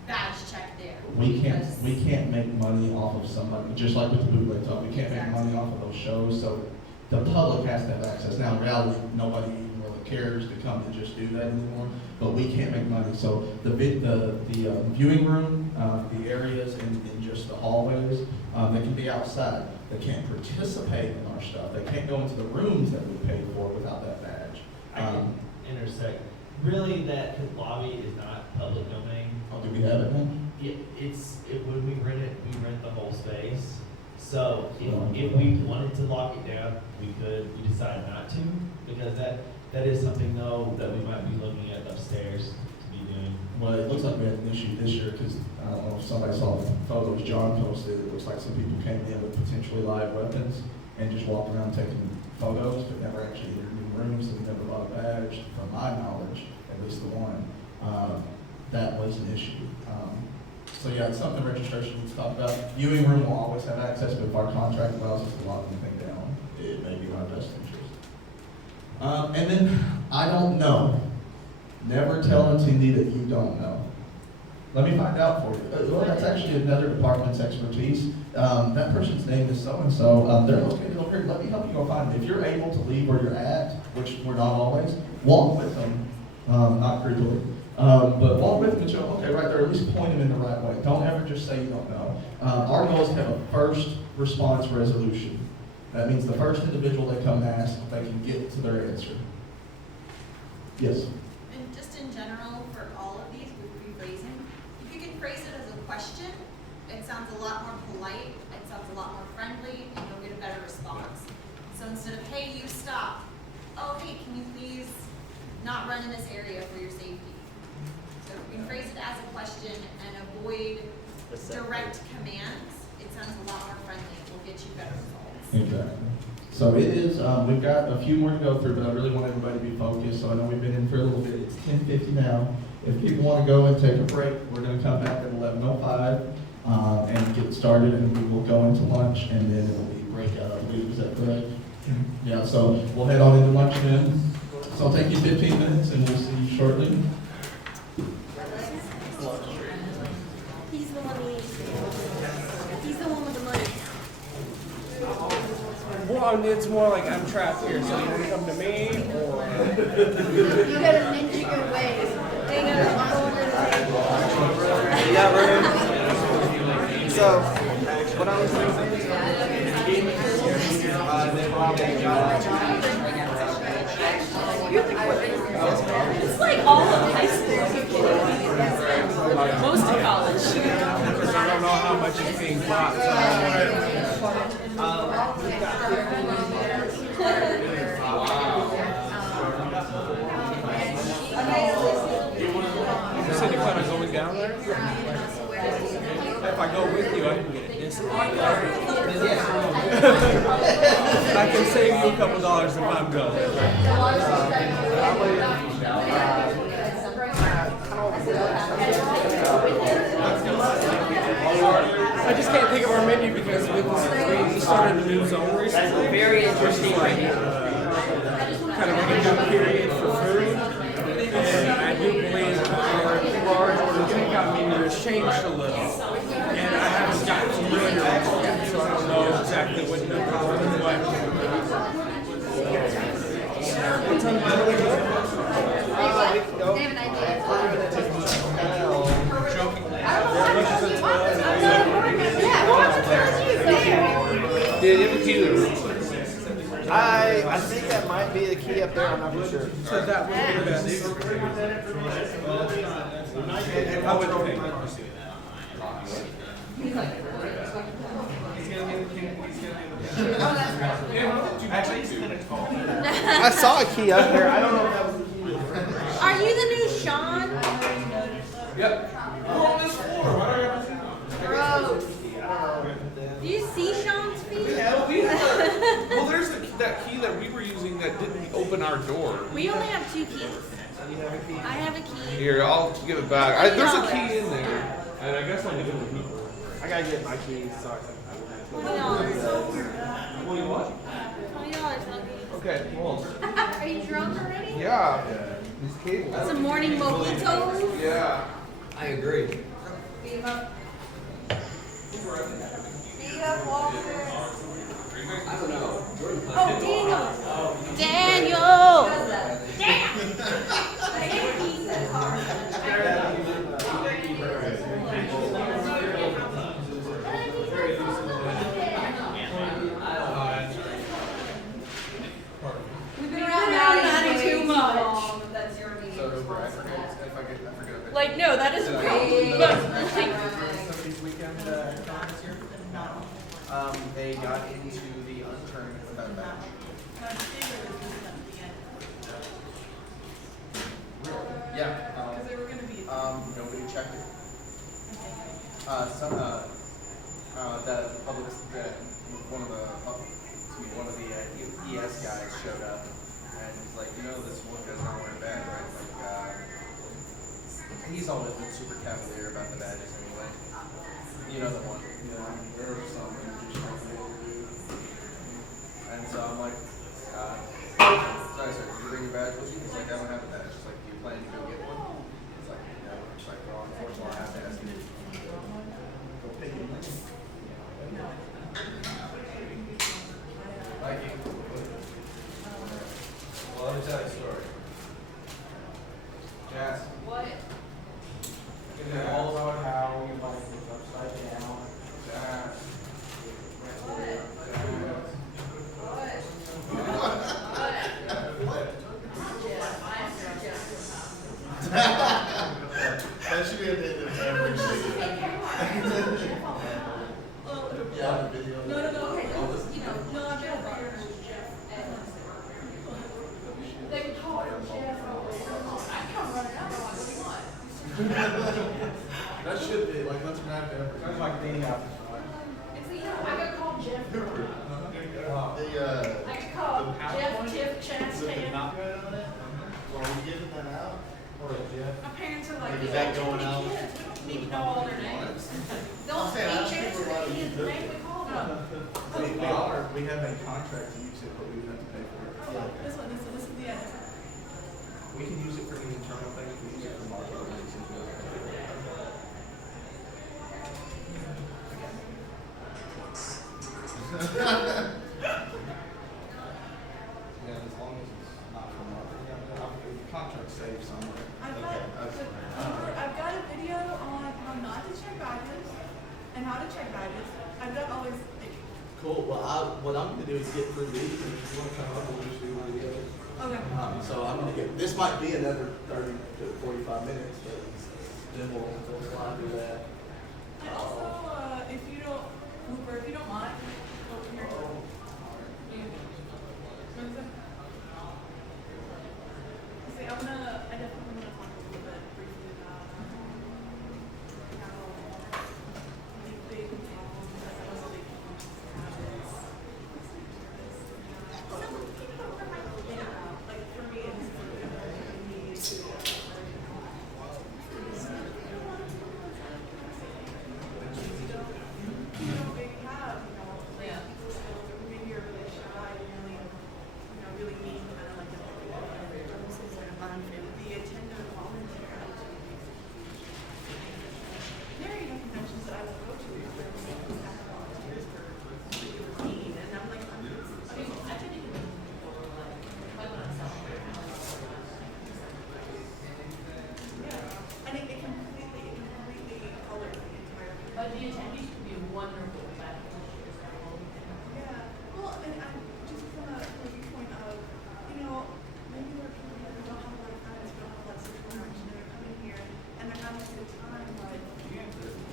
badge check there. We can't make money off of somebody, just like with the bootleg talk, we can't make money off of those shows, so the public has to have access. Now, in reality, nobody even really cares to come and just do that anymore, but we can't make money. So the viewing room, the areas in just the hallways, they can be outside. They can't participate in our stuff. They can't go into the rooms that we paid for without that badge. I can intersect. Really, that lobby is not public domain. Oh, do we have it now? When we rent the whole space. So if we wanted to lock it down, we could. We decided not to because that is something though that we might be looking at upstairs to be doing. Well, it looks like we had an issue this year because I don't know if somebody saw the photos John posted. It looks like some people came in with potentially live weapons and just walked around taking photos, but never actually entered new rooms and never bought a badge, from my knowledge, at least the one. That was an issue. So yeah, it's something registration needs to talk about. Viewing room will always have access, but if our contract allows us to lock anything down, it may be in our best interest. And then, I don't know. Never tell an attendee that you don't know. Let me find out for you. Well, that's actually another department's expertise. That person's name is so-and-so. They're located over here. Let me help you go find them. If you're able to leave where you're at, which we're not always, walk with them. Not creepily. But walk with them and show them, okay, right there, at least point them in the right way. Don't ever just say you don't know. Our goal is to have a first response resolution. That means the first individual they come and ask, they can get to their answer. Yes? And just in general, for all of these, with rephrasing, if you can phrase it as a question, it sounds a lot more polite, it sounds a lot more friendly, and you'll get a better response. So instead of, hey, you stop, oh, hey, can you please not run in this area for your safety? So if you can phrase it as a question and avoid direct commands, it sounds a lot more friendly, it will get you better results. Exactly. So it is, we've got a few more to go through, but I really want everybody to be focused. So I know we've been in for a little bit. It's 10:50 now. If people want to go and take a break, we're going to come back at 11:05 and get started, and we will go into lunch, and then it will be breakout, I believe. Is that correct? Yeah, so we'll head on into lunch then. So I'll take you 15 minutes, and we'll see you shortly. He's the one with the money. Well, it's more like I'm trapped here, so you want to come to me, or... You got a ninja your ways. Hang out on the table. You got room? So, what I was thinking... It's like all of high school. Most of college. Because I don't know how much is being bought. You said you plan on going down there? If I go with you, I can get a discount. I can save you a couple dollars if I'm going. I just can't think of our menu because we started a new zone recently. Very interesting menu. Kind of like a new period for food. And I do believe our large order takeout menu has changed a little. And I haven't gotten familiar with it yet, so I don't know exactly what the problem is. What time do we go? Dude, you have a key to the room. I think that might be the key up there. I'm not for sure. So that would be the best. I would think. I saw a key up there. I don't know if that was the key. Are you the new Sean? Yep. We're on this floor. Why do I have to? Gross. Do you see Sean's feet? Yeah, we have well, there's that key that we were using that didn't open our door. We only have 2 keys. You have a key? I have a key. Here, I'll give it back. There's a key in there. And I guess I need to I gotta get my keys. Sorry. $20. What do you want? $20, Huggy. Okay, hold on. Are you drunk already? Yeah. These cables. It's a morning mojito. Yeah. I agree. Beat up. Beat up, Walker. I don't know. Oh, Daniel. We've been around now too much. That's your meeting. I forget. Like, no, that is Hey. These weekend conference here? They got into the unturned without a badge. Yeah. Nobody checked it. The public, one of the ES guys showed up, and he's like, this one guy's not wearing a badge, right? He's always been super cavalier about the badges anyway. You know the one. There's something and so I'm like, sorry sir, did you bring your badge with you? He's like, I don't have a badge. It's like, do you plan to go get one? It's like, no. It's like, well, unfortunately I have to ask you. Go pick it. Thank you. Well, let me tell you a story. Jazz. What? Is it all about how you like it upside down? Jazz. That should be at the end of every video. Yeah, the video. No, okay, no, I'm Jeff. They would call her Jeff. I come running out, what do you want? That should be, like, let's wrap it up. Sounds like the house. I got called Jeff. I got called Jeff, Tiff, Chance, Tan. Are we giving that out? Or Jeff? My parents are like, Is that going out? kids, we don't need to know all their names. Don't saying, I speak think Chance we're or allowed to the kids, use the name we call them. We have a contract to use it, but we would have to pay for it. This is the end. We can use it for any internal thing, we can use it for marketing. Yeah, as long as it's not for marketing, the contract saves somewhere. I've got a video on how not to check badges and how to check badges. I've got all these, Cool. Well, what I'm gonna do is get through these, and if you want to come up, we'll just do one of the others. Okay. So I'm gonna get, this might be another 30 to 45 minutes, but then we'll slide through that. And also, if you don't, Cooper, if you don't mind, over here. What is it? See, I definitely want to talk a little bit briefly about how the big problems that some of the big companies have is like for me, it's need to you don't maybe have, like people skills, or maybe you're really shy and really, really mean, kind of like the attender volunteer. There are even conventions that I will go to where we have volunteers for your team, and I'm like, I mean, I didn't even yeah, and it completely colors the entire. But the attendees could be wonderful at Yeah, well, and I'm just from a viewpoint of, maybe there are people who don't have a lot of friends, who don't have a lot of social interaction, and they're coming here, and they're having a good time, but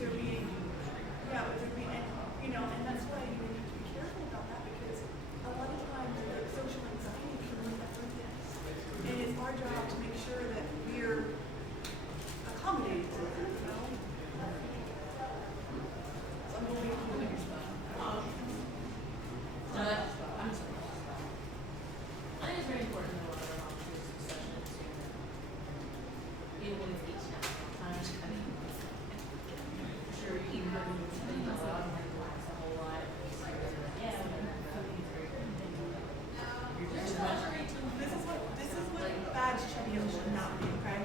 they're being, and that's why you have to be careful about that, because a lot of times, like, social anxiety can really affect this. And it's our job to make sure that we're accommodating to that, So I'm going to be your spot. No, I'm sorry. I think it's very important that a lot of our volunteers in session to be able to teach now. I mean, for sure, you can learn something a lot, and relax a whole lot. Yeah, cooking is very good. This is what badge checking should not be, okay?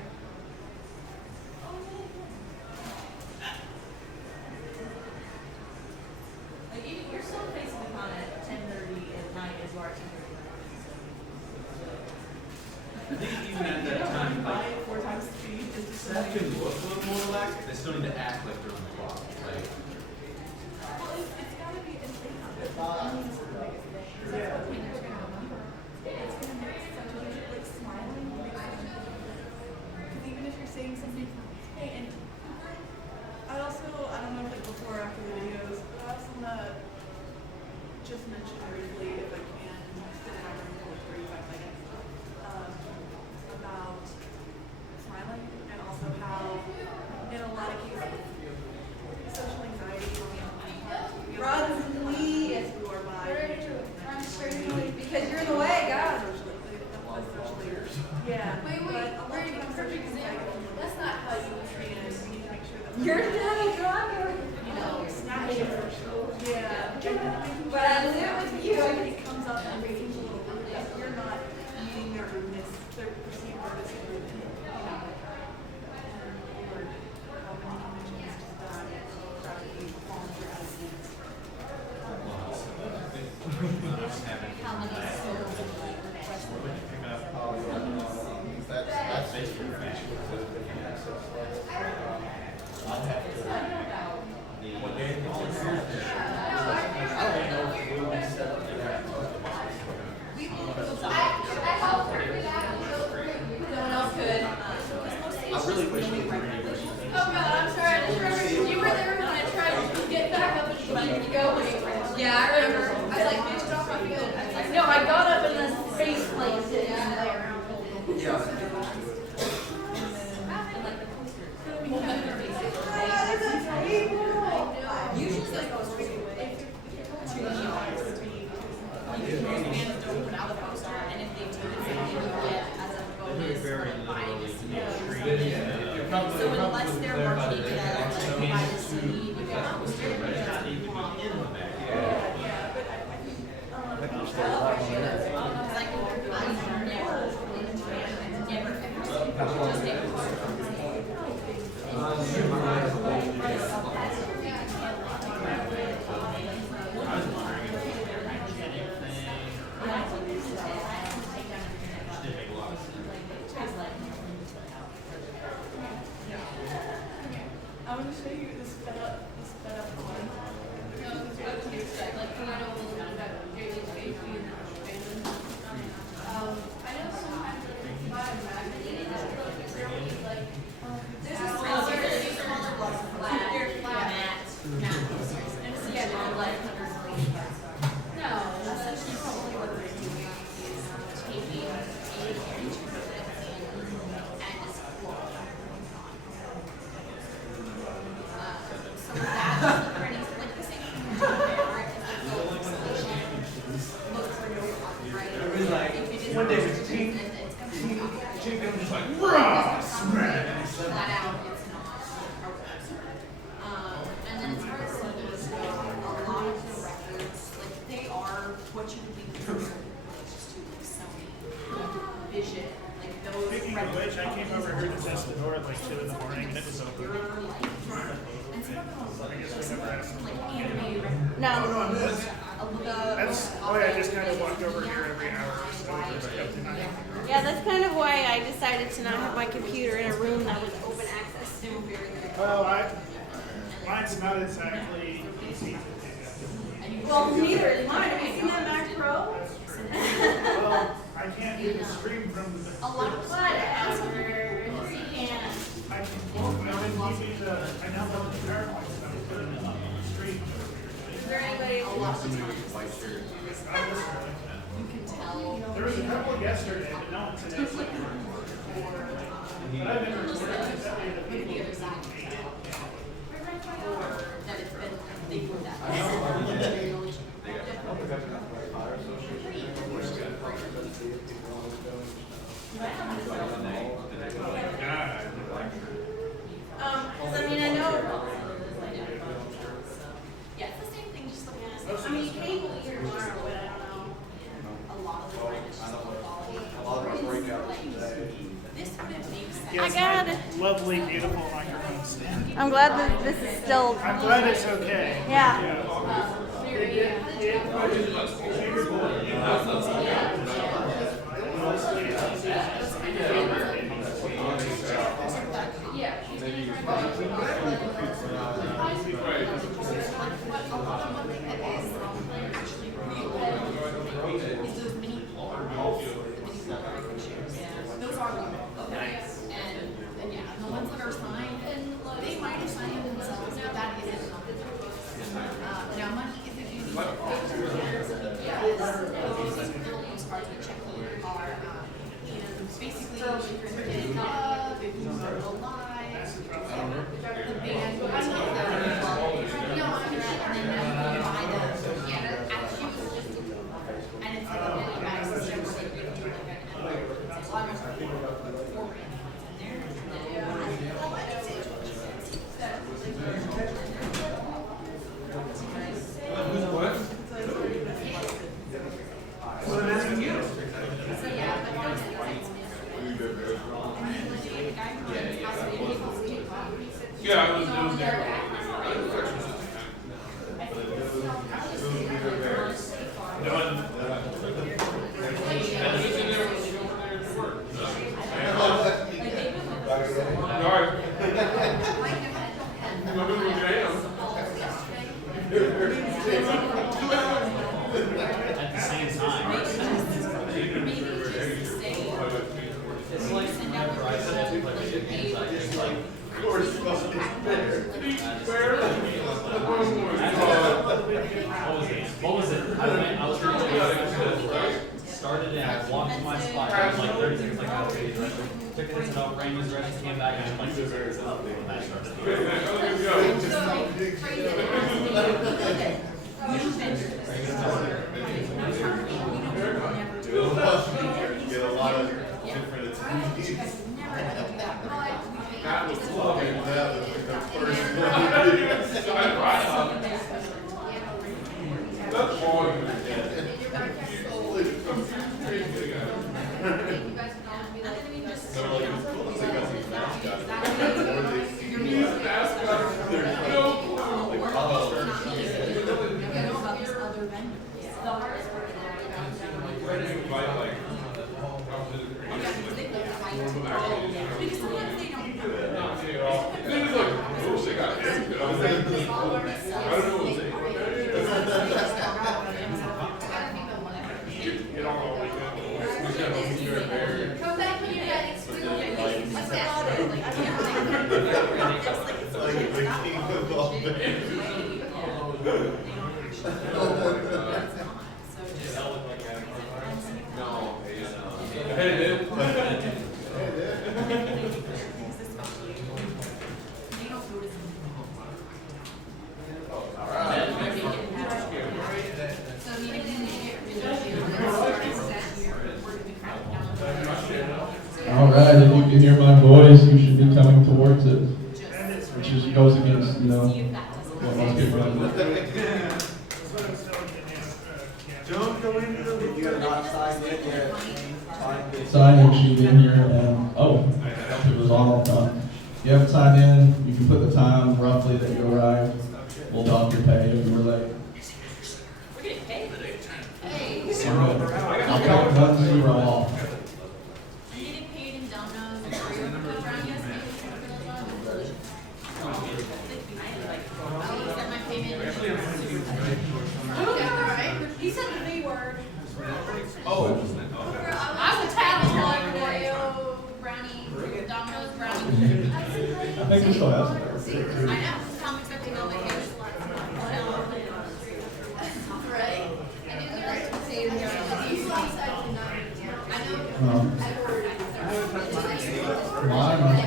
Like, you're still facing the con at 10:30 at night as you are at 10:30 at night. I think even at that time, Buy like, it 4 times the speed, just to staff can look a little more relaxed, they still need to act like they're on the clock. Like, Well, it's gotta be, and they have to, I mean, it's the biggest thing, 'cause that's what people are gonna remember. It's gonna make such a, like, smiling will make such a big difference. Because even if you're saying something, hey, and I don't know if like before or after the videos, but I also wanna just mention briefly, if I can, just an hour and 35 seconds, about smiling, and also how, in a lot of cases, vision, like those. Speaking of which, I came over here to test the door at like 2 in the morning and it was open. I guess we never asked them. No. I just kind of walked over here every hour or so. Yeah, that's kind of why I decided to not have my computer in a room that was open access. Well, mine's not exactly easy to do. Well, neither is mine. Have you seen that Mac Pro? Well, I can't do the stream from the. A lot of whatever. You can. I now have the PowerPoint stuff to put it on the stream. Is there anybody? A lot of times. You can tell. There was a couple yesterday, but no one today. But I've never recorded it. Look at the other side. Or that it's been, they put that. Cause I mean, I know. Yeah, it's the same thing, just looking at it. I mean, you can able to hear tomorrow, but I don't know. A lot of the time it's just low quality. A lot of our breakouts today. This wouldn't make sense. I got it. Lovely, beautiful microphone stand. I'm glad that this is still. I'm glad it's okay. Yeah. Those are nice. And yeah, the ones that are signed, they might have signed themselves, but that isn't. Now money isn't easy. Those little postcards we check are, basically printed up, if you are alive, the band. No, and then you buy them, at Hughes, and it's like a mini bag system where they give you like it's almost like 4 grams in there. So yeah, but those things Yeah, I was doing that. At the same time. It's like whenever I said like games like there's like what was it? I was started and I walked to my spot. It was like 30 seconds like that page, right? Took it to no frame, was ready, came back and like 2 seconds up when that started. Get a lot of different attendees. That was lovely. That was the first one. That's all you get. Come back when you're ready. What's that? All right, if you can hear my voice, you should be coming towards it, which just goes against, what most people do. Don't go into the. You have not signed it yet. Sign this. sign-in sheet in here, and, oh, it was all done. You haven't signed in, you can put the time roughly that you arrived. We'll dock your pay if you were late. We're getting paid. I'll count 1-0 off. I'm getting paid in Domino's and Oreo brownies. I'll send my payment. He said the V word. Oh. I was tapping on Oreo brownie, Domino's brownie. I think we still have some. I know. Tom expecting all my hair right? I knew there was a potato here. Mine was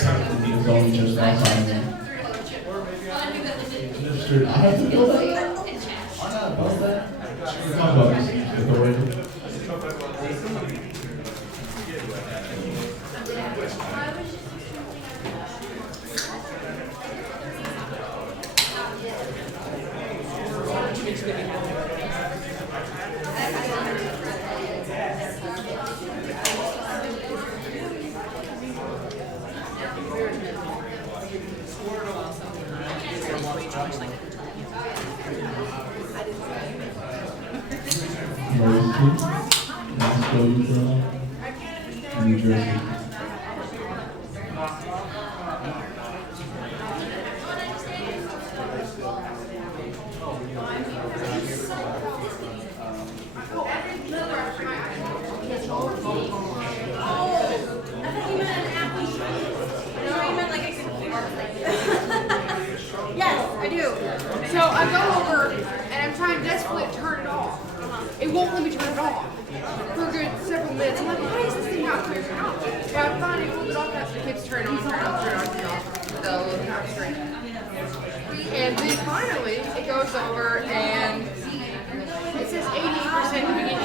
probably was only just outside. I have to build that. I'm not build that. My bugs, authority. New Jersey. Yes, I do. So I go over and I'm trying desperately to turn it off. It won't let me turn it off for a good several minutes. I'm like, why is this thing not turning off? But I finally pulled it off after the kids turn on, turn on, turn on, turn off the little power screen. And then finally it goes over and it says 80% beginning,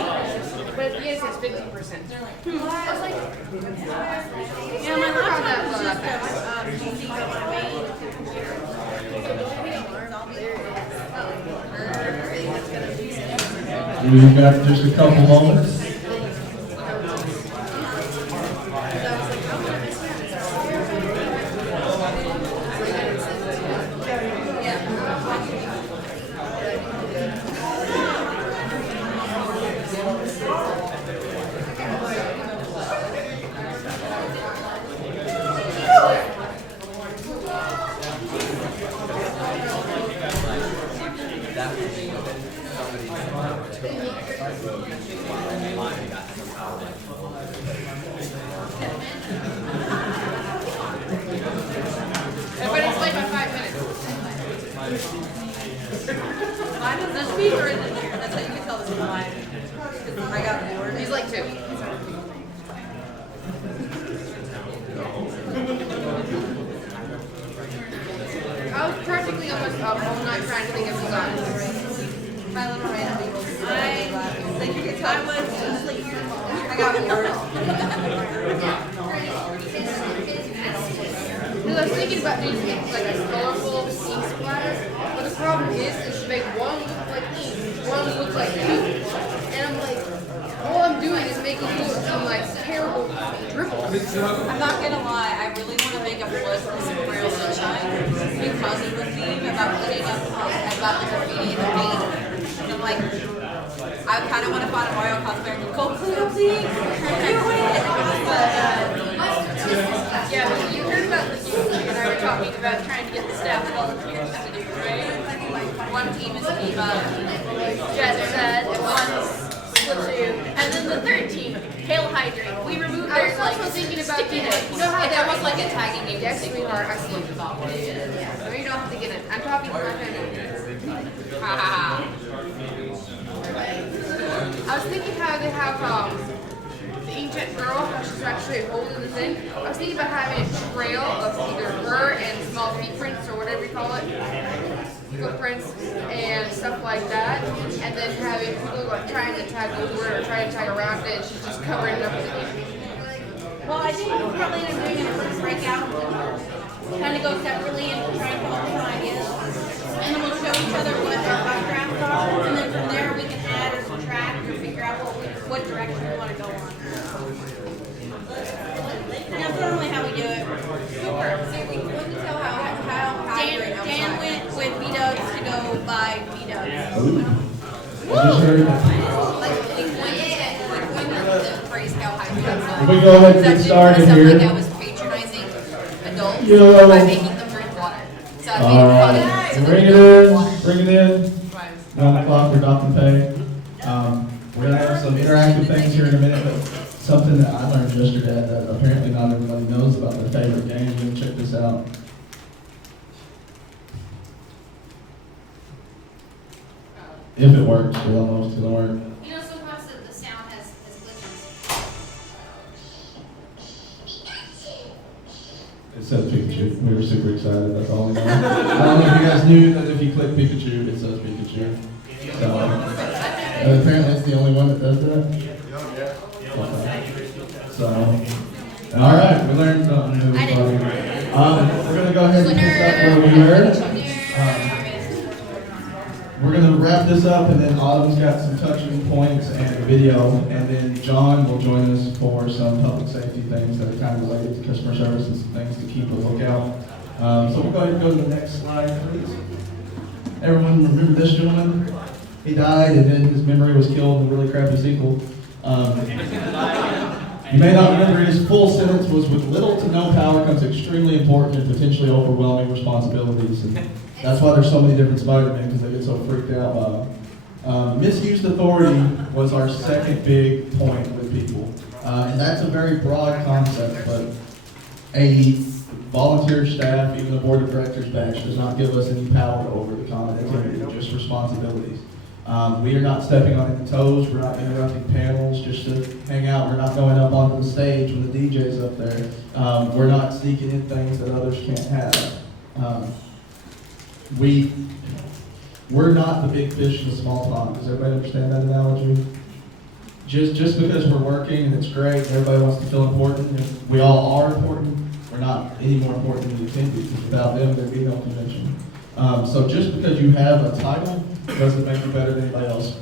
but at the end it says 50%. I was like, Yeah, my laptop laptop is is just just my main computer. We've got just a couple moments. but it's like about 5 minutes. The speaker isn't here, that's how you can tell this is live. I got bored. He's like 2. I was practically almost up all night trying to think of designs. My little random people. I was asleep. I got bored. Because I was thinking about doing like a colorful ink splatter, but the problem is to make one look like ink, one look like ink, and I'm like, all I'm doing is making it look like terrible dribbles. I'm not gonna lie, I really want to make a flip from Real Sunshine because of the theme about putting up about the graffiti and the paint. And I'm like, I kind of want to find a Mario cosplayer and go, Pluto, please, do it. But Yeah, but you heard about the team and I were talking about trying to get the staff volunteers to do, right? one team is team up. Jet Set, one's Splatoon, and then the third team, Hail Hydrate. We removed I their was like also thinking about sticky doing, notes. you know how If there there was like a tagging game, Yes, sweetheart, I see what you thought. So you don't have to get it. I'm talking to my family. Ha ha ha. I was thinking how they have the ancient girl, how she's actually holding the thing. I was thinking about having a trail of either her and small footprints or whatever you call it, footprints and stuff like that, and then having people like trying to tag over it or trying to tag around it, and she's just covering it up with it. Well, I think we'll probably end up doing it as a breakout, kind of go separately and try and come up with some ideas. And then we'll show each other what our rough drafts are, and then from there we can add or subtract or figure out what direction we want to go on. We go ahead and get started Stuff here. like that was patronizing adults Yo. by making them drink water. So I made All fun right, of them. bring it in, bring it in. 1 o'clock, we're dock and pay. We're gonna have some interactive things here in a minute, but something that I learned yesterday that apparently not everybody knows about their favorite game. We'll check this out. If it works, we all know it's gonna work. You know, sometimes the sound has glitches. It says Pikachu. We were super excited. That's all we know. I don't know if you guys knew that if you click Pikachu, it says Pikachu. So, apparently it's the only one that does that. So, all right, we learned something new. We're gonna go ahead and pick up where we were. We're gonna wrap this up, and then Autumn's got some touching points and video, and then John will join us for some public safety things that are kind of related to customer service and some things to keep a lookout. So we'll go ahead and go to the next slide, please. Everyone remember this gentleman? He died, and then his memory was killed in a really crappy sequel. You may not remember his full sentence was, with little to no power comes extremely important and potentially overwhelming responsibilities. And that's why there's so many different Spider-Men, because they get so freaked out by them. Misused authority was our second big point with people. And that's a very broad concept, but a volunteer staff, even a board of directors badge, does not give us any power over the common activity, just responsibilities. We are not stepping on any toes, we're not interrupting panels just to hang out, we're not going up onto the stage when the DJ's up there. We're not sneaking in things that others can't have. We're not the big fish in the small pond. Does everybody understand that analogy? Just because we're working and it's great, everybody wants to feel important, and we all are important, we're not any more important than the attendees, because without them, there'd be no convention. So just because you have a title doesn't make you better than anybody else.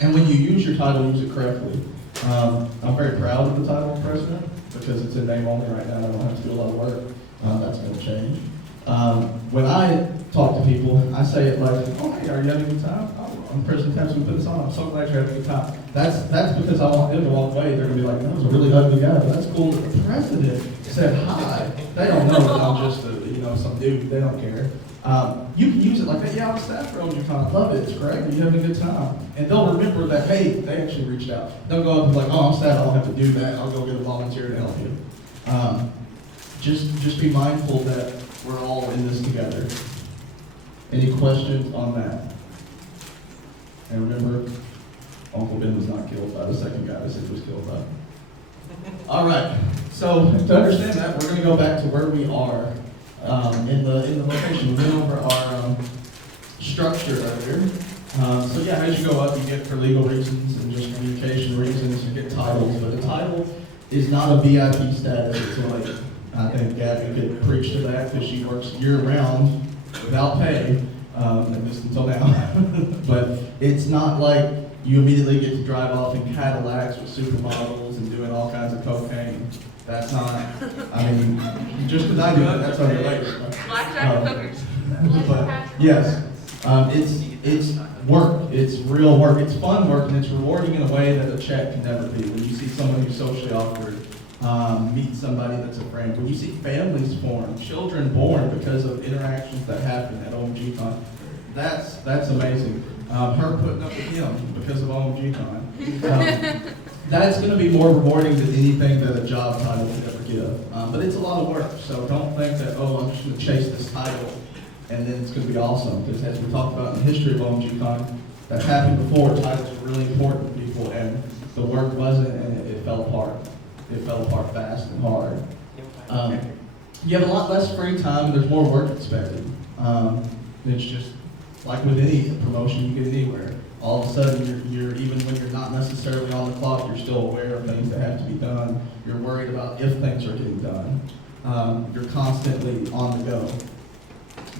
And when you use your title, use it correctly. I'm very proud of the title of president, because it's in name only right now, I don't have to do a lot of work. That's going to change. When I talk to people, I say it like, oh, hey, are you having a good time? Oh, I'm President Taps, we put this on. I'm so glad you're having a good time. That's because I want them to walk away. They're going to be like, that was a really ugly guy, but that's cool that the president said hi. They don't know that I'm just some dude. They don't care. You can use it like that. Yeah, I'm a staff for OMG. I love it. It's great. You're having a good time. And they'll remember that, hey, they actually reached out. They'll go up and be like, oh, I'm staff. I don't have to do that. I'll go get a volunteer to help you. Just be mindful that we're all in this together. Any questions on that? And remember, Uncle Ben was not killed by the second guy that said he was killed by. All right. So to understand that, we're going to go back to where we are in the location. We went over our structure earlier. So yeah, as you go up, you get for legal reasons and just communication reasons, you get titles. But a title is not a VIP status. It's like, I think Gabby could preach to that because she works year-round without pay, at least until now. But it's not like you immediately get to drive off in Cadillacs with supermodels and doing all kinds of cocaine. That's not, I mean, just because I do it, that's unrelated. Blackjack hookers. But yes, it's work. It's real work. It's fun work, and it's rewarding in a way that a check can never be. When you see someone who's socially awkward, meet somebody that's a friend. When you see families form, children born because of interactions that happen at OMG Con, that's amazing. Her putting up with him because of OMG Con. That's going to be more rewarding than anything that a job title could ever give. But it's a lot of work, so don't think that, oh, I'm just going to chase this title and then it's going to be awesome. Because as we talked about in the history of OMG Con, that's happened before. Titles were really important to people, and the work wasn't, and it fell apart. It fell apart fast and hard. You have a lot less free time, and there's more work expected. It's just like with any promotion you get anywhere. All of a sudden, you're even when you're not necessarily on the clock, you're still aware of things that have to be done. You're worried about if things are getting done. You're constantly on the go.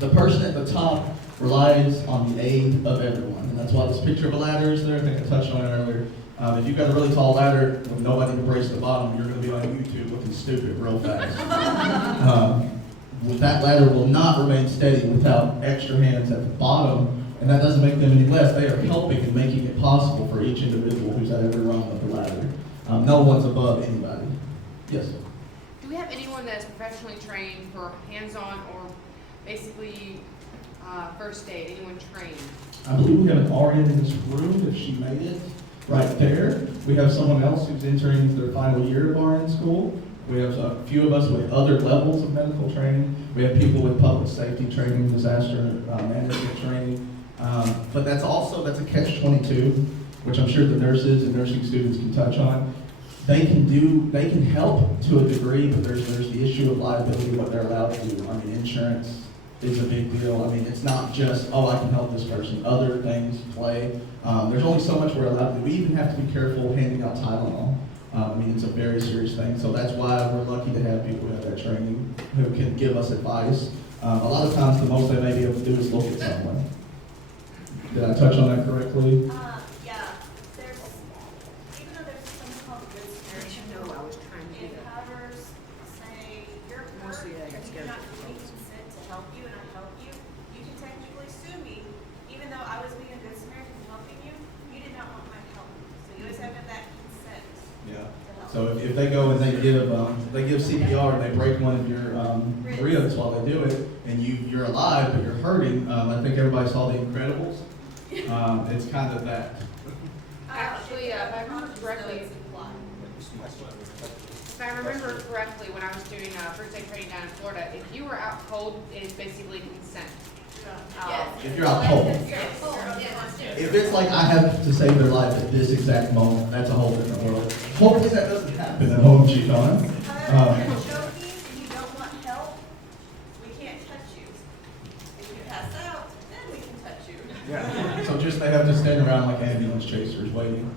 The person at the top relies on the aid of everyone, and that's why this picture of a ladder is there. I think I touched on it earlier. If you've got a really tall ladder with nobody to brace the bottom, you're going to be on YouTube looking stupid real fast. That ladder will not remain steady without extra hands at the bottom, and that doesn't make them any less. They are helping and making it possible for each individual who's at every rung of the ladder. No one's above anybody. Yes, sir. Do we have anyone that's professionally trained for hands-on or basically first aid? Anyone trained? I believe we have an RN in this room, if she made it, right there. We have someone else who's entering their final year of RN school. We have a few of us with other levels of medical training. We have people with public safety training, disaster management training. But that's a catch-22, which I'm sure the nurses and nursing students can touch on. They can help to a degree, but there's the issue of liability, what they're allowed to do. I mean, insurance is a big deal. I mean, it's not just, oh, I can help this person. Other things play. There's only so much we're allowed to do. We even have to be careful handing out Tylenol. I mean, it's a very serious thing. So that's why we're lucky to have people who have that training who can give us advice. A lot of times, the most they may be able to do is look at someone. Did I touch on that correctly? Yeah, even though there's something called Good Samaritan, it covers, say, you're hurt, and you're not giving me consent to help you, and I help you, you can technically sue me, even though I was being a Good Samaritan helping you, you did not want my help. So you always have to have that consent. Yeah. So if they go and they give CPR and they break one of your ribs while they do it, and you're alive but you're hurting, I think everybody saw The Incredibles. It's kind of that. Actually, if I remember correctly, when I was doing first aid training down in Florida, if you were out cold, it is basically consent. If you're out cold. If it's like I have to save their life at this exact moment, that's a whole different world. Hopefully that doesn't happen at OMG Con. However, if you're choking and you don't want help, we can't touch you. If you pass out, then we can touch you. Yeah. So just they have to stand around like ambulance chasers waiting.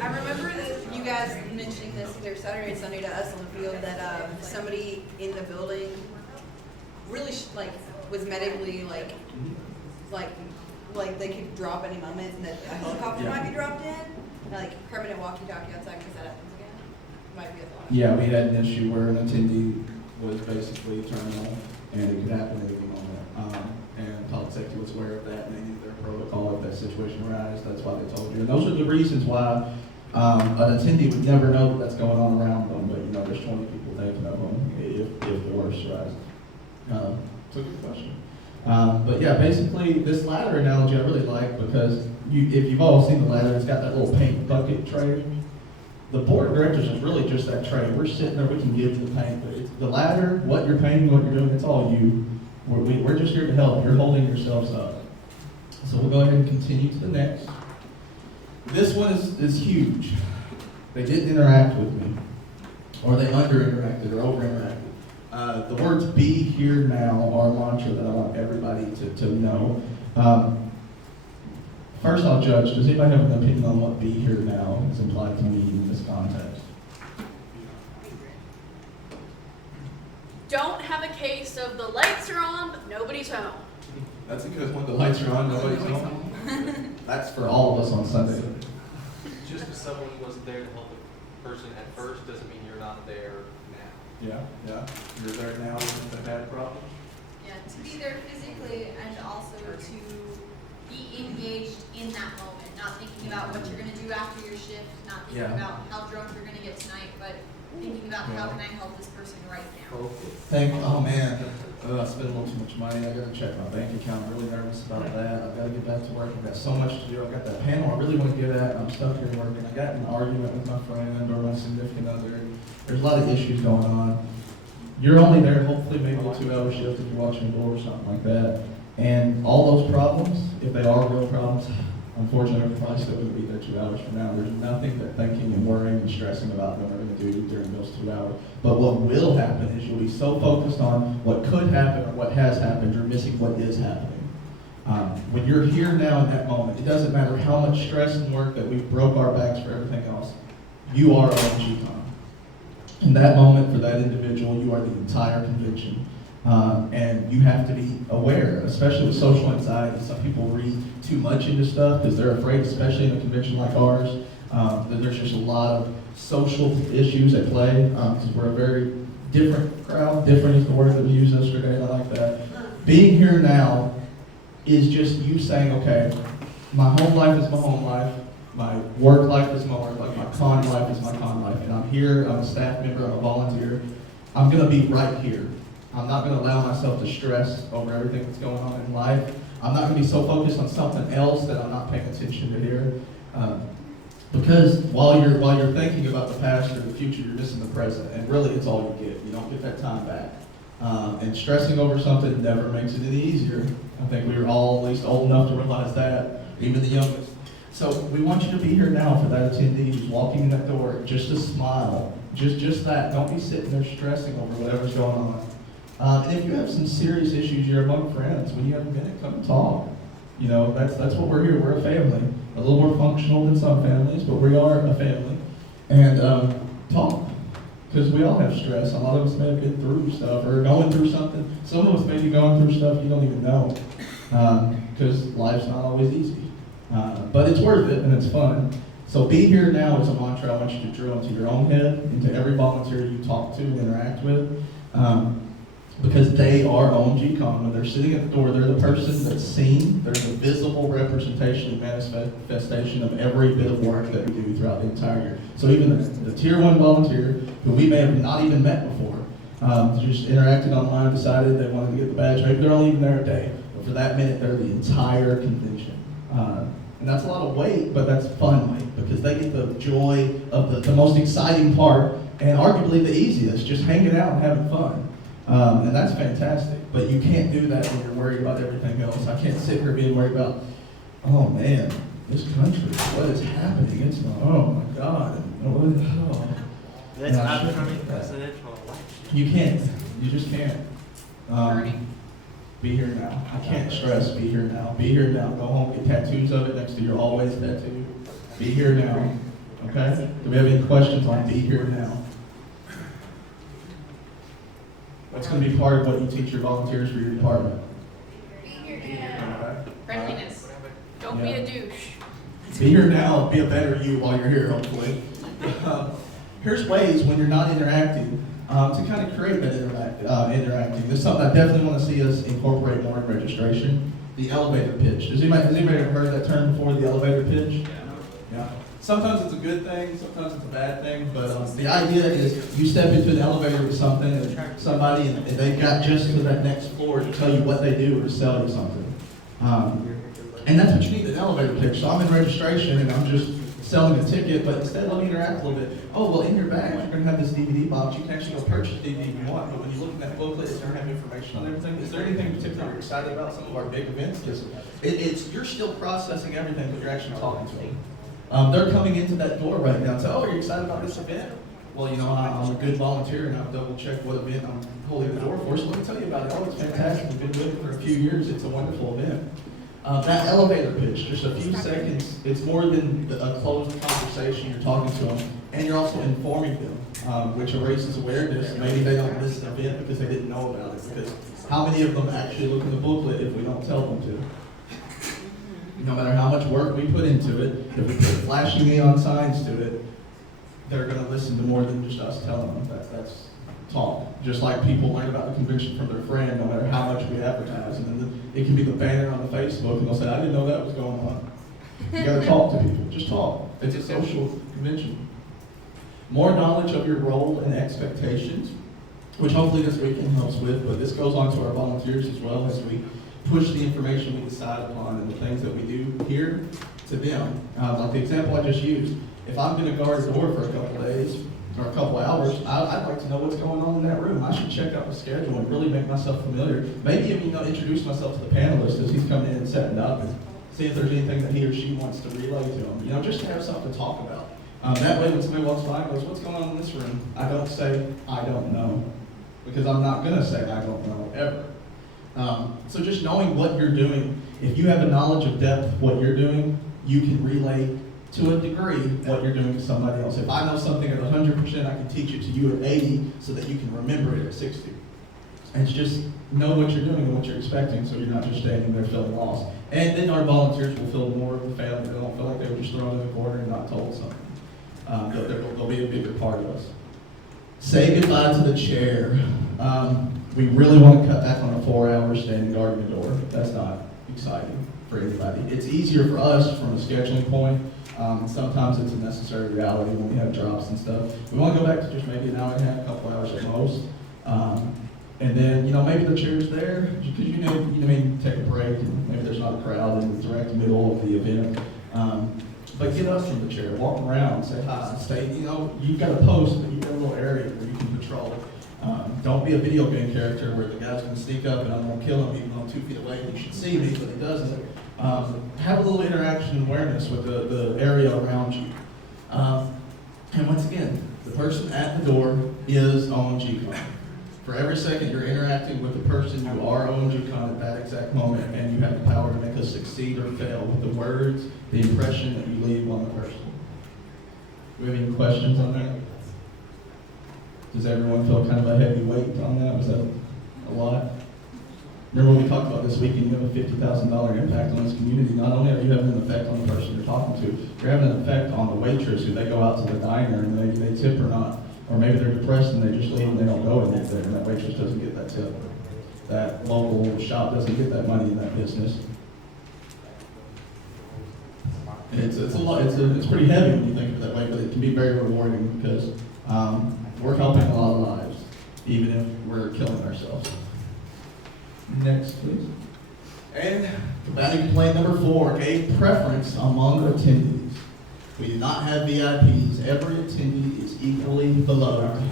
I remember that you guys mentioning this either Saturday or Sunday to us on the field that somebody in the building really was medically like they could drop any moment and that a helicopter might be dropped in, like permanent walkie-talkie outside in case that happens again. Might be a thought. Yeah, we had an issue where an attendee was basically terminal and it could happen at any moment. And public safety was aware of that and they knew their protocol if that situation arose. That's why they told you. And those are the reasons why an attendee would never know that that's going on around them, but there's 20 people thinking of them if the worst arises. It's a good question. But yeah, basically this ladder analogy I really like because if you've all seen the ladder, it's got that little paint bucket tray. The board of directors is really just that tray. We're sitting there, we can give you the paint, but it's the ladder, what you're painting, what you're doing, it's all you. We're just here to help. You're holding yourselves up. So we'll go ahead and continue to the next. This one is huge. They didn't interact with me, or they under-interacted or over-interacted. The words "be here now" are a mantra that I want everybody to know. First, I'll judge. Does anybody have an opinion on what "be here now" is implied to me in this context? Don't have a case of the lights are on, but nobody's home. That's because when the lights are on, nobody's home. That's for all of us on Sunday. Just because someone wasn't there to help the person at first doesn't mean you're not there now. Yeah. You're there now with a bad problem. Yeah, to be there physically and also to be engaged in that moment, not thinking about what you're going to do after your shift, not thinking about how drunk you're going to get tonight, but thinking about how can I help this person right now. Oh man, I spent a little too much money. I gotta check my bank account. I'm really nervous about that. I've gotta get back to work. I've got so much to do. I've got that panel I really want to get at. I'm stuck here working. I got in an argument with my friend or my significant other. There's a lot of issues going on. You're only there hopefully maybe a 2-hour shift if you're watching a door or something like that. And all those problems, if they are real problems, unfortunately, I'm probably still going to be there 2 hours from now. There's nothing that thinking and worrying and stressing about them are going to do during those 2 hours. But what will happen is you'll be so focused on what could happen or what has happened, you're missing what is happening. When you're here now in that moment, it doesn't matter how much stress and work that we broke our backs for everything else, you are OMG Con. In that moment, for that individual, you are the entire convention. And you have to be aware, especially with social anxiety. Some people read too much into stuff because they're afraid, especially in a convention like ours, that there's just a lot of social issues at play because we're a very different crowd. Different is the word that we used yesterday, and I like that. Being here now is just you saying, okay, my home life is my home life, my work life is my work life, my con life is my con life. I'm here, I'm a staff member, I'm a volunteer. I'm gonna be right here. I'm not gonna allow myself to stress over everything that's going on in life. I'm not gonna be so focused on something else that I'm not paying attention to here. Because while you're thinking about the past or the future, you're missing the present, and really it's all you get. You don't get that time back. And stressing over something never makes it any easier. I think we were all at least old enough to realize that, even the youngest. So we want you to be here now for that attendee who's walking in that door. Just a smile, just that. Don't be sitting there stressing over whatever's going on. And if you have some serious issues, you're among friends. When you have a minute, come talk. You know, that's what we're here. We're a family. A little more functional than some families, but we are a family. And talk. Because we all have stress. A lot of us may have been through stuff or going through something. Some of us may be going through stuff you don't even know. Because life's not always easy. But it's worth it and it's fun. So be here now is a mantra I want you to drill into your own head, into every volunteer you talk to and interact with. Because they are OMG Con. When they're sitting at the door, they're the person that's seen. They're the visible representation and manifestation of every bit of work that we do throughout the entire year. So even the Tier 1 volunteer, who we may have not even met before, just interacted online, decided they wanted to get the badge. Maybe they're only even there a day. But for that minute, they're the entire convention. And that's a lot of weight, but that's fun weight, because they get the joy of the most exciting part, and arguably the easiest, just hanging out and having fun. And that's fantastic, but you can't do that when you're worried about everything else. I can't sit here being worried about, oh man, this country, what is happening? It's not, oh my God. That's upcoming presidential election. You can't, you just can't. Be here now. I can't stress, be here now. Be here now. Go home, get tattoos of it next to your always tattoo. Be here now, okay? Do we have any questions on be here now? What's going to be part of what you teach your volunteers for your department? Be here now. Friendliness. Don't be a douche. Be here now. Be a better you while you're here, hopefully. Here's ways when you're not interacting to kind of create that interacting. This is something I definitely want to see us incorporate more in registration. The elevator pitch. Has anybody ever heard that term before, the elevator pitch? Yeah. Sometimes it's a good thing, sometimes it's a bad thing, but the idea is you step into an elevator with something and somebody, and they've got just to that next floor to tell you what they do or to sell you something. And that's what you need, an elevator pitch. So I'm in registration and I'm just selling a ticket, but instead let me interact a little bit. Oh, well, in your bag, you're going to have this DVD box. You can actually go purchase the DVD if you want, but when you look at that booklet, it's going to have information on everything. Is there anything particularly you're excited about some of our big events? Because you're still processing everything, but you're actually talking to them. They're coming into that door right now and say, oh, are you excited about this event? Well, you know, I'm a good volunteer and I've double checked what event I'm holding the door for, so let me tell you about it. Oh, it's fantastic. We've been doing it for a few years. It's a wonderful event. That elevator pitch, just a few seconds, it's more than a closed conversation. You're talking to them, and you're also informing them, which erases awareness. Maybe they don't miss an event because they didn't know about it, because how many of them actually look in the booklet if we don't tell them to? No matter how much work we put into it, if we put flashing neon signs to it, they're going to listen to more than just us telling them. That's talk. Just like people learn about the convention from their friend, no matter how much we advertise. And then it can be the banner on the Facebook, and they'll say, I didn't know that was going on. You got to talk to people. Just talk. It's a social convention. More knowledge of your role and expectations, which hopefully this weekend helps with, but this goes on to our volunteers as well as we push the information we decide upon and the things that we do here to them. Like the example I just used, if I'm going to guard a door for a couple days or a couple hours, I'd like to know what's going on in that room. I should check out the schedule and really make myself familiar. Maybe even introduce myself to the panelist as he's coming in and setting up and see if there's anything that he or she wants to relay to him. Just to have something to talk about. That way when somebody walks by and goes, what's going on in this room? I don't say, I don't know. Because I'm not going to say I don't know ever. So just knowing what you're doing, if you have a knowledge of depth of what you're doing, you can relay to a degree what you're doing to somebody else. If I know something at 100%, I can teach it to you at 80 so that you can remember it at 60. And it's just know what you're doing and what you're expecting so you're not just standing there feeling lost. And then our volunteers will feel more of the family. They don't feel like they were just thrown in the corner and not told something. They'll be a bigger part of us. Say goodbye to the chair. We really want to cut back on a 4-hour standing guarding the door. That's not exciting for anybody. It's easier for us from a scheduling point. Sometimes it's a necessary reality when we have drops and stuff. We want to go back to just maybe an hour and a half, couple hours at most. And then, maybe the chair's there, because you may take a break, and maybe there's not a crowd in the direct middle of the event. But get up from the chair, walk around, say hi, stay, you've got a post, but you've got a little area where you can patrol. Don't be a video game character where the guy's gonna sneak up and I'm gonna kill him even though I'm 2 feet away and he should see me, but he doesn't. Have a little interaction and awareness with the area around you. And once again, the person at the door is OMG Con. For every second you're interacting with the person, you are OMG Con at that exact moment, and you have the power to make us succeed or fail with the words, the impression that you leave on the person. Do we have any questions on that? Does everyone feel kind of a heavy weight on that? Was that a lot? Remember we talked about this weekend, you have a $50,000 impact on this community. Not only are you having an effect on the person you're talking to, you're having an effect on the waitress who they go out to the diner and maybe they tip or not. Or maybe they're depressed and they just leave and they don't go in there and that waitress doesn't get that tip. That local shop doesn't get that money in that business. And it's a lot, it's pretty heavy when you think of it that way, but it can be very rewarding because we're helping a lot of lives, even if we're killing ourselves. Next, please. And combating complaint number 4, gave preference among attendees. We do not have VIPs. Every attendee is equally beloved.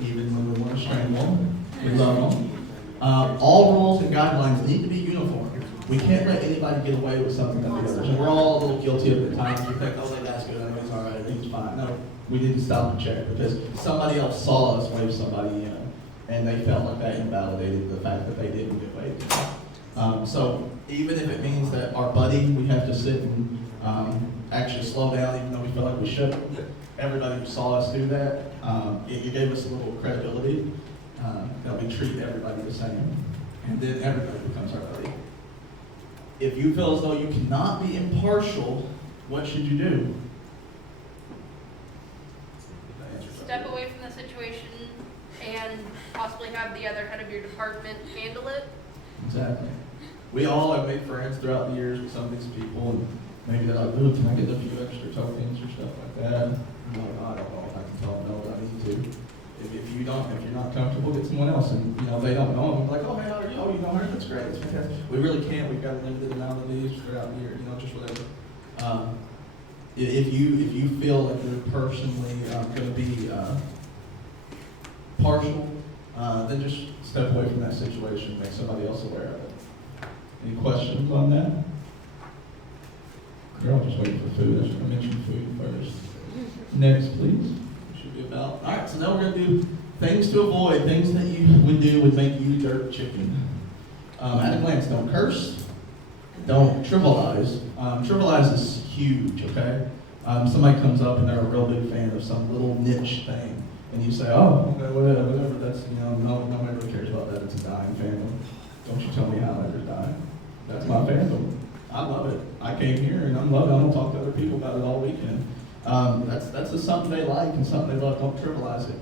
Even when we want to strangle them, we love them. All rules and guidelines need to be uniform. We can't let anybody get away with something that the others. And we're all a little guilty of it at times. We think, oh, that's good. I think it's all right. I think it's fine. No, we didn't stop and check because somebody else saw us wave somebody in, and they felt like that invalidated the fact that they didn't get waved. So even if it means that our buddy, we have to sit and actually slow down, even though we feel like we should. Everybody who saw us do that, it gave us a little credibility that we treat everybody the same, and then everybody becomes our buddy. If you feel as though you cannot be impartial, what should you do? Step away from the situation and possibly have the other head of your department handle it. Exactly. We all have made friends throughout the years with some of these people, and maybe they're like, ooh, can I get a few extra tokens or stuff like that? I'm like, I don't know if I can tell them no, but I need to. If you're not comfortable, get someone else, and they don't know them. Like, oh, hey, how are you? Oh, you know her? That's great. It's fantastic. We really can't. We've got a limited amount of these throughout the year. Just whatever. If you feel like you're personally going to be partial, then just step away from that situation. Make somebody else aware of it. Any questions on that? You're all just waiting for food. I should have mentioned food first. Next, please. Should be about. All right, so now we're going to do things to avoid, things that you would do would make you dirt chicken. At a glance, don't curse. Don't trivialize. Trivialize is huge, okay? Somebody comes up and they're a real big fan of some little niche thing. And you say, oh, okay, whatever, that's, nobody really cares about that. It's a dying fandom. Don't you tell me how ever's dying. That's my fandom. I love it. I came here and I'm loving it. I'm going to talk to other people about it all weekend. That's just something they like and something they love. Don't trivialize it.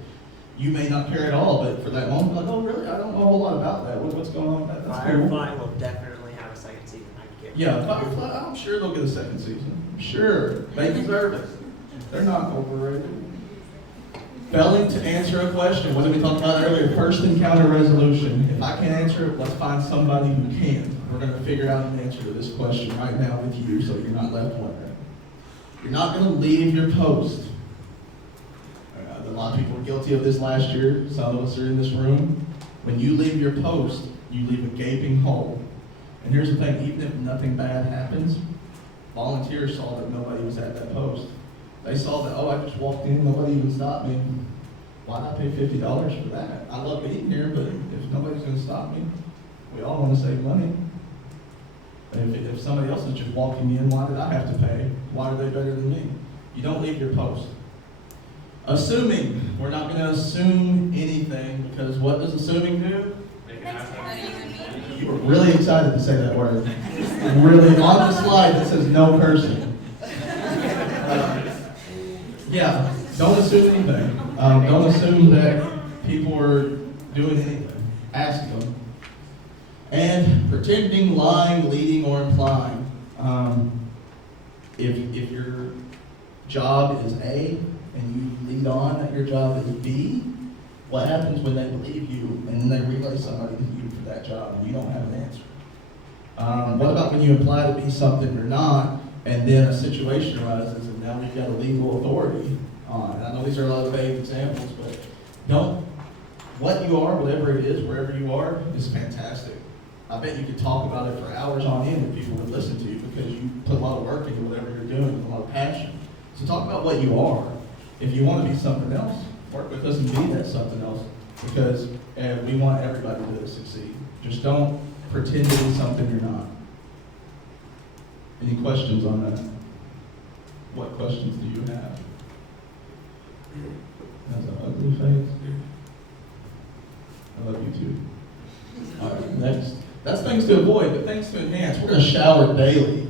You may not care at all, but for that moment, like, oh, really? I don't know a whole lot about that. What's going on with that? That's Firefly cool. will definitely have a second season. I guarantee. Yeah, Firefly, I'm sure they'll get a second season. I'm sure. They deserve it. They're not overrated. Failing to answer a question. What did we talk about earlier? First encounter resolution. If I can't answer it, let's find somebody who can. We're going to figure out an answer to this question right now with you so you're not left wondering. You're not going to leave your post. A lot of people were guilty of this last year. Some of us are in this room. When you leave your post, you leave a gaping hole. And here's the thing, even if nothing bad happens, volunteers saw that nobody was at that post. They saw that, oh, I just walked in, nobody even stopped me. Why not pay $50 for that? I love being here, but if nobody's going to stop me, we all want to save money. If somebody else is just walking in, why did I have to pay? Why are they better than me? You don't leave your post. Assuming. We're not going to assume anything because what does assuming do? You were really excited to say that word. Really, on the slide that says no cursing. Yeah, don't assume anything. Don't assume that people are doing anything. Ask them. And pretending, lying, leading, or implying. if your job is A and you lead on that your job is B, what happens when they believe you and then they relay somebody to you for that job and you don't have an answer? What about when you apply to be something you're not, and then a situation arises and now we've got a legal authority on it? I know these are a lot of vague examples, but what you are, whatever it is, wherever you are, is fantastic. I bet you could talk about it for hours on end and people would listen to you because you put a lot of work into whatever you're doing with a lot of passion. So talk about what you are. If you want to be something else, work with us and be that something else, because we want everybody to succeed. Just don't pretend to be something you're not. Any questions on that? What questions do you have? That's an ugly face. I love you too. All right, next. That's things to avoid, but things to enhance. We're going to shower daily.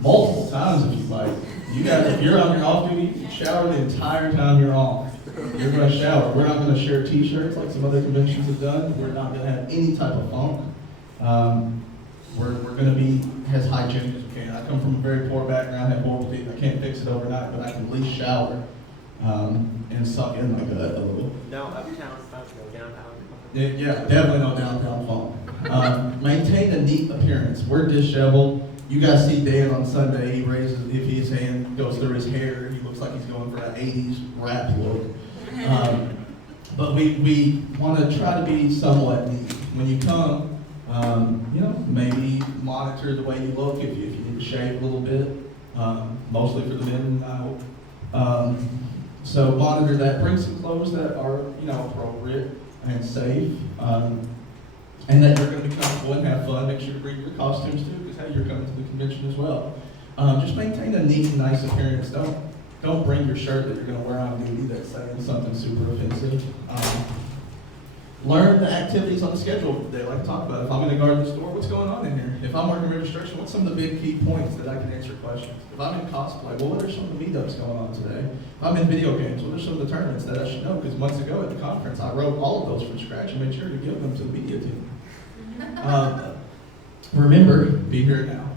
Multiple times if you like. You guys, if you're on your off duty, shower the entire time you're off. You're going to shower. We're not going to share t-shirts like some other conventions have done. We're not going to have any type of funk. We're going to be as hygienic as we can. I come from a very poor background, have horrible teeth. I can't fix it overnight, but I can at least shower and suck in my gut a little. No uptown funk, no downtown. Yeah, definitely no downtown funk. Maintain a neat appearance. We're disheveled. You guys see Dan on Sunday, he raises, if his hand goes through his hair, he looks like he's going for an 80s rap look. But we want to try to be somewhat neat. When you come, maybe monitor the way you look if you need to shave a little bit, mostly for the men, I hope. So monitor that. Bring some clothes that are, appropriate and safe, and that you're going to be comfortable and have fun. Make sure to bring your costumes too, because hey, you're coming to the convention as well. Just maintain a neat and nice appearance. Don't bring your shirt that you're going to wear on duty that's saying something super offensive. Learn the activities on the schedule they like to talk about. If I'm going to guard the store, what's going on in here? If I'm working registration, what's some of the big key points that I can answer questions? If I'm in cosplay, well, what are some of the meetups going on today? If I'm in video games, what are some of the tournaments that I should know? Because months ago at the conference, I wrote all of those from scratch and made sure to give them to the media team. Remember, be here now.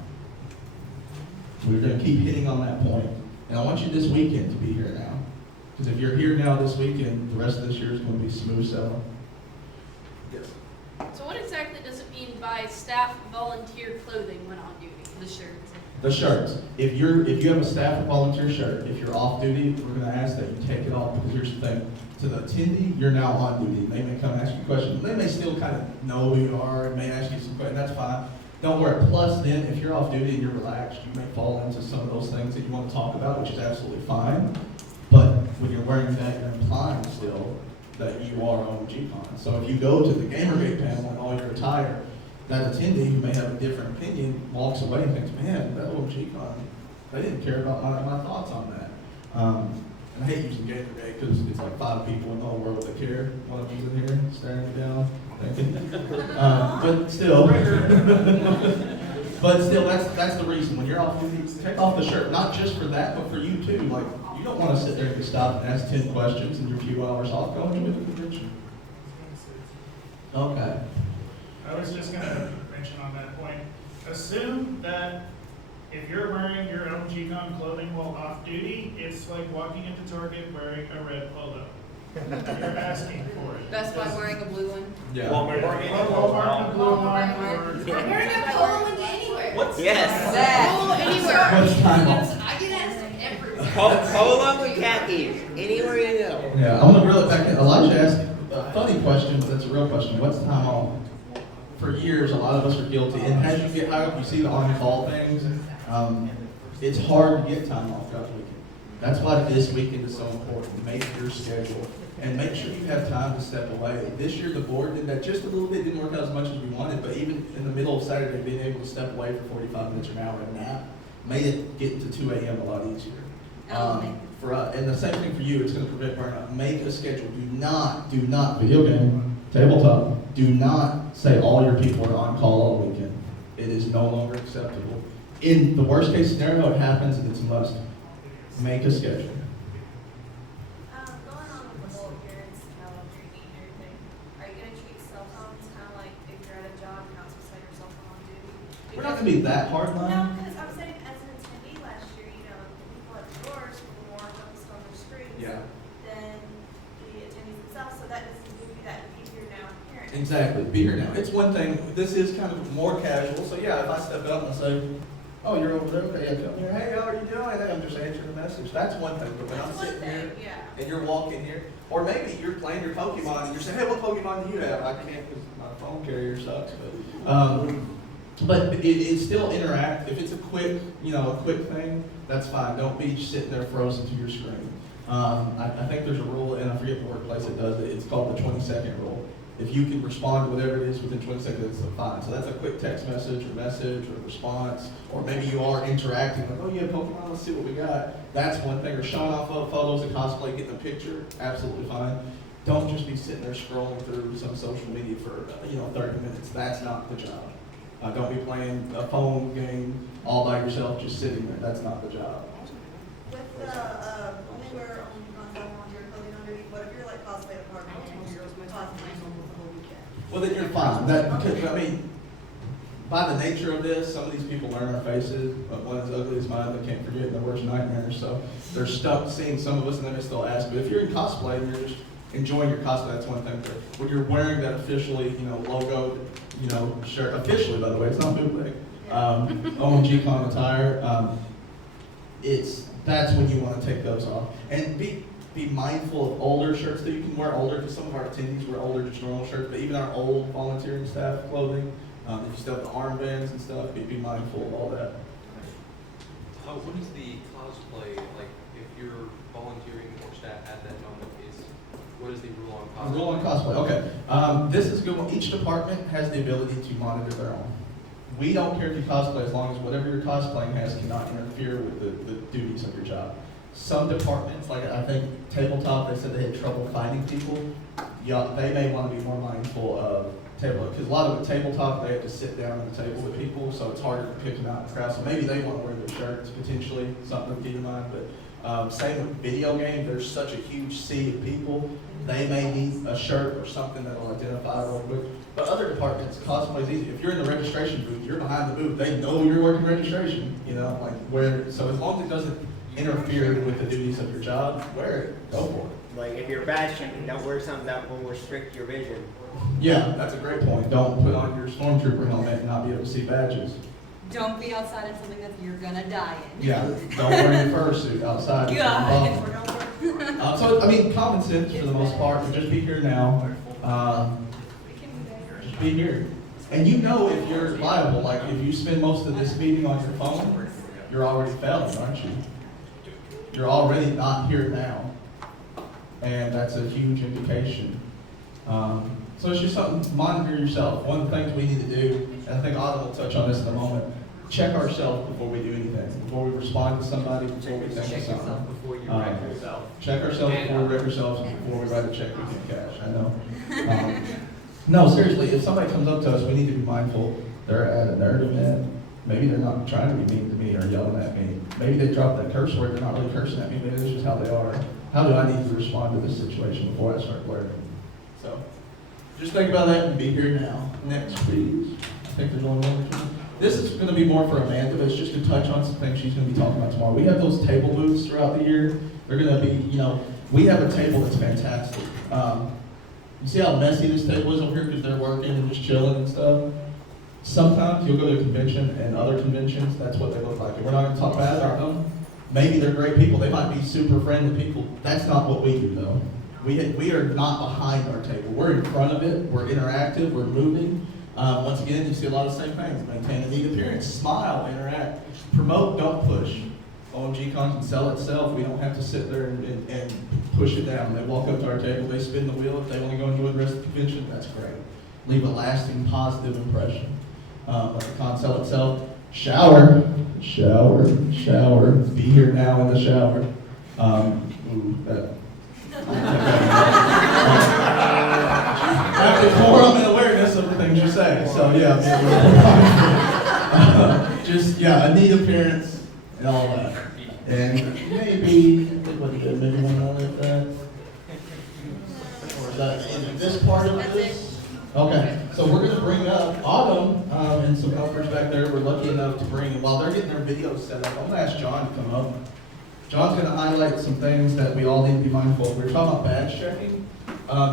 We're going to keep hitting on that point. And I want you this weekend to be here now. Because if you're here now this weekend, the rest of this year is going to be smooth sailing. Yes. So what exactly does it mean by staff volunteer clothing when on duty? The shirts. The shirts. If you have a staff or volunteer shirt, if you're off duty, we're going to ask that you take it off, because here's the thing. To the attendee, you're now on duty. They may come and ask you questions. They may still kind of know who you are and may ask you some questions. That's fine. Don't worry. Plus, then, if you're off duty and you're relaxed, you may fall into some of those things that you want to talk about, which is absolutely fine. But when you're wearing that, you're implying still that you are OMG Con. So if you go to the Gamergate panel in all your attire, that attendee who may have a different opinion walks away and thinks, man, that OMG Con, they didn't care about my thoughts on that. And I hate using Gamergate because it's like 5 people in the whole world that care. One of you's in here staring me down. But still, that's the reason. When you're off duty, take off the shirt. Not just for that, but for you too. Like, you don't want to sit there and stop and ask 10 questions in your few hours off. Go enjoy the convention. Okay. I was just going to mention on that point, assume that if you're wearing your OMGCon clothing while off duty, it's like walking into Target wearing a red polo. You're asking for it. Best Buy wearing a blue one. Yeah. Walmart a blue one. I'm wearing a polo one anywhere. What's Polo anywhere. What's time off? I get asked everywhere. Polo and khakis, anywhere you go. Yeah, I want to reel it back in. Elijah asked a funny question, but that's a real question. What's time off? For years, a lot of us are guilty. And as you get higher up, you see the on-call things. It's hard to get time off God's weekend. That's why this weekend is so important. Make your schedule. And make sure you have time to step away. This year, the board did that just a little bit. Didn't work out as much as we wanted, but even in the middle of Saturday, being able to step away for 45 minutes or an hour and nap made it get to 2 a.m. a lot easier. For us, and the same thing for you, it's going to prevent burnout. Make a schedule. Do not, video game, tabletop, do not say all your people are on call all weekend. It is no longer acceptable. In the worst case scenario, it happens and it's a must. Make a schedule. Going on with the whole appearance, drinking and everything, are you going to treat cell phones kind of like if you're at a job, you're not supposed to have your cell phone on duty? We're not going to be that hard line. No, because I was saying as an attendee last Exactly, be here now. It's one thing, this is kind of more casual, so yeah, if I step up and I say, oh, you're over there, okay, yeah, come here, hey, how are you doing? Hey, I'm just answering a message. That's one thing, but when I'm sitting here and you're walking here, or maybe you're playing your Pokemon and you're saying, hey, what Pokemon do you have? I can't because my phone carrier sucks, but it's still interact. If it's a quick thing, that's fine. Don't be sitting there frozen to your screen. I think there's a rule, and I forget the workplace that does it. It's called the 20-second rule. If you can respond to whatever it is within 20 seconds, it's fine. So that's a quick text message or response, or maybe you are interacting like, oh yeah, Pokemon, let's see what we got. That's one thing. Or showing off photos and cosplay, getting a picture, absolutely fine. Don't just be sitting there scrolling through some social media for 30 minutes. That's not the job. Don't be playing a phone game all by yourself, just sitting there. That's not the job. With only wear volunteer clothing underneath, what if you're like cosplay department and you're cosplaying almost the whole weekend? Well, then you're fine. Because, I mean, by the nature of this, some of these people learn our faces, but one as ugly as mine, they can't forget their worst nightmares. So they're stuck seeing some of us, and they may still ask. But if you're in cosplay and you're just enjoying your cosplay, that's one thing. But when you're wearing that officially, logoed, shirt, officially, by the way, it's not bootleg, OMG con attire, that's when you want to take those off. And be mindful of older shirts that you can wear older, because some of our attendees wear older, just normal shirts, but even our old volunteering staff clothing, if you still have the armbands and stuff, be mindful of all that. What is the cosplay, like, if you're volunteering or staff at that moment, what is the rule on cosplay? Rule on cosplay, okay. This is a good one. Each department has the ability to monitor their own. We don't care if you cosplay, as long as whatever you're cosplaying has cannot interfere with the duties of your job. Some departments, like I think tabletop, they said they had trouble finding people. Yeah, they may want to be more mindful of tabletop, because a lot of the tabletop, they have to sit down at the table with people, so it's harder to pick them out in the crowd. So maybe they want to wear their shirts, potentially, something to keep in mind. But same with video games, there's such a huge sea of people. They may need a shirt or something that will identify real quick. But other departments, cosplay is easy. If you're in the registration booth, you're behind the booth. They know you're working registration. So as long as it doesn't interfere with the duties of your job, wear it. Go for it. Like if you're badge checking, don't wear something that will restrict your vision. Yeah, that's a great point. Don't put on your stormtrooper helmet and not be able to see badges. Don't be outside in something that you're gonna die in. Yeah, don't wear your fursuit outside. So, I mean, common sense for the most part, but just be here now. Just be here. And if you're liable, like if you spend most of this meeting on your phone, you're already failing, aren't you? You're already not here now. And that's a huge indication. So it's just something to monitor yourself. One of the things we need to do, and I think Autumn will touch on this in a moment, check ourselves before we do anything. Before we respond to somebody, before we think of something. Before you wreck yourself. Check ourselves before we wreck ourselves, and before we write a check we get cash. I know. No, seriously, if somebody comes up to us, we need to be mindful. They're at a nerd event. Maybe they're not trying to be mean to me or yelling at me. Maybe they dropped that curse word. They're not really cursing at me. Maybe that's just how they are. How do I need to respond to this situation before I start flirting? So, just think about that and be here now. Next, please. I think there's only one or two. This is going to be more for Amanda, but it's just to touch on some things she's going to be talking about tomorrow. We have those table booths throughout the year. They're going to be, we have a table that's fantastic. You see how messy this table is over here because they're working and just chilling and stuff? Sometimes you'll go to a convention, and other conventions, that's what they look like. And we're not going to talk bad about them. Maybe they're great people. They might be super friendly people. That's not what we do, though. We are not behind our table. We're in front of it. We're interactive. We're moving. Once again, you see a lot of the same things. Maintain a neat appearance. Smile. Interact. Promote. Don't push. OMG Con can sell itself. We don't have to sit there and push it down. They walk up to our table. They spin the wheel. If they want to go enjoy the rest of the convention, that's great. Leave a lasting positive impression. Let the con sell itself. Shower. Be here now in the shower. Have decorum and awareness of the things you say. So yeah, a neat appearance and all that. And maybe one more like that. Or is this part of this? Okay, so we're going to bring up Autumn and some helpers back there. We're lucky enough to bring, while they're getting their videos set up, I'm going to ask John to come up. John's going to highlight some things that we all need to be mindful of. We're talking about badge checking.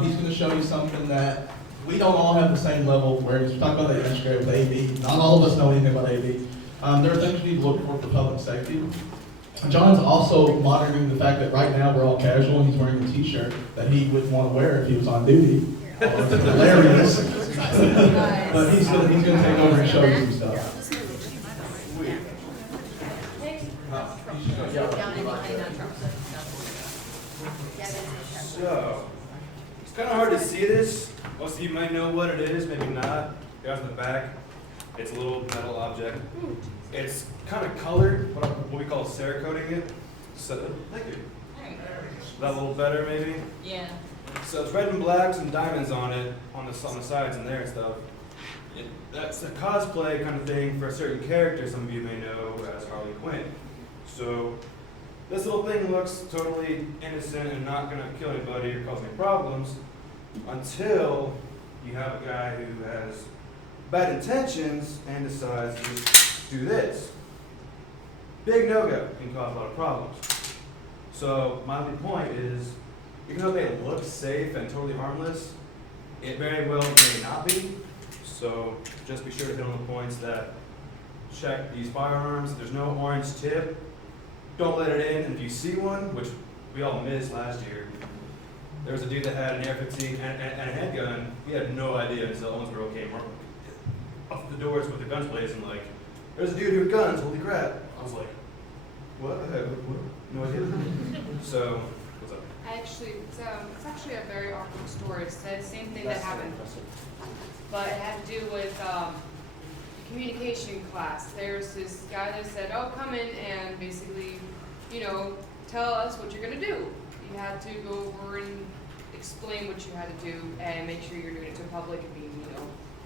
He's going to show you something that we don't all have the same level of awareness. We talk about that yesterday with AV. Not all of us know anything about AV. There are things we need to look for public safety. John's also monitoring the fact that right now we're all casual and he's wearing a t-shirt that he wouldn't want to wear if he was on duty. It's hilarious. But he's gonna take over and show you some stuff. So, it's kind of hard to see this. Most of you might know what it is, maybe not. Guys in the back, it's a little metal object. It's kind of colored, what we call Cerakoting it. So, thank you. That a little better, maybe? Yeah. So it's red and blacks and diamonds on it, on the sides and there and stuff. That's a cosplay kind of thing for a certain character some of you may know as Harley Quinn. So this little thing looks totally innocent and not going to kill anybody or cause any problems until you have a guy who has bad intentions and decides to just do this. Big no-go, can cause a lot of problems. So my only point is, even though they look safe and totally harmless, it very well may not be. So just be sure to hit on the points that check these firearms. If there's no orange tip, don't let it in. And if you see one, which we all missed last year, there was a dude that had an AR-15 and a handgun. We had no idea until Owensboro came off the doors with the guns blazing. Like, there's a dude here with guns. Holy crap! I was like, what? No idea. So, what's up? It's actually a very awkward story. It's the same thing that happened, but it had to do with communication class. There's this guy that said, "Oh, come in and basically, tell us what you're gonna do." You had to go over and explain what you had to do and make sure you're doing it to the public and being,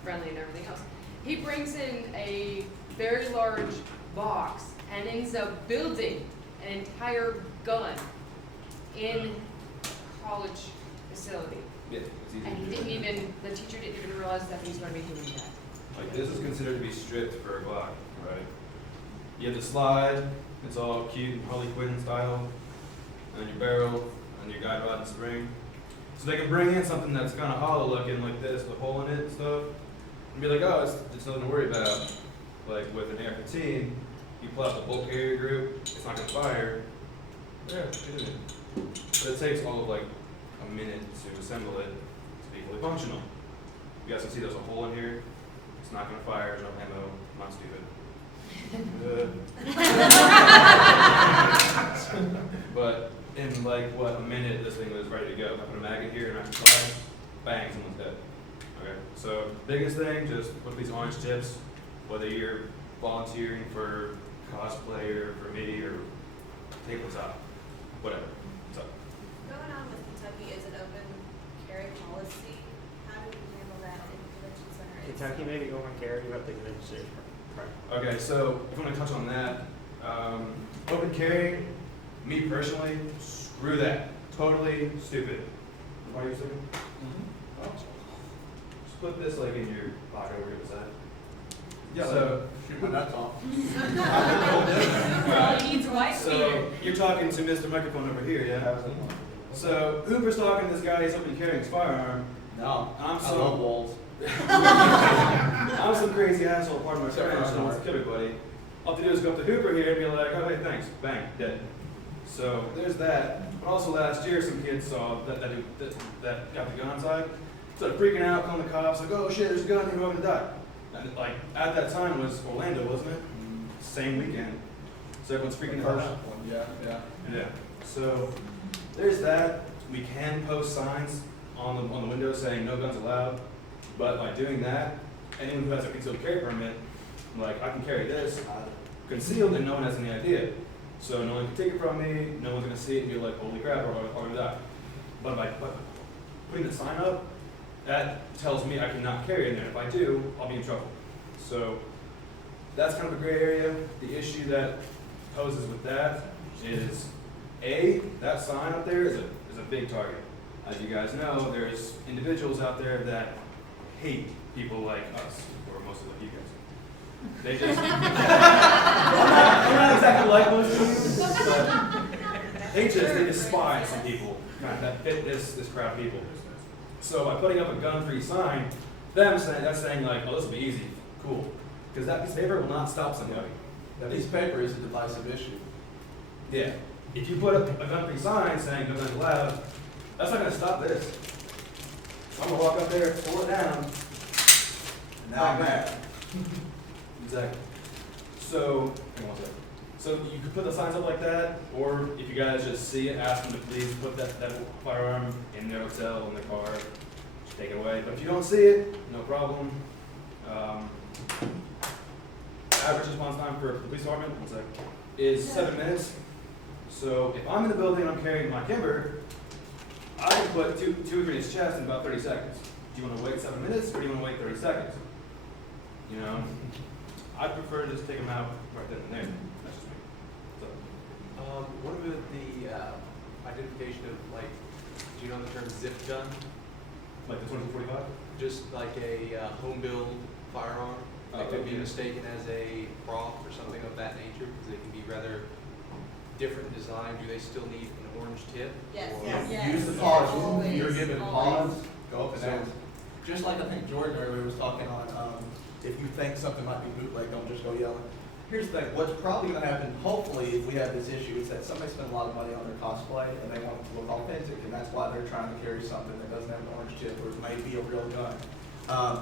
friendly and everything else. He brings in a very large box and ends up building an entire gun in a college facility. Yeah, it's easy And to he do. didn't even, the teacher didn't even realize that he was going to be doing that. Like, this is considered to be stripped for a Glock, right? You have the slide, it's all cute and Harley Quinn style, and your barrel, and your guide rod and spring. So they can bring in something that's kind of hollow looking like this, with a hole in it and stuff, and be like, oh, it's nothing to worry about. Like with an AR-15, you pull out the bolt carrier group, it's not going to fire. Yeah, get it in. But it takes all of like a minute to assemble it to be fully functional. You guys can see there's a hole in here. It's not going to fire, there's no ammo, I'm not stupid. But in like, what, a minute, this thing was ready to go. If I put a mag in here and I fire, bang, someone's dead. Okay, so biggest thing, just look at these orange tips, whether you're volunteering for cosplay or for MIDI or tabletop, whatever. What's up? Going on with Kentucky is an open carry policy. How do we handle that in the convention center? Kentucky maybe go and carry what the convention center. Okay, so if I'm going to touch on that, open carry, me personally, screw that. Totally stupid. Why are you saying? Oh. Just put this like in your pocket over your side. Yeah, so shoot my nuts off. So you're talking to Mr. Microphone over here, yeah? So Hooper's talking to this guy, he's open carrying his firearm. No, I love walls. I'm some crazy asshole, part of my friend, so wants to kill everybody. All I have to do is go up to Hooper here and be like, oh, hey, thanks, bang, dead. So there's that. But also last year, some kids saw that got the gun outside, started freaking out, calling the cops, like, oh shit, there's a gun here, we're gonna die. And like, at that time was Orlando, wasn't it? Same weekend. So everyone's freaking the hell out. Yeah. So there's that. We can post signs on the window saying no guns allowed. But by doing that, anyone who has a concealed carry permit, like I can carry this concealed and no one has any idea. So no one can take it from me, no one's gonna see it and be like, holy crap, or I'm gonna die. But by putting the sign up, that tells me I cannot carry in there. If I do, I'll be in trouble. So that's kind of a gray area. The issue that poses with that is, that sign up there is a big target. As you guys know, there's individuals out there that hate people like us, or mostly like you guys. They just, I'm not exactly like most of you, but they despise some people that fit this crowd of people. So by putting up a gun-free sign, that's saying like, oh, this will be easy, cool. Because that piece of paper will not stop somebody. That piece of paper is a divisive issue. Yeah. If you put up a gun-free sign saying no guns allowed, that's not gonna stop this. I'm gonna walk up there, pull it down. And now I'm mad. Exactly. So, hang on one second. So you could put the signs up like that, or if you guys just see it, ask them to please put that firearm in their hotel, in the car, just take it away. But if you don't see it, no problem. Average response time for the police department, one sec, is 7 minutes. So if I'm in the building and I'm carrying my Kimber, I can put two in his chest in about 30 seconds. Do you want to wait 7 minutes, or do you want to wait 30 seconds? You know, I prefer to just take them out right then and there. That's just me. So. What about the identification of, like, do you know the term zip gun? Like the 2245? Just like a home build firearm that could be mistaken as a prop or something of that nature, because they can be rather different design. Do they still need an orange tip? Yes. Or- Yes. Use the pause. Always. You're given pause, go up and So- down. Just like I think Jordan earlier was talking on, if you think something might be bootleg, don't just go yelling. Here's the thing, what's probably gonna happen, hopefully, if we have this issue, is that somebody spent a lot of money on their cosplay and they want it to look authentic, and that's why they're trying to carry something that doesn't have an orange tip or it may be a real gun.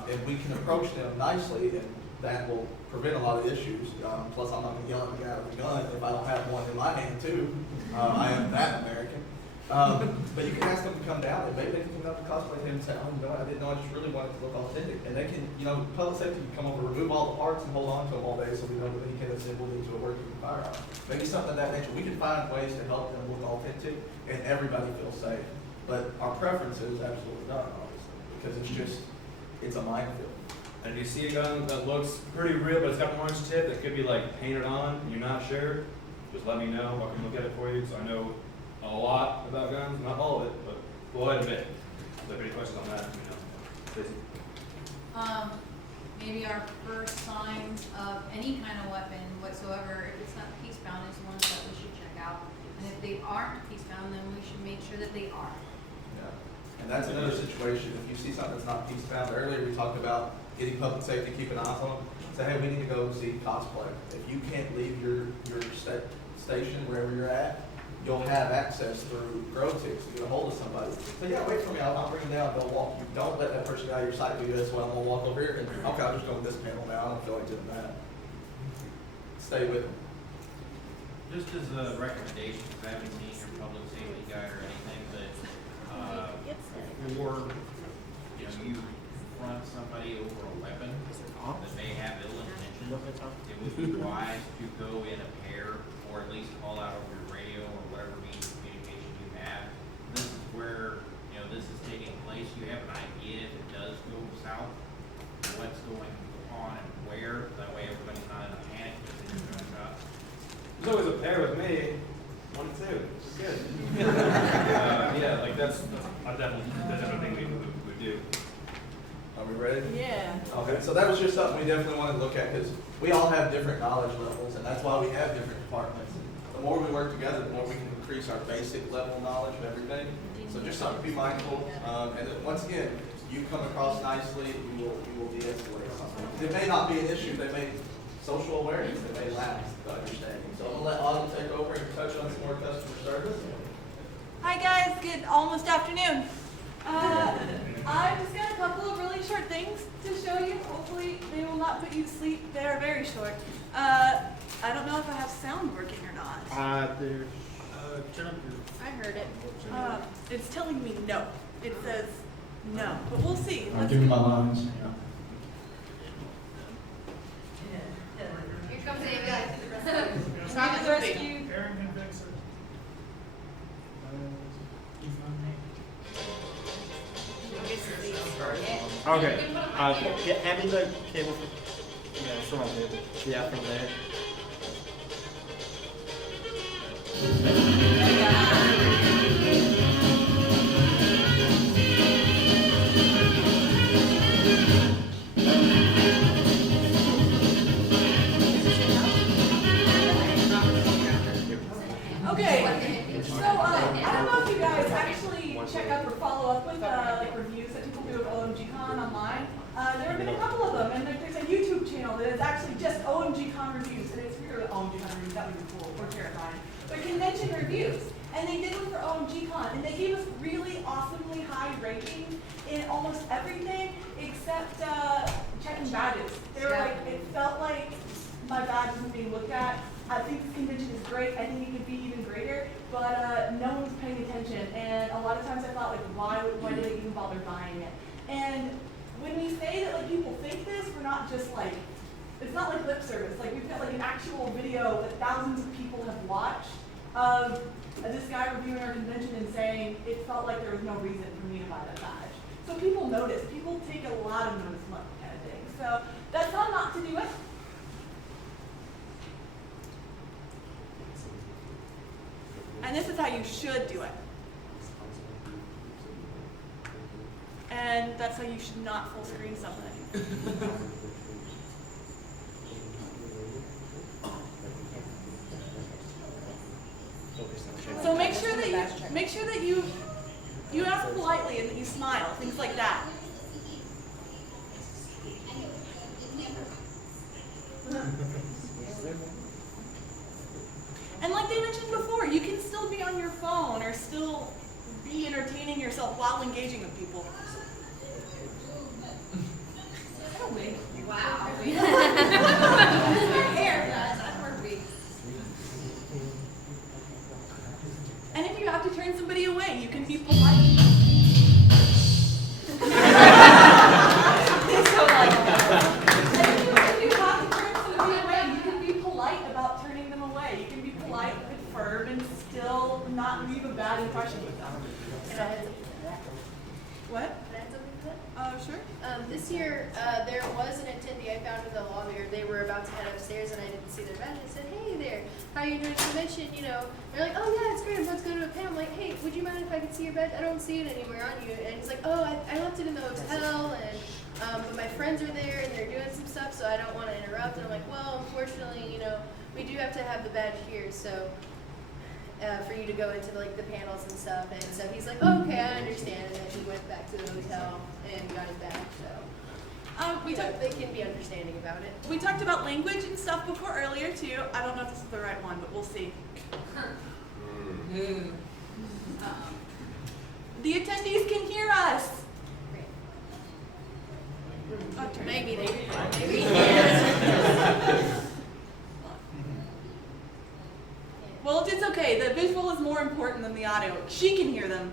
And we can approach them nicely, and that will prevent a lot of issues. Plus, I'm not gonna yell at the guy with the gun if I don't have one in my hand too. I am that American. But you can ask them to come down, and maybe they can come out and cosplay him and say, oh, you know, I didn't know, I just really wanted to look authentic. And they can, you know, public safety can come over, remove all the parts and hold on to them all day so we know that he can assemble into a working firearm. Maybe something of that nature. We can find ways to help them look authentic and everybody feels safe. But our preference is absolutely not, obviously, because it's a minefield. And if you see a gun that looks pretty real, but it's got an orange tip that could be like painted on, and you're not sure, just let me know. I can look at it for you, because I know a lot about guns, not all of it, but quite a bit. If you have any questions on that, let me know. Stacey? Maybe our first sign of any kind of weapon whatsoever, if it's not peace bound, is one that we should check out. And if they aren't peace bound, then we should make sure that they are. Yeah. And that's another situation. If you see something that's not peace bound, earlier we talked about getting public safety, keeping eyes on them. Say, hey, we need to go see cosplay. If you can't leave your station wherever you're at, you'll have access through grow ticks to get a hold of somebody. So yeah, wait for me, I'll bring them down, they'll walk you. Don't let that person out of your sight, do this, well, I'm gonna walk over here, and okay, I'll just go with this panel now, I don't feel like doing that. Stay with them. Just as a recommendation, because I haven't seen your public safety guide or anything, but, before, you know, you confront somebody over a weapon that may have ill intentions, it would be wise to go in a pair, or at least call out over your radio or whatever means of communication you have. This is where, you know, this is taking place. You have an idea if it does go south, what's going on and where. That way everybody's not in a panic because they're doing a shot. There's always a pair with me. 1 and 2. It's good. Yeah, like that's definitely thing we would do. Are we ready? Yeah. Okay, so that was just something we definitely wanted to look at, because we all have different knowledge levels, and that's why we have different departments. And the more we work together, the more we can increase our basic level of knowledge of everything. So just something to be mindful. And then once again, you come across nicely, you will de-escalate something. It may not be an issue, they may social awareness, they may lack the understanding. So I'm gonna let Autumn take over and touch on some more customer service. Hi guys, good almost afternoon. I've just got a couple of really short things to show you. Hopefully they will not put you to sleep. They are very short. I don't know if I have sound working or not. Turn up your. I heard it. It's telling me no. It says no, but we'll see. I'll give you my lines. Here comes the guy. Stop the rescue. Aaron can fix it. Okay. Hand me the cable. Yeah, it's on table. Yeah, from there. Okay, so I don't know if you guys actually check up or follow up with like reviews and Con online, there have been a couple of them, and there's a YouTube channel that is actually just OMG Con reviews, and it's really OMG Con reviews, that would be cool, or terrifying. But convention reviews, and they did one for OMG Con, and they gave us really awesomely high ratings in almost everything except checking badges. They were like, it felt like my badge wasn't being looked at. I think this convention is great. I think it could be even greater, but no one was paying attention. And a lot of times I thought, like, why do they even bother buying it? And when we say that, like, people think this, we're not just like, it's not like lip service. Like, we've got like an actual video that thousands of people have watched of this guy reviewing our convention and saying it felt like there was no reason for me to buy that badge. So people notice. People take a lot of notice, kind of thing. So that's not to do it. And this is how you should do it. And that's how you should not full screen something. So make sure that you ask politely and that you smile, things like that. And like they mentioned before, you can still be on your phone or still be entertaining yourself while engaging with people. Wow. Hair, guys. I wear wigs. And if you have to turn somebody away, you can be polite. So like, if you have to turn somebody away, you can be polite about turning them away. You can be polite but firm and still not leave a bad impression with them. So, what? Sure. This year, there was an attendee I found in the lobby, or they were about to head upstairs, and I didn't see their badge. I said, "Hey there, how are you doing convention?" You know, they're like, "Oh yeah, it's great. I'm about to go to a panel." I'm like, "Hey, would you mind if I could see your badge? I don't see it anywhere on you." And he's like, "Oh, I left it in the hotel, and but my friends are there, and they're doing some stuff, so I don't want to interrupt." And I'm like, "Well, unfortunately, you know, we do have to have the badge here, so." For you to go into like the panels and stuff, and so he's like, "Oh, okay, I understand," and then he went back to the hotel and got his badge. So they can be understanding about it. We talked about language and stuff before earlier too. I don't know if this is the right one, but we'll see. The attendees can hear us. Maybe they Well, it's okay. The visual is more important than the audio. She can hear them.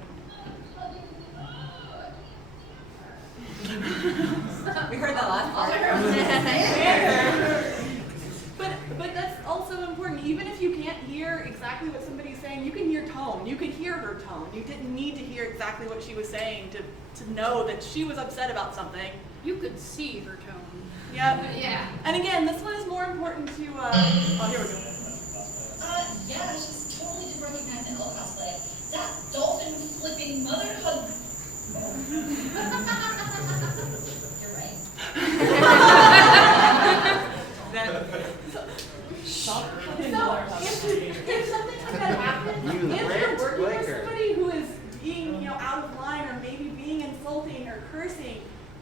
We heard that last part. But that's also important. Even if you can't hear exactly what somebody's saying, you can hear tone. You could hear her tone. You didn't need to hear exactly what she was saying to know that she was upset about something. You could see her tone. Yep. Yeah. And again, this one is more important to, oh, here we go. Yeah, she's totally did recognize an L cosplay. That dolphin flipping mother hug. You're right. If something like that happens, if you're working with somebody who is being, out of line or maybe being insulting or cursing,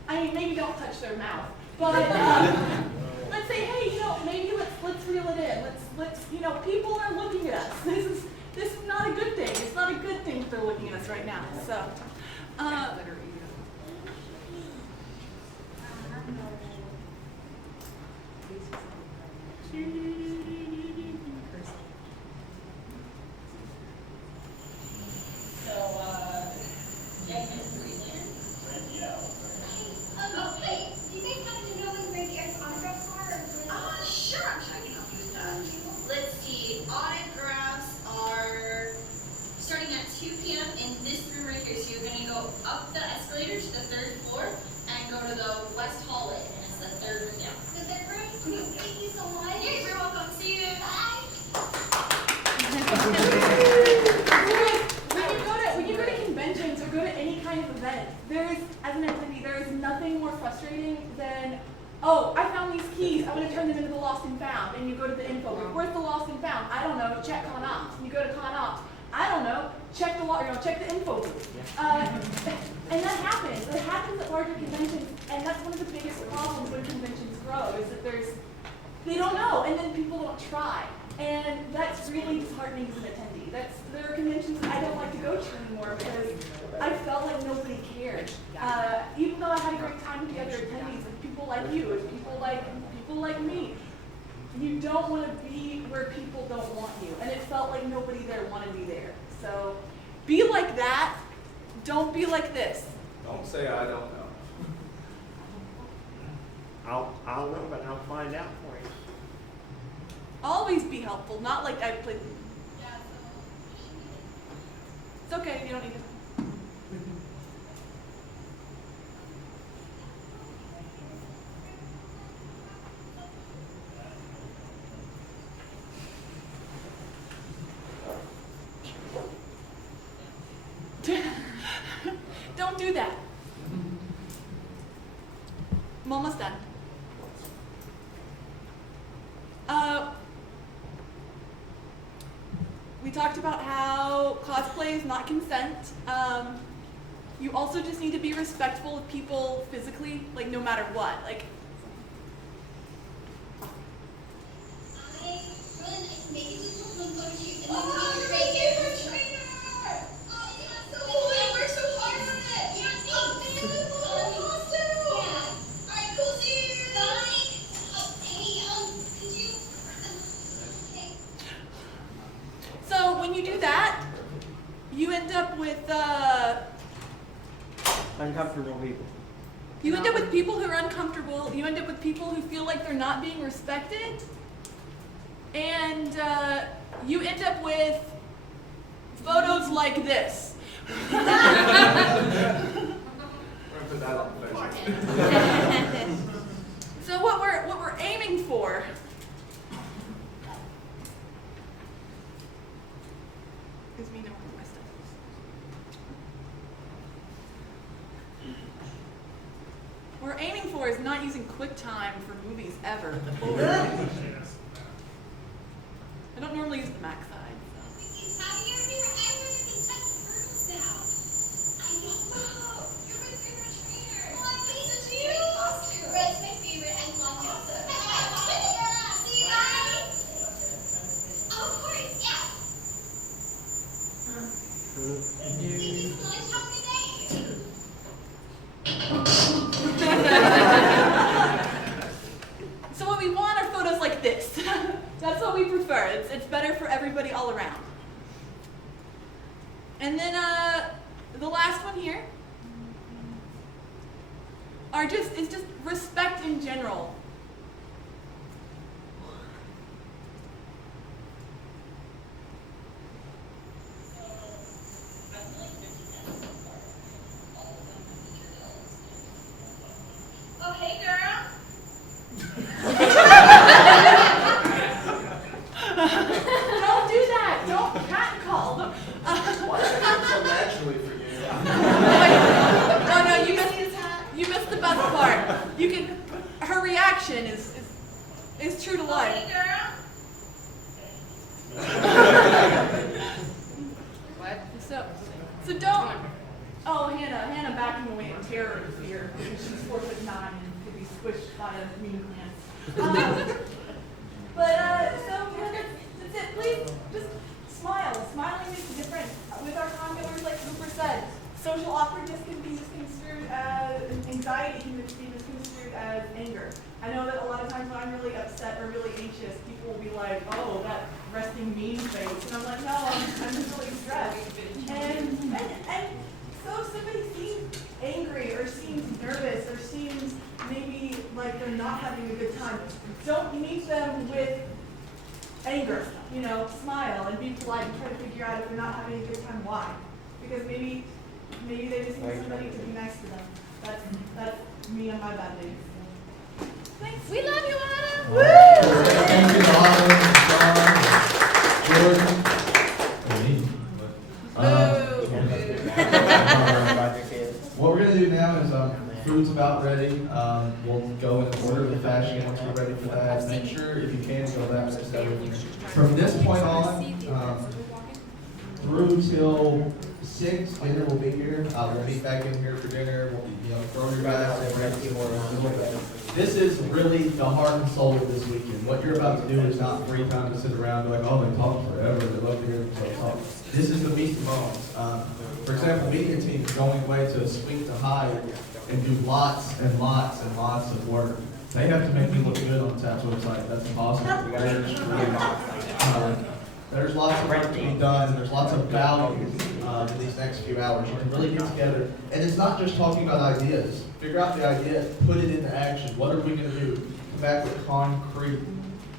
I mean, maybe don't touch their mouth. But let's say, hey, maybe let's reel it in. Let's people are looking at us. This is not a good thing. It's not a good thing that they're looking at us right now. So. Hey, do you guys happen to know when the Greg's autographs are? Sure, I'm sure I can help you with that. Let's see, autographs are starting at 2 p.m. in this room right here. So you're gonna go up the escalator to the 3rd floor and go to the west hallway, and it's the 3rd room down. Is that right? Thank you so much. Yeah, you're welcome. See you. Bye. When you go to conventions or go to any kind of event, as an attendee, there is nothing more frustrating than, oh, I found these keys, I'm going to turn them into the lost and found, and you go to the info booth. Where's the lost and found? I don't know, check Con Ops. You go to Con Ops. I don't know, check the info booth. And that happens. It happens at larger conventions that's one of the biggest problems when conventions grow, is that they don't know, and then people don't try. And that's really disheartening as an attendee. There are conventions that I don't like to go to anymore because I felt like nobody cared. Even though I had a great time with the other attendees, with people like you, and people like me, you don't want to be where people don't want you. And it felt like nobody there wanted me there. So be like that. Don't be like this. Don't say I don't know. I'll know, but I'll find out for you. Always be helpful, not like I played. It's okay, you don't need to. Don't do that. I'm almost done. We talked about how cosplay is not consent. You also just need to be respectful of people physically, like no matter what. Like, so when you do that, you end up with Uncomfortable people. you end up with people who are uncomfortable. You end up with people who feel like they're not being respected, and you end up with photos like this. We're gonna put that on the Facebook. So what we're aiming for is me knowing what my stuff is. What we're aiming for is not using QuickTime for movies ever. I don't normally use the Mac side. So what we want are photos like this. That's what we prefer. It's better for everybody all around. And then the last one here is just respect in general. Oh, hey, girl. Don't do that. Don't catcall. Why does it come so naturally for you? Oh no, you missed the best part. Her reaction is true to life. Hey, girl. What? So don't. Oh, Hannah backing away in terror and fear because she's 4'9" and could be squished by a mean plant. So that's it. Please just smile. Smiling makes a difference. With our congoers, like Cooper said, social awkwardness can be misconstrued as anxiety, can be misconstrued as anger. I know that a lot of times when I'm really upset or really anxious, people will be like, "Oh, that resting mean face," and I'm like, "No, I'm just really stressed." And so if somebody seems angry or seems nervous or seems maybe like they're not having a good time, don't meet them with anger. Smile and be polite and try to figure out if they're not having a good time, why. Because maybe they just need somebody to be nice to them. That's me on my bad days. Thanks. We love you, Anna. Woo! Thank you, What we're gonna do now is food's about ready. We'll go in order of the fashion once we're ready for that. Make sure if you can go that way. From this point on, through till 6, dinner will be here. We'll meet back in here for dinner. We'll, throw your bags and everything more around. This is really the heart and soul of this weekend. What you're about to do is not free time to sit around and be like, oh, they talk forever. They love to hear themselves talk. This is the meat and bones. For example, media team is going away to Swing to Hide and do lots and lots and lots of work. They have to make me look good on the TAP's website. That's impossible. There's lots of work to be done, and there's lots of value in these next few hours. You can really get together. And it's not just talking about ideas. Figure out the idea, put it into action. What are we going to do? Come back with concrete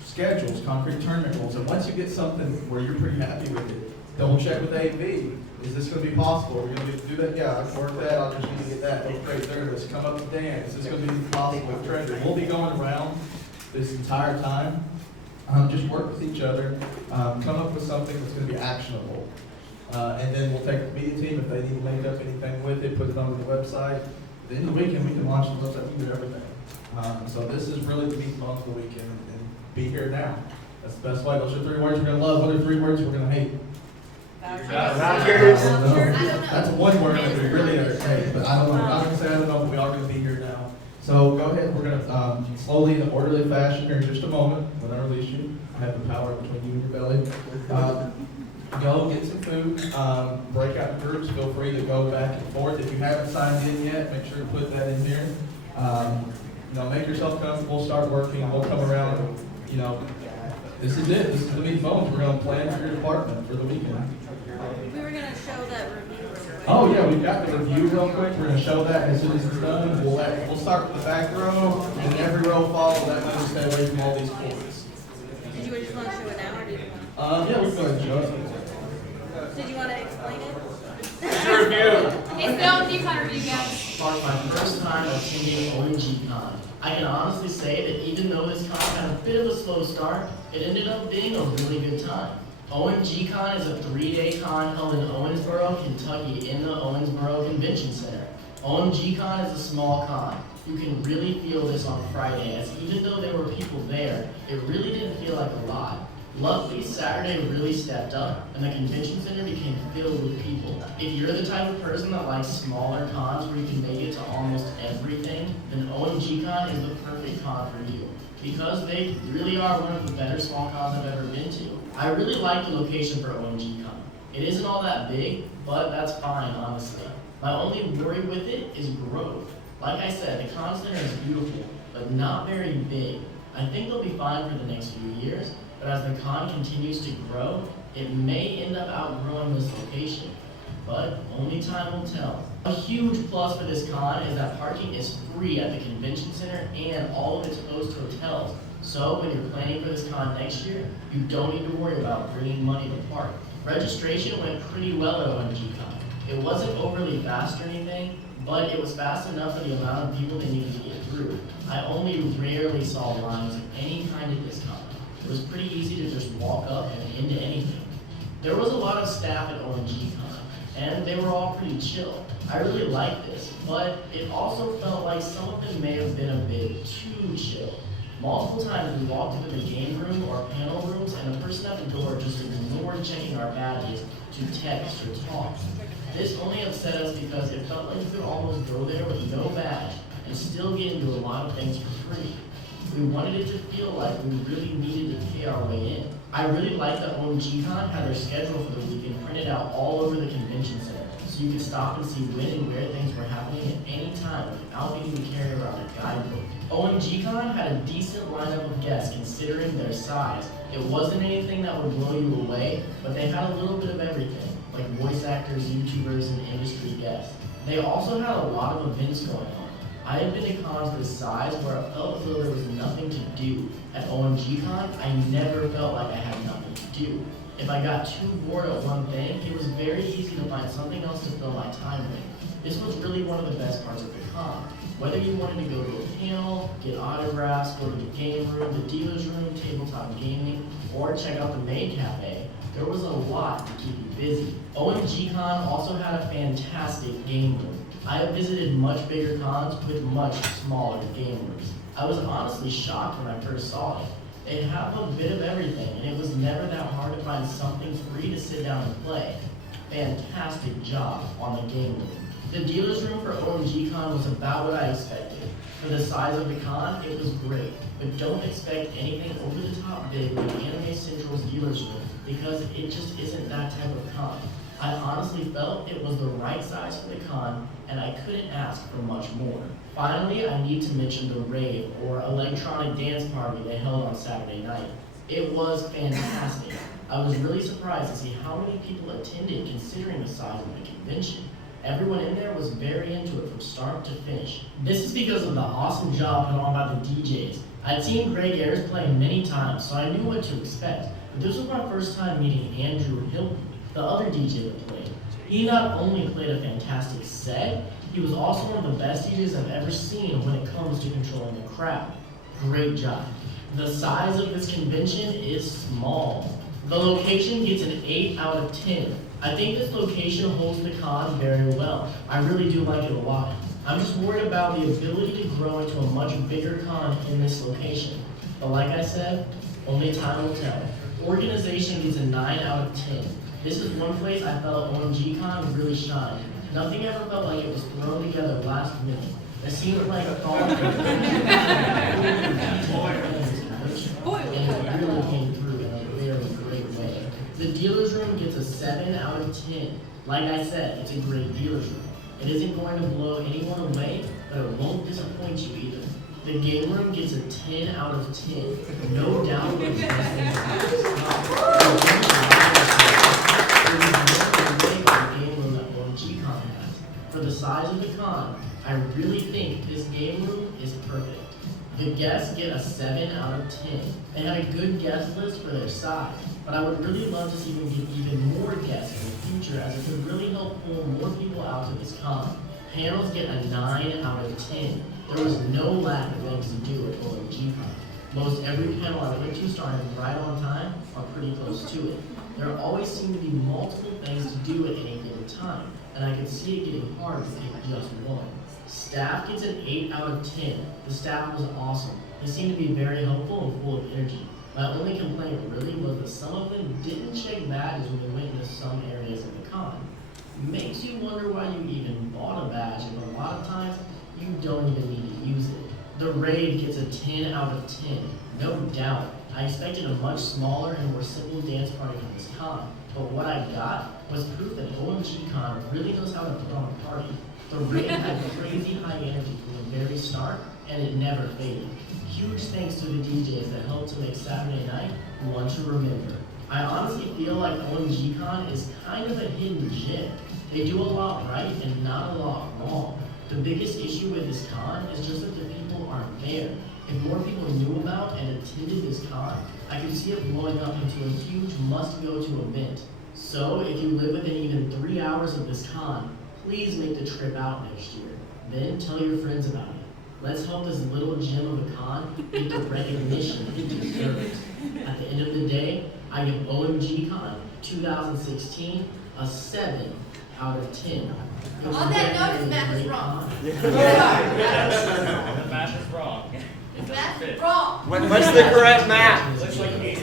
schedules, concrete tournament goals. And once you get something where you're pretty happy with it, double check with AV. Is this going to be possible? Are we going to do that? Yeah, I can work that. I'll just need to get that. Okay, there it is. Come up with Dan. Is this going to be possible with Treasure? We'll be going around this entire time. Just work with each other. Come up with something that's going to be actionable. And then we'll take the media team, if they need to link up anything with it, put it on the website. At the end of the weekend, we can launch the website. We can do everything. So this is really the meat and bones of the weekend. And be here now. That's the best way. Those are 3 words we're going to love. What are 3 words we're going to hate? Vouchers. That's 1 word that we really entertain, but I don't know. I'm not going to say I don't know, but we are going to be here now. So go ahead. We're going to slowly, in an orderly fashion here in just a moment, when I release you. I have the power between you and your belly. Go get some food. Break out in groups. Feel free to go back and forth. If you haven't signed in yet, make sure to put that in here. Make yourself comfortable. Start working. We'll come around. This is it. This is the meat and bones. We're going to plan for your department for the weekend. We were gonna show that review real quick. Oh yeah, we've got the review real quick. We're gonna show that as soon as it's done. We'll start with the back row, and every row follow. That way we stay away from all these corners. Did you just want to show it now, or did you want? Yeah, we can go ahead and show it. Did you want to explain it? It's a review. It's no decon review, guys. Marked my first time attending OMG Con. I can honestly say that even though this con had a bit of a slow start, it ended up being a really good time. OMG Con is a 3-day con held in Owensboro, Kentucky in the Owensboro Convention Center. OMG Con is a small con. You can really feel this on Friday, as even though there were people there, it really didn't feel like a lot. Luckily, Saturday really stepped up, and the convention center became filled with people. If you're the type of person that likes smaller cons where you can make it to almost everything, then OMG Con is the perfect con for you, because they really are one of the better small cons I've ever been to. I really like the location for OMG Con. It isn't all that big, but that's fine, honestly. My only worry with it is growth. Like I said, the con center is beautiful, but not very big. I think they'll be fine for the next few years, but as the con continues to grow, it may end up outgrowing this location. But only time will tell. A huge plus for this con is that parking is free at the convention center and all of its host hotels. So when you're planning for this con next year, you don't need to worry about bringing money to park. Registration went pretty well at OMG Con. It wasn't overly fast or anything, but it was fast enough for the amount of people they needed to get through. I only rarely saw lines of any kind at this con. It was pretty easy to just walk up and into anything. There was a lot of staff at OMG Con, and they were all pretty chill. I really liked this, but it also felt like some of them may have been a bit too chill. Multiple times we walked into the game room or panel rooms, and the person at the door just ignored checking our badges to text or talk. This only upset us because it felt like we could almost go there with no badge and still get into a lot of things for free. We wanted it to feel like we really needed to pay our way in. I really liked that OMG Con had their schedule for the weekend printed out all over the convention center, so you could stop and see when and where things were happening at any time without needing to carry around a guidebook. OMG Con had a decent lineup of guests considering their size. It wasn't anything that would blow you away, but they had a little bit of everything, like voice actors, YouTubers, and industry guests. They also had a lot of events going on. I have been to cons this size where it felt as though there was nothing to do. At OMG Con, I never felt like I had nothing to do. If I got too bored at one thing, it was very easy to find something else to fill my time with. This was really one of the best parts of the con. Whether you wanted to go to a panel, get autographs, go to the game room, the dealer's room, tabletop gaming, or check out the maid cafe, there was a lot to keep you busy. OMG Con also had a fantastic game room. I have visited much bigger cons with much smaller game rooms. I was honestly shocked when I first saw it. They have a bit of everything, and it was never that hard to find something free to sit down and play. fantastic job on the game room. The dealer's room for OMG Con was about what I expected. For the size of the con, it was great, but don't expect anything over the top big like Anime Central's dealer's room, because it just isn't that type of con. I honestly felt it was the right size for the con, and I couldn't ask for much more. Finally, I need to mention the rave, or electronic dance party they held on Saturday night. It was fantastic. I was really surprised to see how many people attended considering the size of the convention. Everyone in there was very into it from start to finish. This is because of the awesome job put on by the DJs. I'd seen Greg Ayers play many times, so I knew what to expect. But this was my first time meeting Andrew Hilton, the other DJ that played. He not only played a fantastic set, he was also one of the best DJs I've ever seen when it comes to controlling the crowd. Great job. The size of this convention is small. The location gets an 8 out of 10. I think this location holds the con very well. I really do like it a lot. I'm just worried about the ability to grow into a much bigger con in this location. But like I said, only time will tell. Organization gets a 9 out of 10. This is one place I felt OMG Con really shined. Nothing ever felt like it was thrown together last minute. It seemed like a thought and it really came through in a very great way. The dealer's room gets a 7 out of 10. Like I said, it's a great dealer's room. It isn't going to blow anyone away, but it won't disappoint you either. The game room gets a 10 out of 10. No doubt what the best thing For the size of the con, I really think this game room is perfect. The guests get a 7 out of 10. They had a good guest list for their size, but I would really love to see them get even more guests in the future, as it could really help pull more people out to this con. Panels get a 9 out of 10. There was no lack of things to do at OMG Con. Most every panel I went to started right on time or pretty close to it. There always seemed to be multiple things to do at any given time, and I could see it getting hard to pick just one. Staff gets an 8 out of 10. The staff was awesome. They seemed to be very helpful and full of energy. My only complaint really was that some of them didn't check badges when they went into some areas of the con. Makes you wonder why you even bought a badge, and a lot of times you don't even need to use it. The raid gets a 10 out of 10. No doubt. I expected a much smaller and more simple dance party for this con, but what I got was proof that OMG Con really knows how to put on a party. The raid had crazy high energy from the very start, and it never faded. Huge thanks to the DJs that helped to make Saturday night one to remember. I honestly feel like OMG Con is kind of a hidden gem. They do a lot right and not a lot wrong. The biggest issue with this con is just that the people aren't there. If more people knew about and attended this con, I could see it blowing up into a huge must-go-to event. So, if you live within even 3 hours of this con, please make the trip out next year. Then tell your friends about it. Let's help this little gem of a con get the recognition it deserves. At the end of the day, I give OMG Con 2016 a 7 out of 10. On that note, his math is wrong. The math is wrong. His math is wrong. What's the correct math? Looks like 8.5.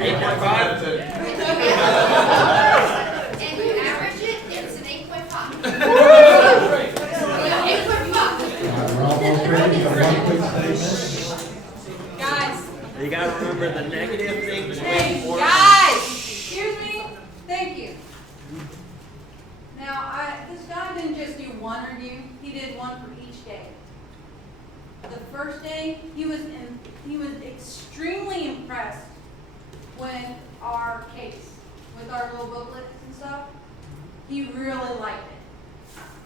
8.5. And you average it, it's an 8.5. Yeah, 8.5. We're almost ready. Got one quick statement. Guys, You gotta remember the negative things. Hey, guys, excuse me, thank you. Now, this guy didn't just do one review, he did one for each day. The first day, he was extremely impressed with our case, with our little booklets and stuff. He really liked it.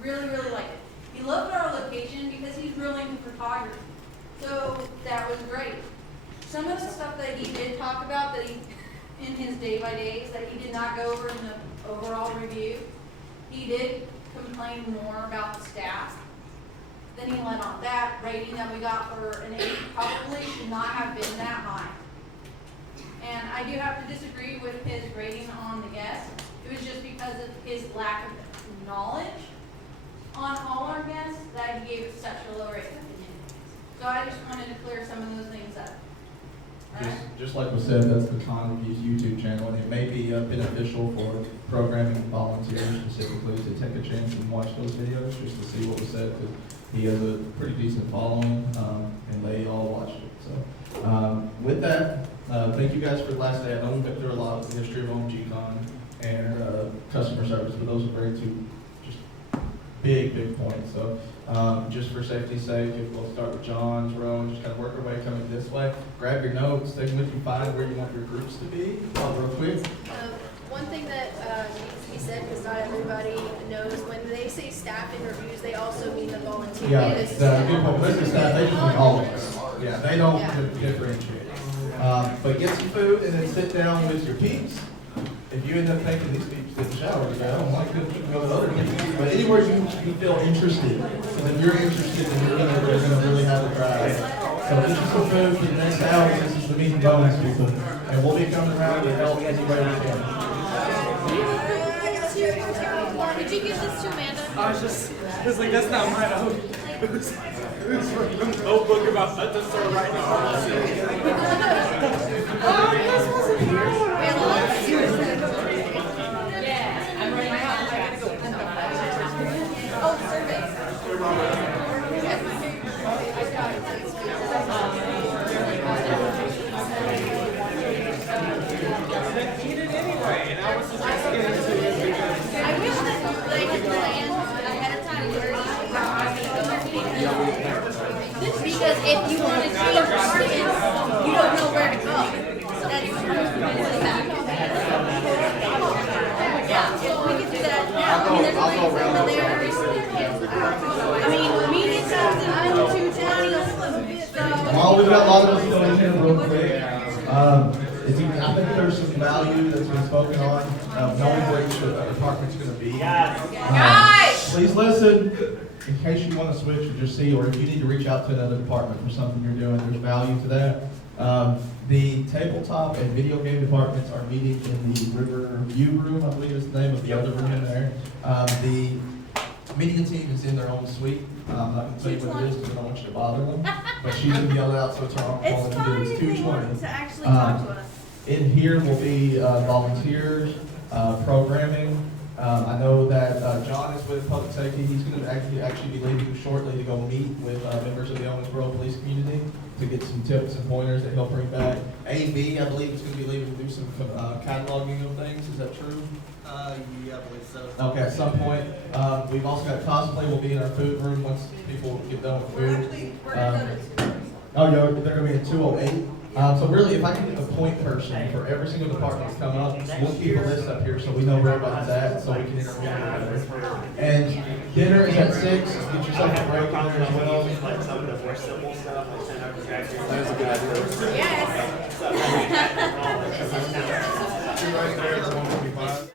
Really, really liked it. He loved our location because he's really into photography. So that was great. Some of the stuff that he did talk about that he, in his day-by-days, that he did not go over in the overall review, he did complain more about the staff. Then he went on that rating that we got for an 8 probably should not have been that high. And I do have to disagree with his rating on the guests. It was just because of his lack of knowledge on all our guests that he gave it such a low rating. So I just wanted to clear some of those things up. Just like was said, that's the Con Reviews YouTube channel, and it may be beneficial for programming volunteers specifically to take a chance and watch those videos just to see what was said, because he has a pretty decent following, and they all watched it. So with that, thank you guys for the last day. I know we went through a lot of the history of OMG Con and customer service, but those are very two just big points. So just for safety's sake, if we'll start with John's row and just kind of work our way coming this way. Grab your notes, take them with you, find where you want your groups to be. Real quick. One thing that needs to be said, because not everybody knows, when they say staff interviews, they also mean the volunteer. Yeah, good point. Listen, staff, they just mean all of us. Yeah, they don't differentiate. But get some food and then sit down with your peeps. If you end up thinking these peeps get shower today, I don't like it, you can go to other people. But anywhere you feel interested, if you're interested, then you're gonna really have a drive. So get you some food for the next hour. This is the meeting bonus, people. And we'll be coming around to help any way we can. Did you give this to Amanda? I was like, that's not my own. It was from a notebook about what to start writing a policy. Oh, this wasn't here. Yeah, I'm running contracts. Oh, surveys. Anyway, and I was just getting into it because I wish that they had planned ahead of time where because if you want to change departments, you don't know where to go. That's yeah, we could do that. Yeah, I mean, there's like over there. I mean, media comes in 220. While we've got a lot of us going in real quick, I think there's some value that's been spoken on, knowing where each department's going to be. Please listen, in case you want to switch or just see, or if you need to reach out to another department for something you're doing, there's value to that. The tabletop and video game departments are meeting in the River View room, I believe is the name of the other room in there. The media team is in their own suite. I'm not going to tell you what it is because I don't want you to bother them. But she's going to yell it out, so it's our call. It's fine if they want to actually talk to us. In here will be volunteers, programming. I know that John is with Public Safety. He's going to actually be leaving shortly to go meet with members of the Owensboro Police community to get some tips and pointers that he'll bring back. A&B, I believe, is going to be leaving to do some cataloging of things. Is that true? Yeah, I believe so. Okay, at some point. We've also got cosplay will be in our food room once people get done with food. We're done at 2. Oh, yeah, they're going to be at 208. So really, if I can get a point person for every single department that's come up, we'll keep a list up here so we know where everybody's at, so we can interview everybody. And dinner is at 6. Get yourself a break in there as well. Like some of the more simple stuff, like send out contractors. That is a good idea. Yes. Right there, the 145.